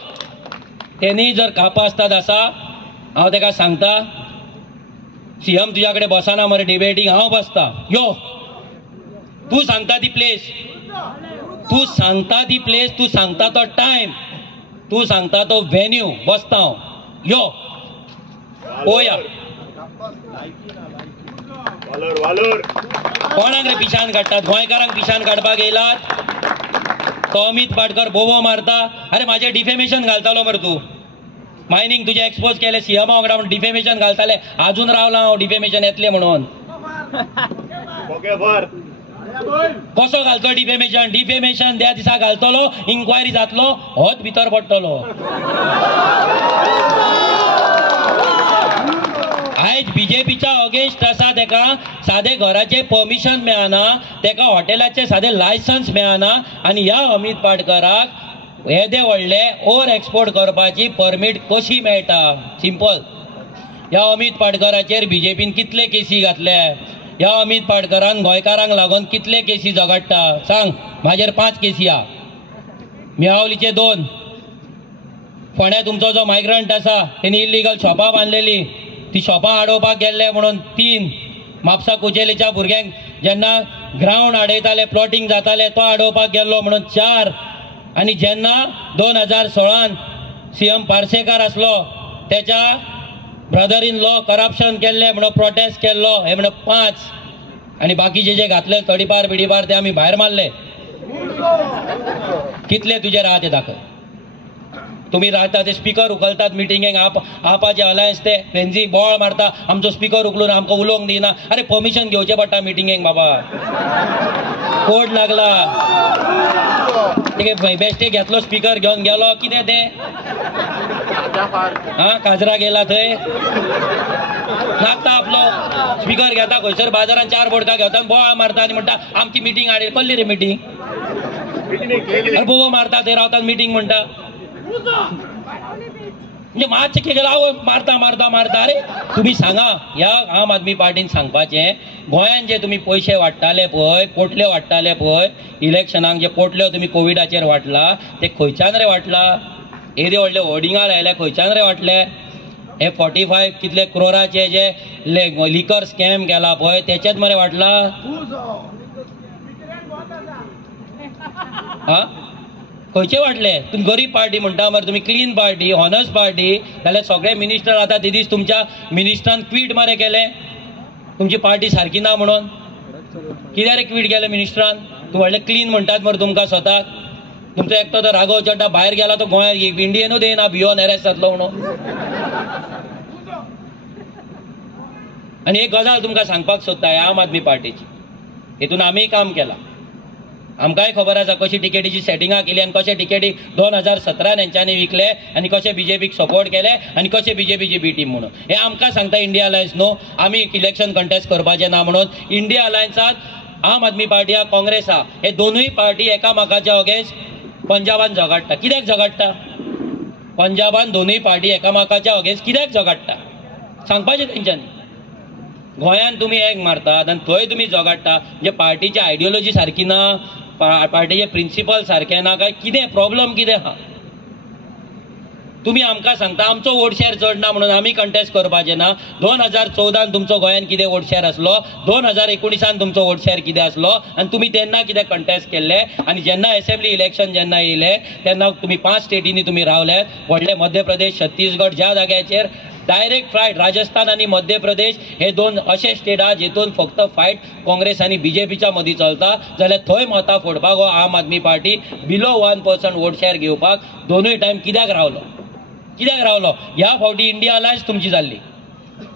तेनी जर कापास्ताद आसा हांव ताका सांगता सीएम तुझ्या कडेन बसना मरे डिबेटींग, हांव बसता. यो तूं सांगता ती प्लेस, तूं सांगता ती प्लेस, तूं सांगता तो टायम, तूं सांगता तो व्हेन्यू, बसता हांव. यो पळोवया कोणाक रे पिशान काडटात. गोंयकारांक पिशान काडपाक येयलात. तो अमित पाटकर बोबो मारता. अरे माझे डिफेमेशन घालतालो मरे तूं. मायनिंग तुझे एक्सपोज केले सीएम वांगडा म्हणून डिफेमेशन घालताले. अजून रावला हांव डिफेमेशन येतले म्हणून. कसो घालतो डिफेमेशन? डिफेमेशन त्या दिसा घालतलो, इन्क्वायरी जातलो, होच भितर पडटलो. आयज बीजेपीच्या अगेन्स्ट आसा, तेका सादे घराचे परमिशन मेळना, तेका हॉटेलाचे सादे लायसन्स मेळना, आनी ह्या अमित पाटकराक येदे व्हडले ओवर एक्सपोर्ट करपाची परमीट कशी मेळटा? सिंपल. ह्या अमित पाटकराचेर बीजेपीन कितले केसी घातले? ह्या अमित पाटकरान गोंयकारांक लागून कितले केसी झगडटा? सांग. म्हाजेर 5 केसी हा. मियावलीचे 2. फोंड्या तुमचो जो मायग्रंट आसा तेणी इल्लीगल शॉपां बांदलेली, ती शॉपां आडोवपाक गेल्ले म्हणून 3. म्हापसा कुचेलीच्या भुरग्यांक जेन्ना ग्रावंड आडयताले, प्लॉटिंग जाताले, तो आडोवपाक गेल्लो म्हणून 4. आणि जेन्ना 2016 सीएम पार्सेकार असलो त्याच्या ब्रदर इन लॉ करप्शन केल्ले म्हणून प्रोटेस्ट केल्लो, हे म्हणून 5. आणि बाकीचे जे घातले तडीपार बिडीपार ते आम्ही भायर मारले. कितले तुझे राहा ते दाखय. तुम्ही राहता ते स्पीकर उखलतात मिटिंगेक, आपाचे अलायन्स ते फेन्सी बॉळ मारता, आमचो स्पीकर उखलून आमकां उलोवंक दिना. अरे परमिशन घेवचें पडटा मिटिंगेक बाबा. कोड लागला, बेश्टे घेतलो स्पीकर घेवन गेलो, कितें तें काजरा गेला थंय लागता आपलो स्पीकर घेता खंयसर बाजारान 4 बोडका घेता, बोळ मारता आनी म्हणटा आमची मिटींग हाडली. कसली रे मिटींग? अरे बोबो मारता थंय रावतात मिटींग म्हणटा. म्हणजे मातशें कितें मारता मारता मारता. अरे तुम्ही सांगा, ह्या आम आदमी पार्टीन सांगपाचें, गोंयान जे तुम्ही पयशे वाडटाले पळय, पोटल्यो वाडटाले पळय, इलेक्शनाक जे पोटल्यो तुम्ही कोविडाचेर वाटला, ते खंयच्यान रे वाटला? येदे व्हडले होर्डिंगां लायल्या, खंयच्यान रे वाटले? हे 45 कितले क्रोराचे जे लिकर स्कॅम केला पळय, तेचेच मरे वाटला? हा खंयचे वाटले? तुम्ही गरीब पार्टी म्हणटा मरे, तुम्ही क्लीन पार्टी, हॉनस्ट पार्टी, जाल्यार सगळे मिनिस्टर आता ते दीस तुमच्या मिनिस्टरान ट्वीट मरे केले तुमची पार्टी सारकी ना म्हणून. कित्याक रे ट्वीट केले मिनिस्टरान? तूं व्हडले क्लीन म्हणटात मरे तुमकां स्वताक. तुमचो एकटो तो राघव चड्डा भायर गेला, तो गोंयांत इंडियनूच येना, बियोन अरेस्ट जातलो म्हणून. आनी एक गजाल तुमकां सांगपाक सोदता, ह्या आम आदमी पार्टीची हेतून आमी काम केलां. आमकांय खबर आसा कशी टिकेटीची सेटिंगां केली आनी कशे टिकेटी 2017 हेंच्यांनी विकले आनी कशे बीजेपीक सपोर्ट केले आनी कशे बीजेपीची बी टीम म्हणून. हे आमकां सांगता इंडिया अलायन्स न्हू. आमी इलेक्शन कंटेस्ट करपाचें ना म्हणून. इंडिया अलायन्सात आम आदमी पार्टी आहा, काँग्रेस आहा, हे दोनूय पार्टी एकामेकाच्या अगेन्स्ट पंजाबान झगडटा. कित्याक झगडटा? पंजाबान दोनूय पार्टी एकामेकाच्या अगेन्स्ट कित्याक झगडटा सांगपाचें तेंच्यांनी. गोंयान तुम्ही एक मारतात आनी थंय तुम्ही झगडटा. म्हणजे पार्टीची आयडियोलॉजी सारकी ना, पार्टीचे प्रिंसिपल सारखे ना, काय कितें प्रॉब्लेम कितें आहा? तुम्ही आमकां सांगता आमचो वोट शेअर चड ना म्हणून आमी कंटेस्ट करपाचें ना. 2014 तुमचो गोंयान कितें वोट शेअर आसलो, 2019 तुमचो वोट शेअर कितें आसलो, आनी तुमी तेन्ना कितें कंटेस्ट केल्ले. आनी जेन्ना असेंब्ली इलेक्शन जेन्ना येयले तेन्ना तुम्ही 5 स्टेटींनी तुम्ही रावले. व्हडले मध्य प्रदेश, छत्तीसगड, ज्या जाग्याचेर डायरेक्ट फायट. राजस्थान आणि मध्य प्रदेश हे 2 असे स्टेट आहा जेतून फक्त फायट काँग्रेस आणि बीजेपीच्या मदीं चलता. जाल्यार थंय मतां फोडपाक हो आम आदमी पार्टी बिलो 1% वोट शेअर घेवपाक दोनूय टायम कित्याक रावलो? कित्याक रावलो? ह्या फावटी इंडिया अलायन्स तुमची जाल्ली.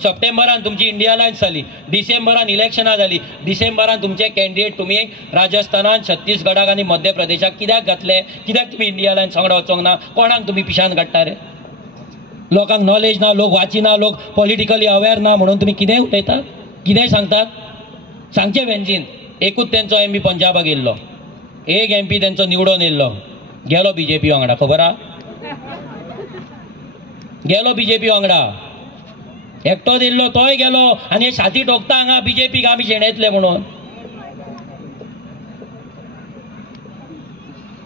सप्टेंबरान तुमची इंडिया अलायन्स जाली, डिसेंबरान इलेक्शनां जाली. डिसेंबरान तुमचे कॅन्डिडेट तुम्ही राजस्थानान, छत्तीसगडाक आणि मध्य प्रदेशाक कित्याक घातले? कित्याक तुम्ही इंडिया अलायन्स वांगडा वचोंक ना? कोणाक तुम्ही पिशान काडटा रे? लोकांक नॉलेज ना, लोक वाचिना, लोक पॉलिटिकली अवेअर ना म्हणून तुम्ही कितेंय उलयतात, कितेंय सांगतात. सांगचे वेंजीन एकूच त्यांचो MP पंजाबाक येयल्लो, एक MP त्यांचो निवडून येयल्लो, गेलो BJP वांगडा. खबर आहा? गेलो BJP वांगडा, एकटो दिल्लो तोय गेलो आनी हे छाती ठोकता हांगा BJPक आमी शेणयतले म्हणून.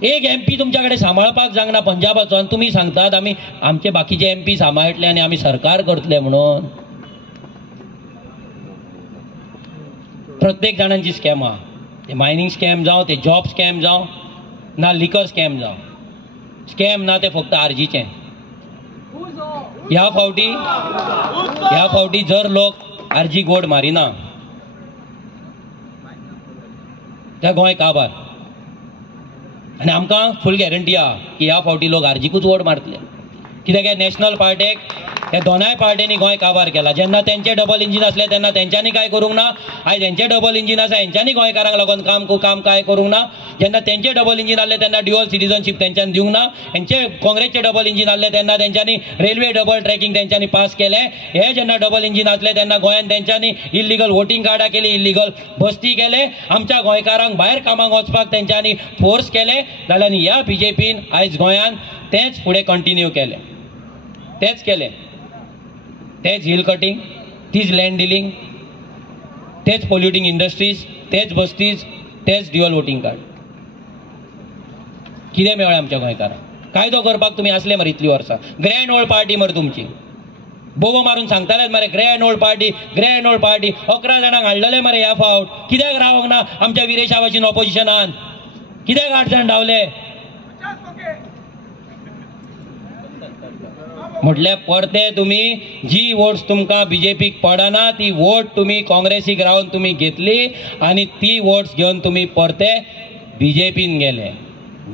एक MP तुमच्या कडेन सांबाळपाक जावंक ना पंजाबाचो आनी तुमी सांगतात आमी आमचे बाकीचे MP सांबाळटले आनी आमी सरकार करतले म्हणून. प्रत्येक जाणांची स्कॅम आहा. ते मायनिंग स्कॅम जावं, ते जॉब स्कॅम जावं, ना लिकर स्कॅम जावं. स्कॅम ना ते फक्त आरजीचे. ह्या फावटी जर लोक आरजीक वोट मारिना त्या गोंय काबार. आनी आमकां फूल गॅरंटी आहा की ह्या फावटी लोक आरजीकूच वोट मारतले. कित्याक हे नॅशनल पार्टेक हे दोनाय पार्टींनी गोंय काबार केला. जेन्ना तेंचे डबल इंजीन असले तेन्ना तेंच्यांनी काय करूंक ना. आयज हेंचे डबल इंजीन आसा हेंच्यांनी गोंयकारांक लागून काम काय करूंक ना. जेन्ना तेंचे डबल इंजीन आहले तेन्ना ड्युअल सिटीजनशीप तेंच्यांनी दिवंक ना. हेंचे काँग्रेसचे डबल इंजीन आहले तेन्ना तेंच्यांनी रेल्वे डबल ट्रॅकिंग तेंच्यांनी पास केले. हे जेन्ना डबल इंजीन आसले तेन्ना गोंयांत तेंच्यांनी इल्लिगल वोटिंग कार्डां केली, इल्लिगल बस्ती केले. आमच्या गोंयकारांक भायर कामाक वचपाक तेंच्यांनी फोर्स केले. जाल्यार ह्या BJPन आयज गोंयांत तेंच फुडें कंटिन्यू केले. तेच केले. तेच हिल कटिंग, तीच लँड डिलिंग, तेच पोल्युटिंग इंडस्ट्रीज, तेच बस्तीज, तेच ड्युअल वोटिंग कार्ड. कितें मेळ्ळें आमच्या गोंयकारांक? कायदो करपाक तुमी आसले मरे इतलीं वर्सां. ग्रँड ओल्ड पार्टी मरे तुमची. बोबो मारून सांगताले मरे grand old party, grand old party. 11 जाणांक हाडलेले मरे ह्या फावट. कित्याक रावंक ना आमच्या विरेश आवाजीन ऑपोजिशनान? कित्याक 8 जाण धांवले? म्हटल्यार परते तुमी जी वोट्स तुमकां BJPक पडना ती वोट तुमी काँग्रेसीक रावन तुमी घेतली आनी ती वोट्स घेवन तुमी परते BJPन गेले.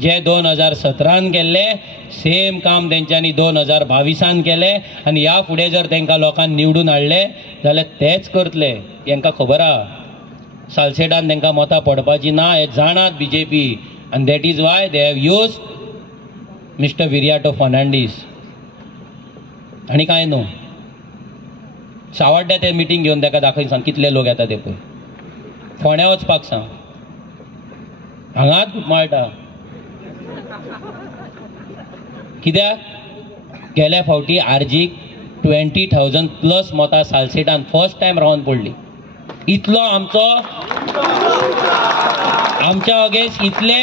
जे 2017 केल्ले सेम काम तेंच्यांनी 2022 केले आनी ह्या फुडें जर तेंकां लोकांनी निवडून हाडले जाल्यार तेच करतले. तेंकां खबर आहा सालसेटान तेंकां मतां पडपाची ना हे जाणात BJP आनी that is why they have use mister Viriato Fernandes. आनी कांय न्हू. सावड्ड्या ते मिटींग घेवन ताका दाखय सांग कितले लोक येता ते पळय. फोंड्या वचपाक सांग, हांगाच माळटा. कित्याक गेल्या फावटी आरजीक 20,000+ मतां सालसेटान फर्स्ट टायम रावन पडली. इतलो आमच्या अगेन्स्ट इतले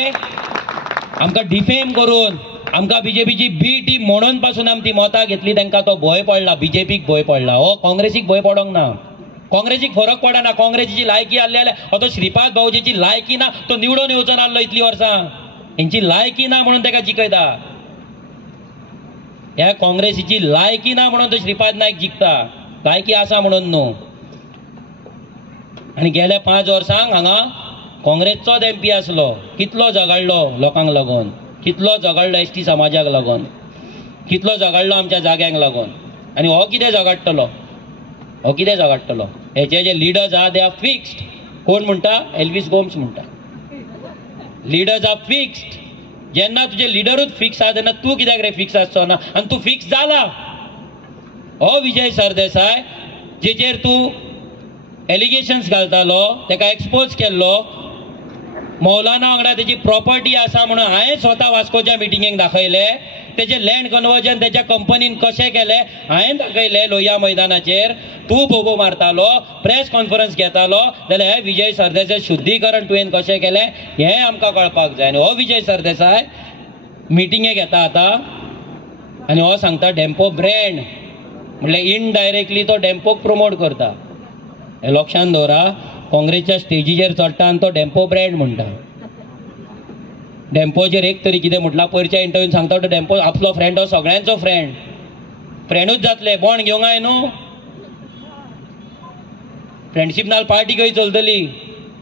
आमकां डिफेम करून आमकां BJPची बी टीम म्हणून पासून आमी ती मतां घेतली. तांकां तो भंय पडला, BJPक भंय पडला. हो काँग्रेसीक भंय पडोंक ना. काँग्रेसीक फरक पडना. काँग्रेसीची लायकी आसली जाल्यार हो तो श्रीपाद भाऊजेची लायकी ना तो निवडून येवचो नासलो इतलीं वर्सां. हेंची लायकी ना म्हणून ताका जिखयता. ह्या काँग्रेसीची लायकी ना म्हणून तो श्रीपाद नायक जिखता. लायकी आसा म्हणून न्हू. आनी गेल्या 5 वर्सांक हांगा काँग्रेसचोच MP आसलो. कितलो झगडलो लोकांक लागून, कितलो झगडलो ST समाजाक लागून, कितलो झगडलो आमच्या जाग्यांक लागून. आनी हो कितें झगडटलो? हो कितें झगडटलो? हेचे जे लिडर्स आहा दे आर फिक्स्ड. कोण म्हणटा? एल्विस गोम्स म्हणटा लिडर्स आर फिक्स्ड. जेन्ना तुजे लिडरूच फिक्स आहा तेन्ना तूं कित्याक रे फिक्स आसचो ना? आनी तूं फिक्स जाला. हो विजय सरदेसाय जेचेर तूं एलिगेशन्स घालतालो, ताका एक्सपोज केल्लो, मौलाना वांगडा तेजी प्रॉपर्टी आसा म्हणून हांवें स्वता वास्कोच्या मिटिंगेक दाखयले. तेजें लँड कन्वर्जन तेज्या कंपनीन कशें केलें हांवें दाखयलें लोहिया मैदानाचेर. तूं बोबो मारतालो, प्रेस कॉन्फरन्स घेतालो जाल्यार हे विजय सरदेसाय शुद्धीकरण तुवें कशें केलें हें आमकां कळपाक जाय. आनी हो विजय सरदेसाय मिटिंगेक येता आतां आनी हो सांगता डेम्पो ब्रँड म्हणल्यार इनडायरेक्टली तो डेम्पोक प्रमोट करता. हे लक्षांत दवरा. काँग्रेसच्या स्टेजीचेर चडटा आनी तो डेम्पो ब्रँड म्हणटा. डेम्पोचेर एक तरी कितें म्हटलां पयरच्या इंटरव्यून सांगता तो डेम्पो आपलो फ्रेंड हो सगळ्यांचो फ्रेंडूच जातले. बोंड घेवंक जाय न्हू. फ्रेंडशीप नाल पार्टी खंय चलतली?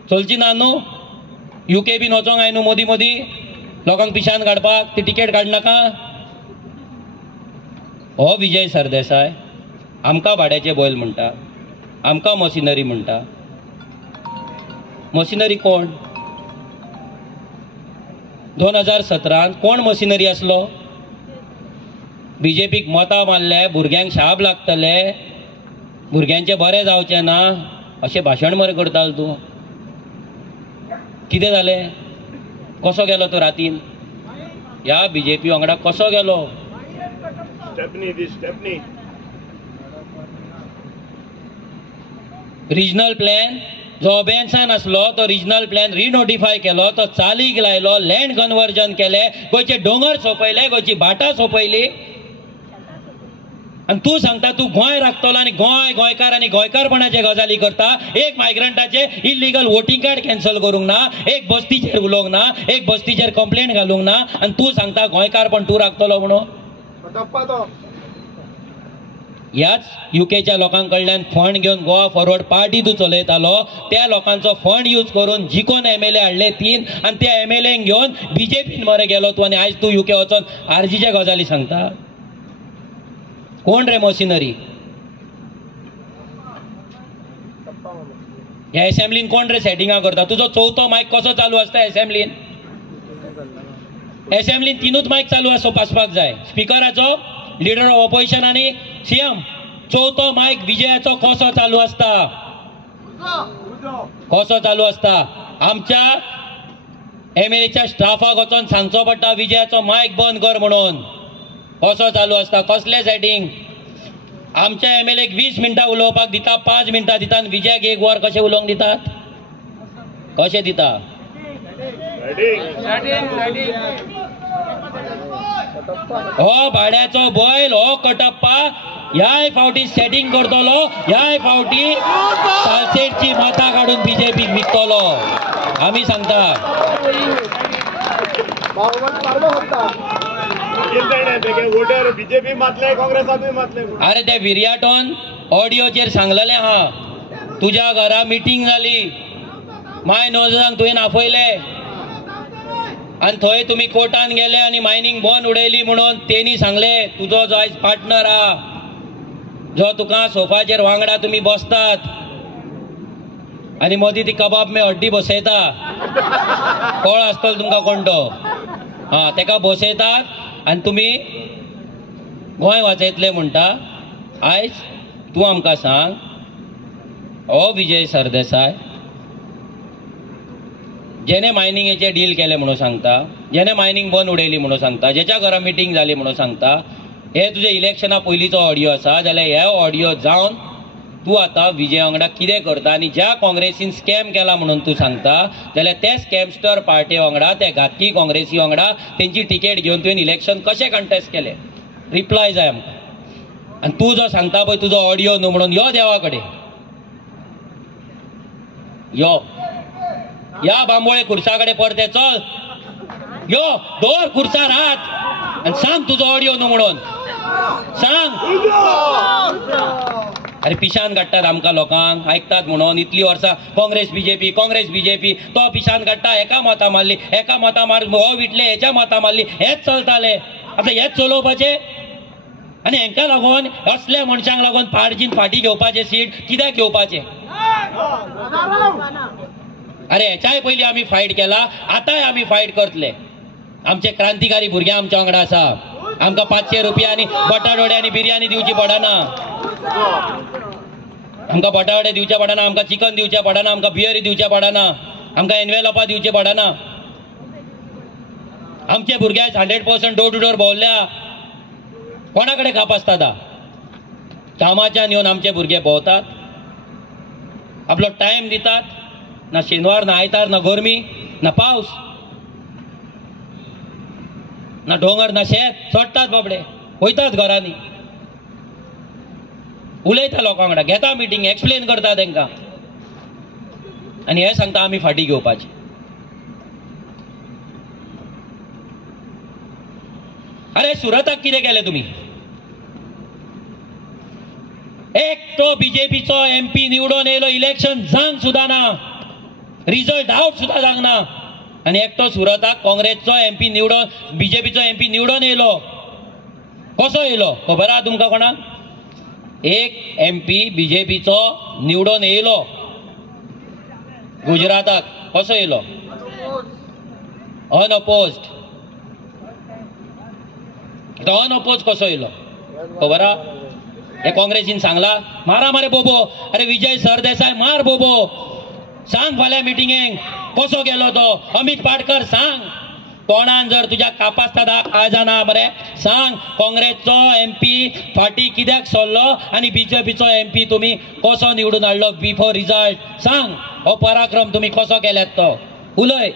चलची ना न्हू. UK बीन वचोंक जाय न्हू मोदी लोकांक पिशान काडपाक. ती टिकेट काडनाका. हो विजय सरदेसाय आमकां भाड्याचे बैल म्हणटा, आमकां मशिनरी म्हणटा. मशिनरी कोण? 2017 कोण मशिनरी आसलो? BJPक मतां मारले, भुरग्यांक शाब लागतले, भुरग्यांचे बरें जावचें ना अशें भाशण मरे करतालो तूं. कितें जालें? कसो गेलो तो रातीन? ह्या बीजेपी वांगडा कसो गेलो? रिजनल प्लॅन जो बेन्सान आसलो तो रिजनल प्लॅन रिनोटिफाय केलो, तो चालीक लायलो, लँड कन्वर्जन केले, गोंयचे दोंगर सोंपयले, गोंयची भाटां सोंपयली. आणि तू सांगता तू गोंय राखतलो आनी गोंयकार आनी गोंयकारपणाचे गजाली करता. एक मायग्रंटाचे इलिगल वोटिंग कार्ड कॅन्सल करूंक ना, एक बस्तीचेर उलोवंक ना, एक बस्तीचेर कंप्लेंट घालूंक ना, आणि तू सांगता गोंयकारपण तू राखतलो म्हणून. ह्याच युकेच्या लोकांकडल्यान फंड घेवन गोवा फॉरवर्ड पार्टी तू चलयतालो. त्या लोकांचो फंड यूज करून जिकोन MLA हाडले 3 आणि त्या MLAंक घेवन बीजेपीन मरे गेलो तू. आणि आयज तू युके वचोन आरजीच्या गजाली सांगता. कोण रे मशिनरी? ह्या असेंब्लीन कोण रे सेटिंगा करता? तुजो चवथो मायक कसो चालू आसता असेंब्लीन? असेंब्लीन 3च मायक चालू आसपाक जाय. स्पीकराचो, लिडर ऑफ ऑपोजिशन आनी CM. चवथो मायक विजयाचो कसो चालू आसता? कसो चालू आसता? आमच्या MLAच्या स्टाफाक वचोन सांगचो पडटा विजयाचो मायक बंद कर म्हणून. कसो चालू आसता? कसले सेटिंग? आमच्या MLAक 20 मिनटां उलोवपाक दिता, 5 मिनटां दिता, आनी विजयाक 1 वर कशें उलोवंक दितात? कशें दिता? हो भाड्याचो बैल, हो कटप्पा ह्याय फावटी सेटिंग करतलो, ह्याय फावटी सालसेटची मतां काडून बीजेपीक विकतलो. आमी सांगता. अरे ते विर्याटोन ऑडिओचेर सांगलेलें आहा, तुज्या घरा मिटींग जाली, माय नोजांक तुवें आपयले आणि थंय तुमी कोर्टान गेले आनी मायनींग बंद उडयली म्हणून तेणी सांगले तुजो जो आयज पार्टनर आहा, जो तुका सोफाचेर वांगडा तुमी बसतात आनी मदीं ती कबाब मे हड्डी बसयता, कळ आसतलो तुमकां कोण तो. हां, तेका बसयतात आनी तुमी गोंय वाचयतले म्हणटा. आयज तूं आमकां सांग, हो विजय सरदेसाय जेणे मायनिंगेचे डील केले म्हणून सांगता, जेणे मायनिंग बंद उडयली म्हणून सांगता, जेच्या घरा मिटींग जाली म्हणून सांगता, हे तुजे इलेक्शना पयलींचो ऑडियो आसा. जाल्यार हे ऑडियो जावन तूं आतां विजय वांगडा कितें करता आनी ज्या काँग्रेसीन स्कॅम केला म्हणून तूं सांगता, जाल्यार ते स्कॅमस्टर पार्टी वांगडा, त्या घातकी काँग्रेसी वांगडा तेंची टिकेट घेवन तुवें इलेक्शन कशें कंटेस्ट केलें? रिप्लाय जाय आमकां. आनी तूं जो सांगता पळय तुजो ऑडियो न्हू म्हणून, यो देवा कडेन, यो या बांबोळे खुर्सा कडेन परते चल, यो दोर खुर्सार हात आनी सांग तुजो ऑडियो न्हू म्हणून सांग. अरे पिशान काडटात आमकां लोकांक, आयकतात म्हणून. इतली वर्सां काँग्रेस बीजेपी तो पिशान काडटा, एका मतां मारली, एका मतां मार, हो विटले, हेच्या मतां मारली, हेच चलताले. आतां हेच चलोवपाचे आनी हेंका लागून असल्या मनशांक लागून फाडजीन फाटी घेवपाचे सीट कित्याक घेवपाचे? अरे हेच्याय पयलीं आमी फायट केला, आतांय आमी फायट करतले. आमचे क्रांतिकारी भुरगे आमच्या वांगडा आसा. आमकां 500 रुपयांनी बटाटवडे आनी बिर्याणी दिवची पडना, आमकां बटाटवडे दिवचे पडना, आमकां चिकन दिवचें पडना, आमकां बियरी दिवचें पडना, आमकां एनवेलॉपां दिवचें पडना. आमचे भुरगे 100% डोर टू डोर भोंवल्या. कोणा कडेन खाप आसता? कामाच्यान येवन आमचे भुरगे भोंवतात, आपलो टायम दितात. ना शेनवार, ना आयतार, ना गरमी, ना पावस, ना डोंगर, ना शेत, चडटात बाबडे, वयतात घरांनी, उलयता लोकां वांगडा, घेता मिटींग, एक्सप्लेन करता तांकां आनी हे सांगता आमी फाटी घेवपाची. अरे सुरताक कितें केलें तुमी? एकटो बीजेपीचो MP निवडून येयलो, इलेक्शन जावंक सुद्दां ना, रिजल्ट आउट सुद्दां जावंक ना, आनी एकटो सुरताक काँग्रेसचो MP निवडून, बीजेपीचो MP निवडून येयलो. कसो येयलो खबर आहा तुमकां कोणाक? एक MP बीजेपीचो निवडून येयलो गुजराताक. कसो येयलो? अनअपोज्ड. तो अनअपोज कसो येयलो खबर आहा? हे काँग्रेसीन सांगला मारा मारे बोबो. अरे विजय सरदेसाय मार बोबो, सांग फाल्यां मिटिंगेक कसो गेलो तो अमित पाटकर सांग. कोणान जर तुझ्या कापास्तादाक आजाना बरे सांग. काँग्रेसचो MP फाटी कित्याक सरलो आनी BJPचो MP तुम्ही कसो निवडून हाडलो बिफोर रिजल्ट सांग. हो पराक्रम तुम्ही कसो केल्यात तो उलय.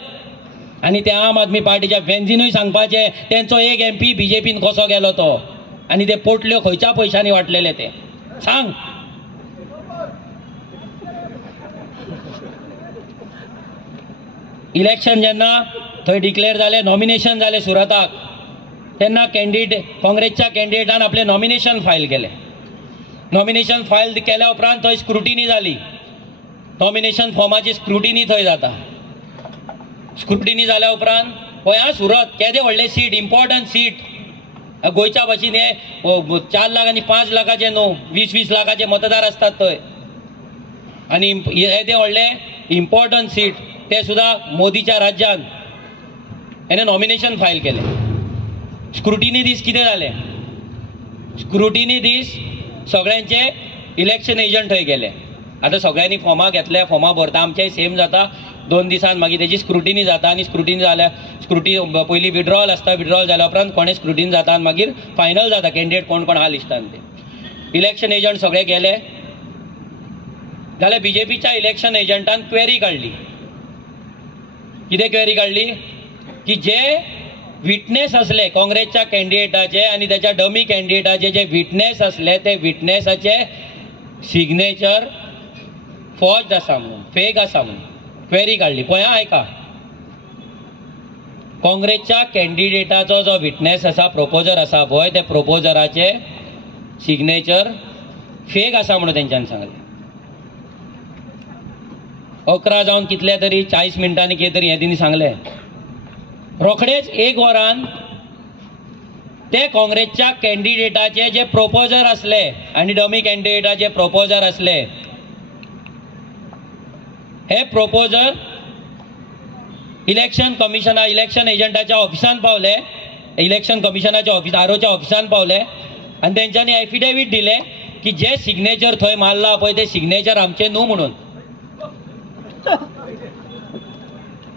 आणि त्या आम आदमी पार्टीच्या वेंजीनूय सांगपाचे त्यांचो एक MP BJPन कसो गेलो तो आणि ते पोटल्यो खंयच्या पयशांनी वाटलेले ते सांग. इलेक्शन जेन्ना थंय डिक्लेअर जाले नॉमिनेशन जाले सुरताक तेन्ना काँग्रेसच्या कॅन्डिडेटान आपले नॉमिनेशन फायल केले. नॉमिनेशन फायल केल्या उपरांत थंय स्क्रुटिनी जाली. नॉमिनेशन फॉर्माची स्क्रुटिनी थंय जाता. स्क्रुटिनी जाल्या उपरांत पळय सुरत केदे व्हडले सीट इम्पॉर्टंट सीट गोंयच्या भाशेन हे 4 लाख आनी 5 लाखाचे न्हू 20-20 लाखाचे मतदार असतात थंय आनी येदे व्हडले इम्पॉर्टंट सीट ते सुद्धा मोदीच्या राज्यान हेणे नॉमिनेशन फायल केले. स्क्रुटिनी दीस कितें जाले स्क्रुटिनी दीस सगळ्यांचे इलेक्शन एजंट थंय गेले. आतां सगळ्यांनी फॉर्मां घेतले फॉर्मां भरता आमचेय सेम जाता 2 दिसान मागीर तेजी स्क्रुटिनी जाता आनी स्क्रुटिनी जाल्या पयलीं विड्रॉल आसता विड्रॉल जाल्या उपरांत कोणें स्क्रुटिनी जाता आनी मागीर फायनल जाता कॅन्डिडेट कोण कोण हा लिस्टान ते. इलेक्शन एजंट सगळे गेले जाल्यार BJPच्या इलेक्शन एजंटान क्वेरी काडली. कितें क्वेरी काडली की जे विटनेस असले काँग्रेसच्या कॅन्डिडेटाचे आनी त्याच्या डमी कॅन्डिडेटाचे जे विटनेस असले ते विटनेसाचे सिग्नेचर फॉर्ज आसा म्हणून फेक आसा म्हणून क्वेरी काडली. पळय आयका काँग्रेसच्या कॅन्डिडेटाचो जो विटनेस आसा प्रोपोजर आसा पळय ते प्रोपोजराचे सिग्नेचर फेक आसा म्हणून तेंच्यान सांगलें. 11 जावन कितले तरी 40 मिनटांनी कितें तरी हें तिणी सांगलें. रोखडेच 1 वरान ते काँग्रेसच्या कॅन्डिडेटाचे जे प्रोपोजर असले आनी डमी कॅन्डिडेटाचे प्रोपोजर असले हे प्रोपोजर इलेक्शन एजंटाच्या ऑफिसान पावले. इलेक्शन कमिशनाच्या ROच्या ऑफिसान पावले आनी तेंच्यांनी एफिडेवीट दिले की जे सिग्नेचर थंय मारला पळय ते सिग्नेचर आमचे न्हू म्हणून.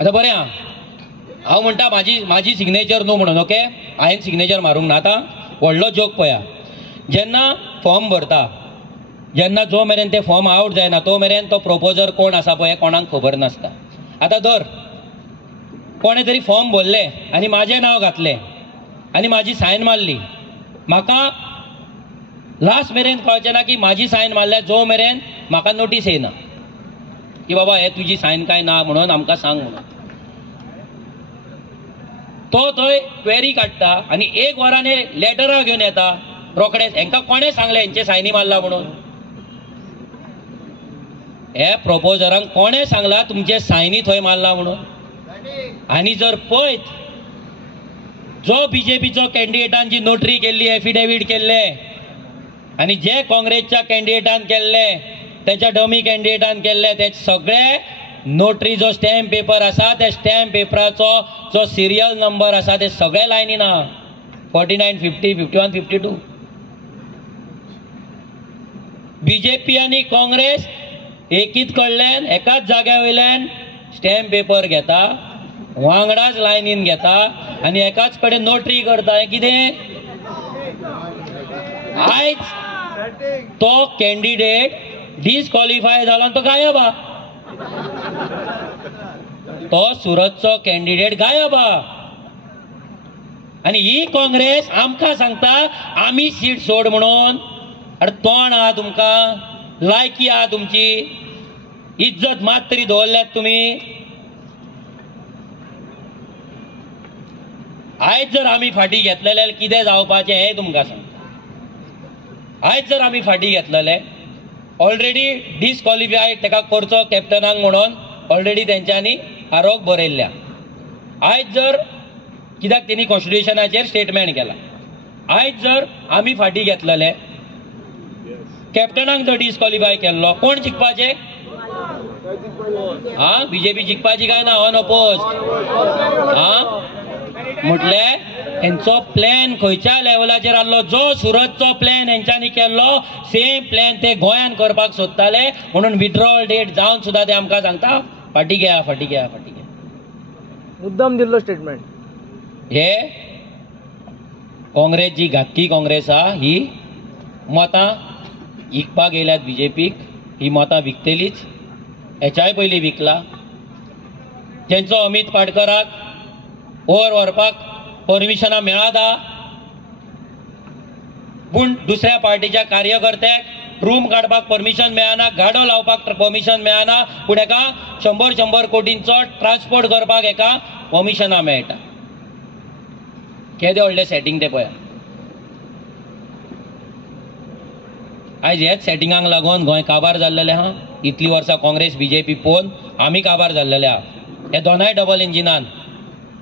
आतां बरें हांव म्हणटा म्हाजी सिग्नेचर न्हू म्हणून ओके हांवें सिग्नेचर मारूंक ना. आतां व्हडलो जोक पळया जेन्ना फॉर्म भरता जेन्ना जो मेरेन ते फॉर्म आउट जायना तो मेरेन तो प्रोपोजर कोण आसा पळय कोणाक खबर नासता. आतां धर कोणें तरी फॉर्म भरले आनी म्हाजें नांव घातलें आनी म्हाजी सायन मारली म्हाका लास्ट मेरेन कळचें ना की म्हाजी सायन मारल्या जो मेरेन म्हाका नोटीस येयना की बाबा हे तुजी सायन काय ना म्हणून आमकां सांग म्हणून. तो थंय क्वेरी काडटा आनी 1 वरान हे लेटरां घेवन येता रोखडेच हेंकां कोणें सांगलें हेंचे सायनी मारला म्हणून. हे प्रोपोजरांक कोणें सांगला तुमचे सायनी थंय मारला म्हणून. आनी जर पळयत जो BJPचो कॅन्डिडेटान जी नोटरी केल्ली एफिडेवीट केल्ले आनी जे काँग्रेसच्या कॅन्डिडेटान केल्ले त्याच्या डमी कॅन्डिडेटान केल्ले ते सगळे नोटरी जो स्टॅम्प पेपर आसा त्या स्टॅम्प पेपराचो जो सिरियल नंबर आसा ते सगळे लायनीन आहा 49, 50, 51, 52. BJP आनी काँग्रेस एकीच कडल्यान एकाच जाग्या वयल्यान स्टॅम्प पेपर घेता वांगडाच लायनीन घेता आनी एकाच कडेन नोटरी करता. हें कितें आयज तो कॅन्डिडेट डिस्क्वॉलिफाय जालो आनी तो गायब आहा. तो सुरतचो कॅन्डिडेट गायब आहा आनी ही काँग्रेस आमकां सांगता आमी सीट सोड म्हणून. अरे तोंड आहा तुमकां लायकी आहा तुमची इज्जत मात तरी दवरल्यात तुमी. आयज जर आमी फाटी घेतलेले कितें जावपाचें हें तुमकां सांगता. आयज जर आमी फाटी घेतलेले ऑलरेडी डिस्क्वॉलिफाय ताका करचो कॅप्टनाक म्हणून ऑलरेडी तेंच्यांनी आरोप बरयल्ल्या. आयज जर कित्याक तेणी कॉन्स्टिट्युशनाचेर स्टेटमेंट केला आयज जर आमी फाटी घेतलेले कॅप्टनाक जर डिस्क्वॉलिफाय केल्लो कोण जिखपाचे BJP जिखपाची काय ना अनअपोज म्हटले हेंचो प्लॅन खंयच्या लेवलाचेर आसलो जो सुरतचो प्लॅन हेंच्यांनी केल्लो सेम प्लॅन ते गोंयान करपाक सोदताले म्हणून विड्रॉवल डेट जावन सुद्दां ते आमकां सांगता फाटी घ्या. मुद्दाम दिल्लो स्टेटमेंट. हे काँग्रेस जी घातकी काँग्रेस हा ही मतां विकपाक येयल्यात बीजेपीक. ही मतां विकतलीच. हेच्याय पयलीं विकला. जेंचो अमित पाटकराक वयर व्हरपाक परमिशनां मेळात पूण दुसऱ्या पार्टीच्या कार्यकर्त्याक रूम काडपाक परमिशन मेळना, गाडो लावपाक परमिशन मेळना, पूण हेका 100 कोटींचो ट्रान्सपोर्ट करपाक हेका परमिशनां मेळटा. केदें व्हडलें सेटिंग तें पळया. आयज हेच सेटिंगाक लागून गोंय काबार जाल्लेलें आहा. इतलीं वर्सां काँग्रेस बीजेपी पळोवन आमी काबार जाल्लेले आहा. हे दोनाय डबल इंजिनान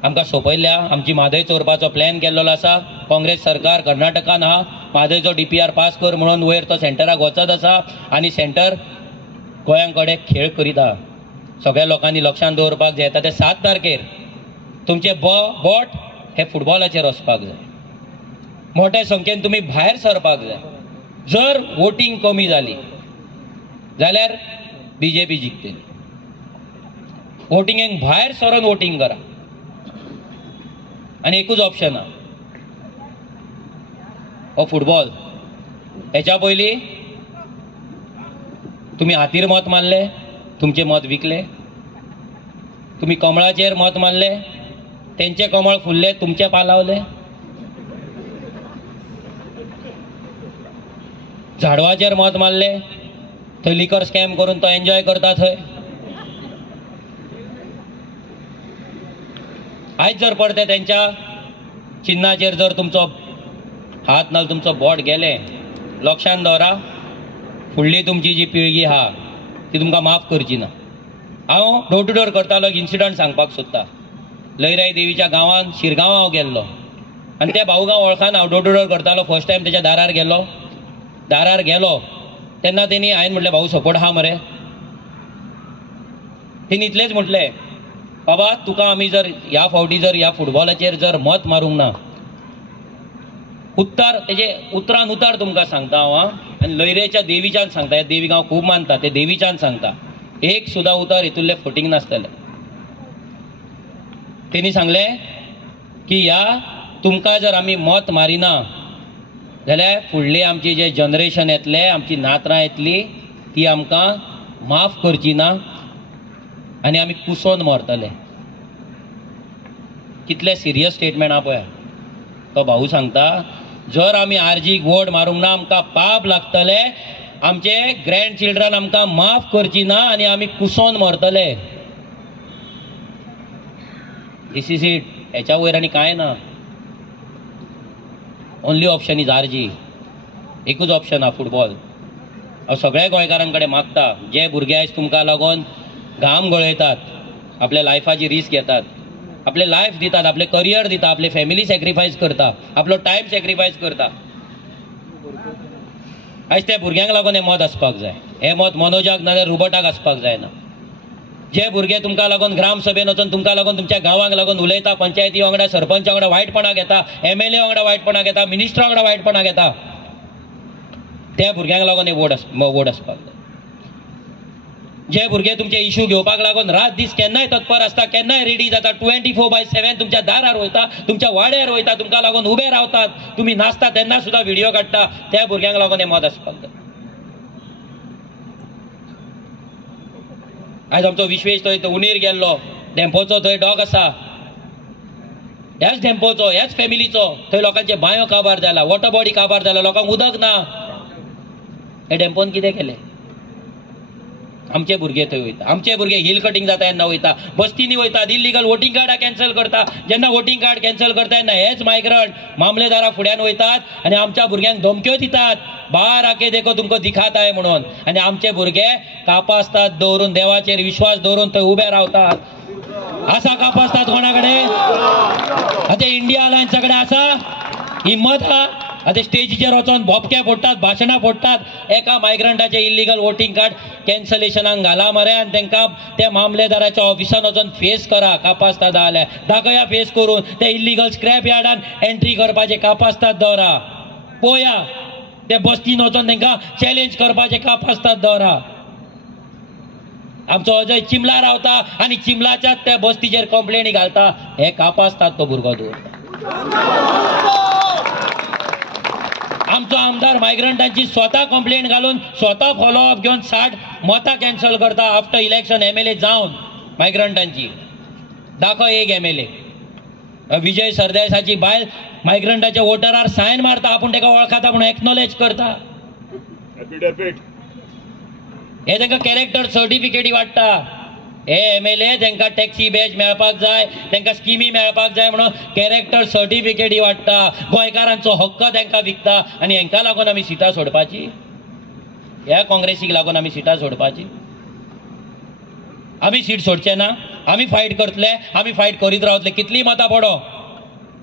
आमकां सोंपयल्ल्या. आमची म्हादय चोरपाचो प्लॅन केल्लो आसा. काँग्रेस सरकार कर्नाटकान आहा. म्हादयचो DPR पास कर म्हणून वयर तो सेंटराक वचत आसा आनी सेंटर गोंयां कडेन खेळ करीत आहा. सगळ्या लोकांनी लक्षांत दवरपाक जाय. येता ते 7 तारखेर तुमचे बोट हे फुटबॉलाचेर वचपाक जाय. मोठ्या संख्येन तुमी भायर सरपाक जाय. जर वोटींग कमी जाली जाल्यार बीजेपी जिखतली. वोटिंगेक भायर सरून वोटिंग करा. आनी एकूच ऑप्शन आहा हो फुटबॉल. हेच्या पयलीं तुमी हातीर मत मारले, तुमचे मत विकले. तुमी कमळाचेर मत मारले, तेंचे कमळ फुलले, तुमचे पालावले. झाडवाचेर मत मारले, थंय लिकर स्कॅम करून तो एन्जॉय करता थंय. आयज जर पडते तेंच्या चिन्हाचेर जर तुमचो हात नाल तुमचो बोट गेले, लक्षांत दवरा फुडली तुमची जी पिळगी आहा ती तुमकां माफ करची ना. हांव डोर टू डोर करतालो इन्सिडंट सांगपाक सोदता. लयराई देवीच्या गांवांत शिरगांव हांव गेल्लो आनी त्या भाऊगांव वळखान हांव डोर टू डोर करतालो. फर्स्ट टायम तेच्या दारार गेलो तेन्ना तेणी हांवें म्हटलें भाऊ सपोर्ट आहा मरे. तेणी इतलेंच म्हटलें बाबा तुका आमी जर ह्या फावटी जर ह्या फुटबॉलाचेर जर मत मारूंक ना, उत्तर तेजे उतरान उतर तुमकां सांगता हांव आनी लयरेच्या देवीच्यान सांगता. ह्या देवीक हांव खूब मानता. ते देवीच्यान सांगता एक सुद्दां उतर हितूरलें फुटींग नासतलें. तेणी सांगलें की ह्या तुमकां जर आमी मत मारिना जाल्यार फुडलें आमचें जें जनरेशन येतलें, आमची नातरां येतलीं ती आमकां माफ करची ना आनी आमी कुसोन मरतले. कितलें सिरियस स्टेटमेंट आहा पळय. तो भाऊ सांगता जर आमी आरजीक वोट मारूंक ना आमकां पाप लागतले, आमचे ग्रँड चिल्ड्रन आमकां माफ करची ना आनी आमी कुसोन मरतले. दिस इज इट. हेच्या वयर आनी कांय ना. Only option is RG. एकूच ऑप्शन आहा फुटबॉल. हांव सगळ्या गोंयकारां कडेन मागता जे भुरगे आयज तुमकां लागून घाम गळयतात, आपल्या लायफाची रिस्क घेतात, आपले लायफ दितात, आपले करियर दिता, आपले फॅमिली सॅक्रिफायस करता, आपलो टायम सॅक्रिफायस करता. आयज त्या भुरग्यांक लागून हें मत आसपाक जाय. हें मत मनोजाक नाजाल्यार रुबटाक आसपाक जायना. जे भुरगे तुमकां लागून ग्राम सभेन वचून तुमकां लागून तुमच्या गांवांक लागून उलयता, पंचायती वांगडा सरपंच वांगडा वायटपणां घेता, MLA वांगडा वायटपणां घेता, मिनिस्टर वांगडा वायटपणां घेता, त्या भुरग्यांक लागून हे वोट आसपाक जाय. जे भुरगे तुमचे इश्यू घेवपाक लागून रात दीस केन्नाय तत्पर आसता, केन्नाय रेडी जाता, 24/7 तुमच्या दारार वयता, तुमच्या वाड्यार वयता, तुमकां लागून उबे रावतात, तुमी नाचता तेन्ना सुद्दां व्हिडिओ काडटा, त्या भुरग्यांक लागून हे मत आसपाक जाय. आयज आमचो विश्वेश थंय उणीर गेल्लो, डेम्पोचो थंय डॉग आसा, ह्याच डेम्पोचो ह्याच फॅमिलीचो थंय लोकांचे बांयो काबार जाला, वॉटर बॉडी काबार जाला, लोकांक उदक ना. हे डेम्पोन कितें केलें? आमचे भुरगे थंय वयता, आमचे भुरगे हिल कटिंग जाता तेन्ना वयता, बस्तीनी वयतात, इल्लीगल वोटिंग कार्डां कॅन्सल करता. जेन्ना वोटिंग कार्ड कॅन्सल करता तेन्ना हेच मायग्रंट मामलेदारा फुड्यान वयतात आनी आमच्या भुरग्यांक धमक्यो दितात, बाहर आके देखो तुमको दिखाता है म्हणून. आनी आमचे भुरगे कापासतात दवरून, देवाचेर विश्वास दवरून थंय उबे रावतात. आसा कापासतात कोणा कडेन? आतां इंडिया अलायन्सा कडेन आसा हिम्मत आहा? आतां स्टेजीचेर वचोन भोपके फोडटात, भाशणां फोडटात, एका मायग्रंटाचे इल्लीगल वोटिंग कार्ड कॅन्सलेशनाक घाला मरे आनी तांकां त्या मामलेदाराच्या ऑफिसान वचोन फेस करा. कापासतात जाल्यार दाखया फेस करून. ते इल्लीगल स्क्रॅप यार्डान एंट्री करपाचे कापासतात दवरा. पळोवया ते बस्तीन वचोन तांकां चॅलेंज करपाचे कापासतात दवरा. आमचो अजय चिमला रावता आनी चिमलाच्याच त्या बस्तीचेर कंप्लेनी घालता, हे कापासतात तो भुरगो दवरता. आमचो आमदार मायग्रंटांची स्वता कंप्लेंट घालून स्वता फॉलोअप घेवन 60 मतां कॅन्सल करता आफ्टर इलेक्शन MLA जावन मायग्रंटांची. दाखव एक MLA. विजय सरदेसाची बायल मायग्रंटाच्या वोटरार सायन मारता, आपूण ताका वळखता म्हणून एक्नॉलेज करता. हे तांकां कॅरेक्टर सर्टिफिकेटी वाडटा. हे MLA तांकां टॅक्सी बॅच मेळपाक जाय, तांकां स्किमी मेळपाक जाय म्हणून कॅरेक्टर सर्टिफिकेटी वाडटा. गोंयकारांचो हक्क तांकां विकता आनी हांकां लागून आमी सिटां सोडपाची? ह्या काँग्रेसीक लागून आमी सिटां सोडपाची? आमी सीट सोडचे ना. आमी फायट करतले, आमी फायट करीत रावतले. कितली मतां पडो,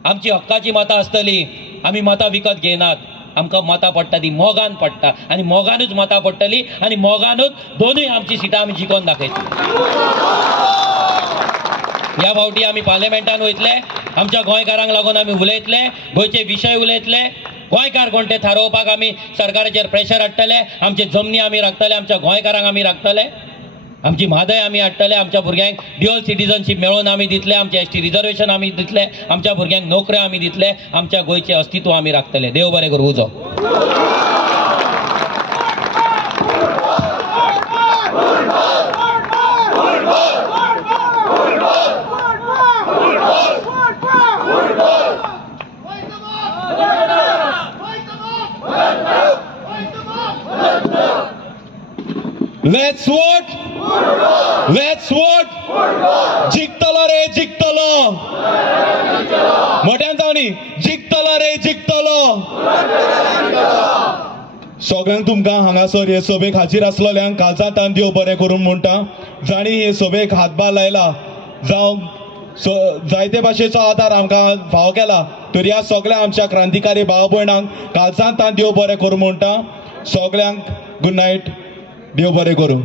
आमची हक्काची मतां आसतली. आमी मतां विकत घेयनात. आमकां मतां पडटा ती मोगान पडटा आनी मोगानूच मतां पडटली आनी मोगानूच दोनूय आमची सिटां आमी जिखोवन दाखयतली. ह्या फावटी आमी पार्लिमेंटान वयतले, आमच्या गोंयकारांक लागून आमी उलयतले, गोंयचे विशय उलयतले. गोंयकार कोण ते थारोवपाक आमी सरकाराचेर प्रेशर हाडटले. आमचे जमनी आमी राखतले, आमच्या गोंयकारांक आमी राखतले. आमची म्हादय आमी हाडटले. आमच्या भुरग्यांक ड्युअल सिटीजनशीप मेळोवन आमी दितले. आमचे ST रिजर्वेशन आमी दितले. आमच्या भुरग्यांक नोकऱ्यो आमी दितले. आमच्या गोंयचे अस्तित्व आमी राखतले. देव बरें करूं. उजो. Let's vote. Let's vote. जिखतलो रे जिखतलो. मोठ्यान जावनी. जिखतलो रे जिखतलो. सगळ्यांक तुमकां हांगासर हे सभेक हाजीर आसलेल्यांक काळजांतल्यान देव बरें करूं म्हणटा. जाणी हे सभेक हातभार लायला जावं जायते भाशेचो आदार आमकां फावो केला, तर ह्या सगळ्या आमच्या क्रांतिकारी भाव भयणांक काळजांतल्यान देव बरें करूं म्हणटा. सगळ्यांक गुड नायट. देव बरें करूं.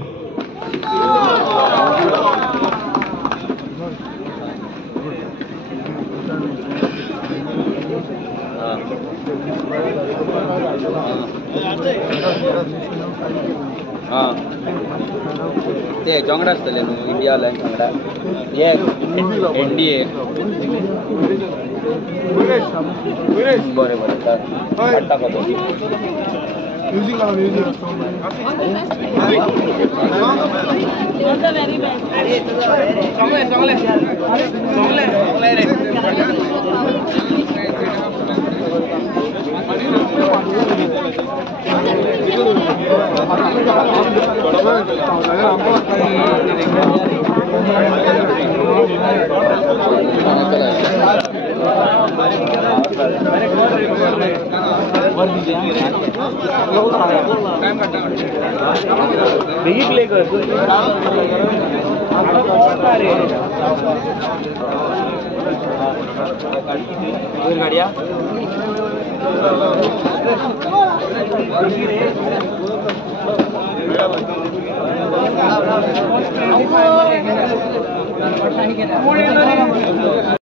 ते जोंगडा आसतले न्हू इंडिया लायन वांगडा हे NDA. बरें हाडटा फोटो. Music लावा music. You're the very best. गाड्या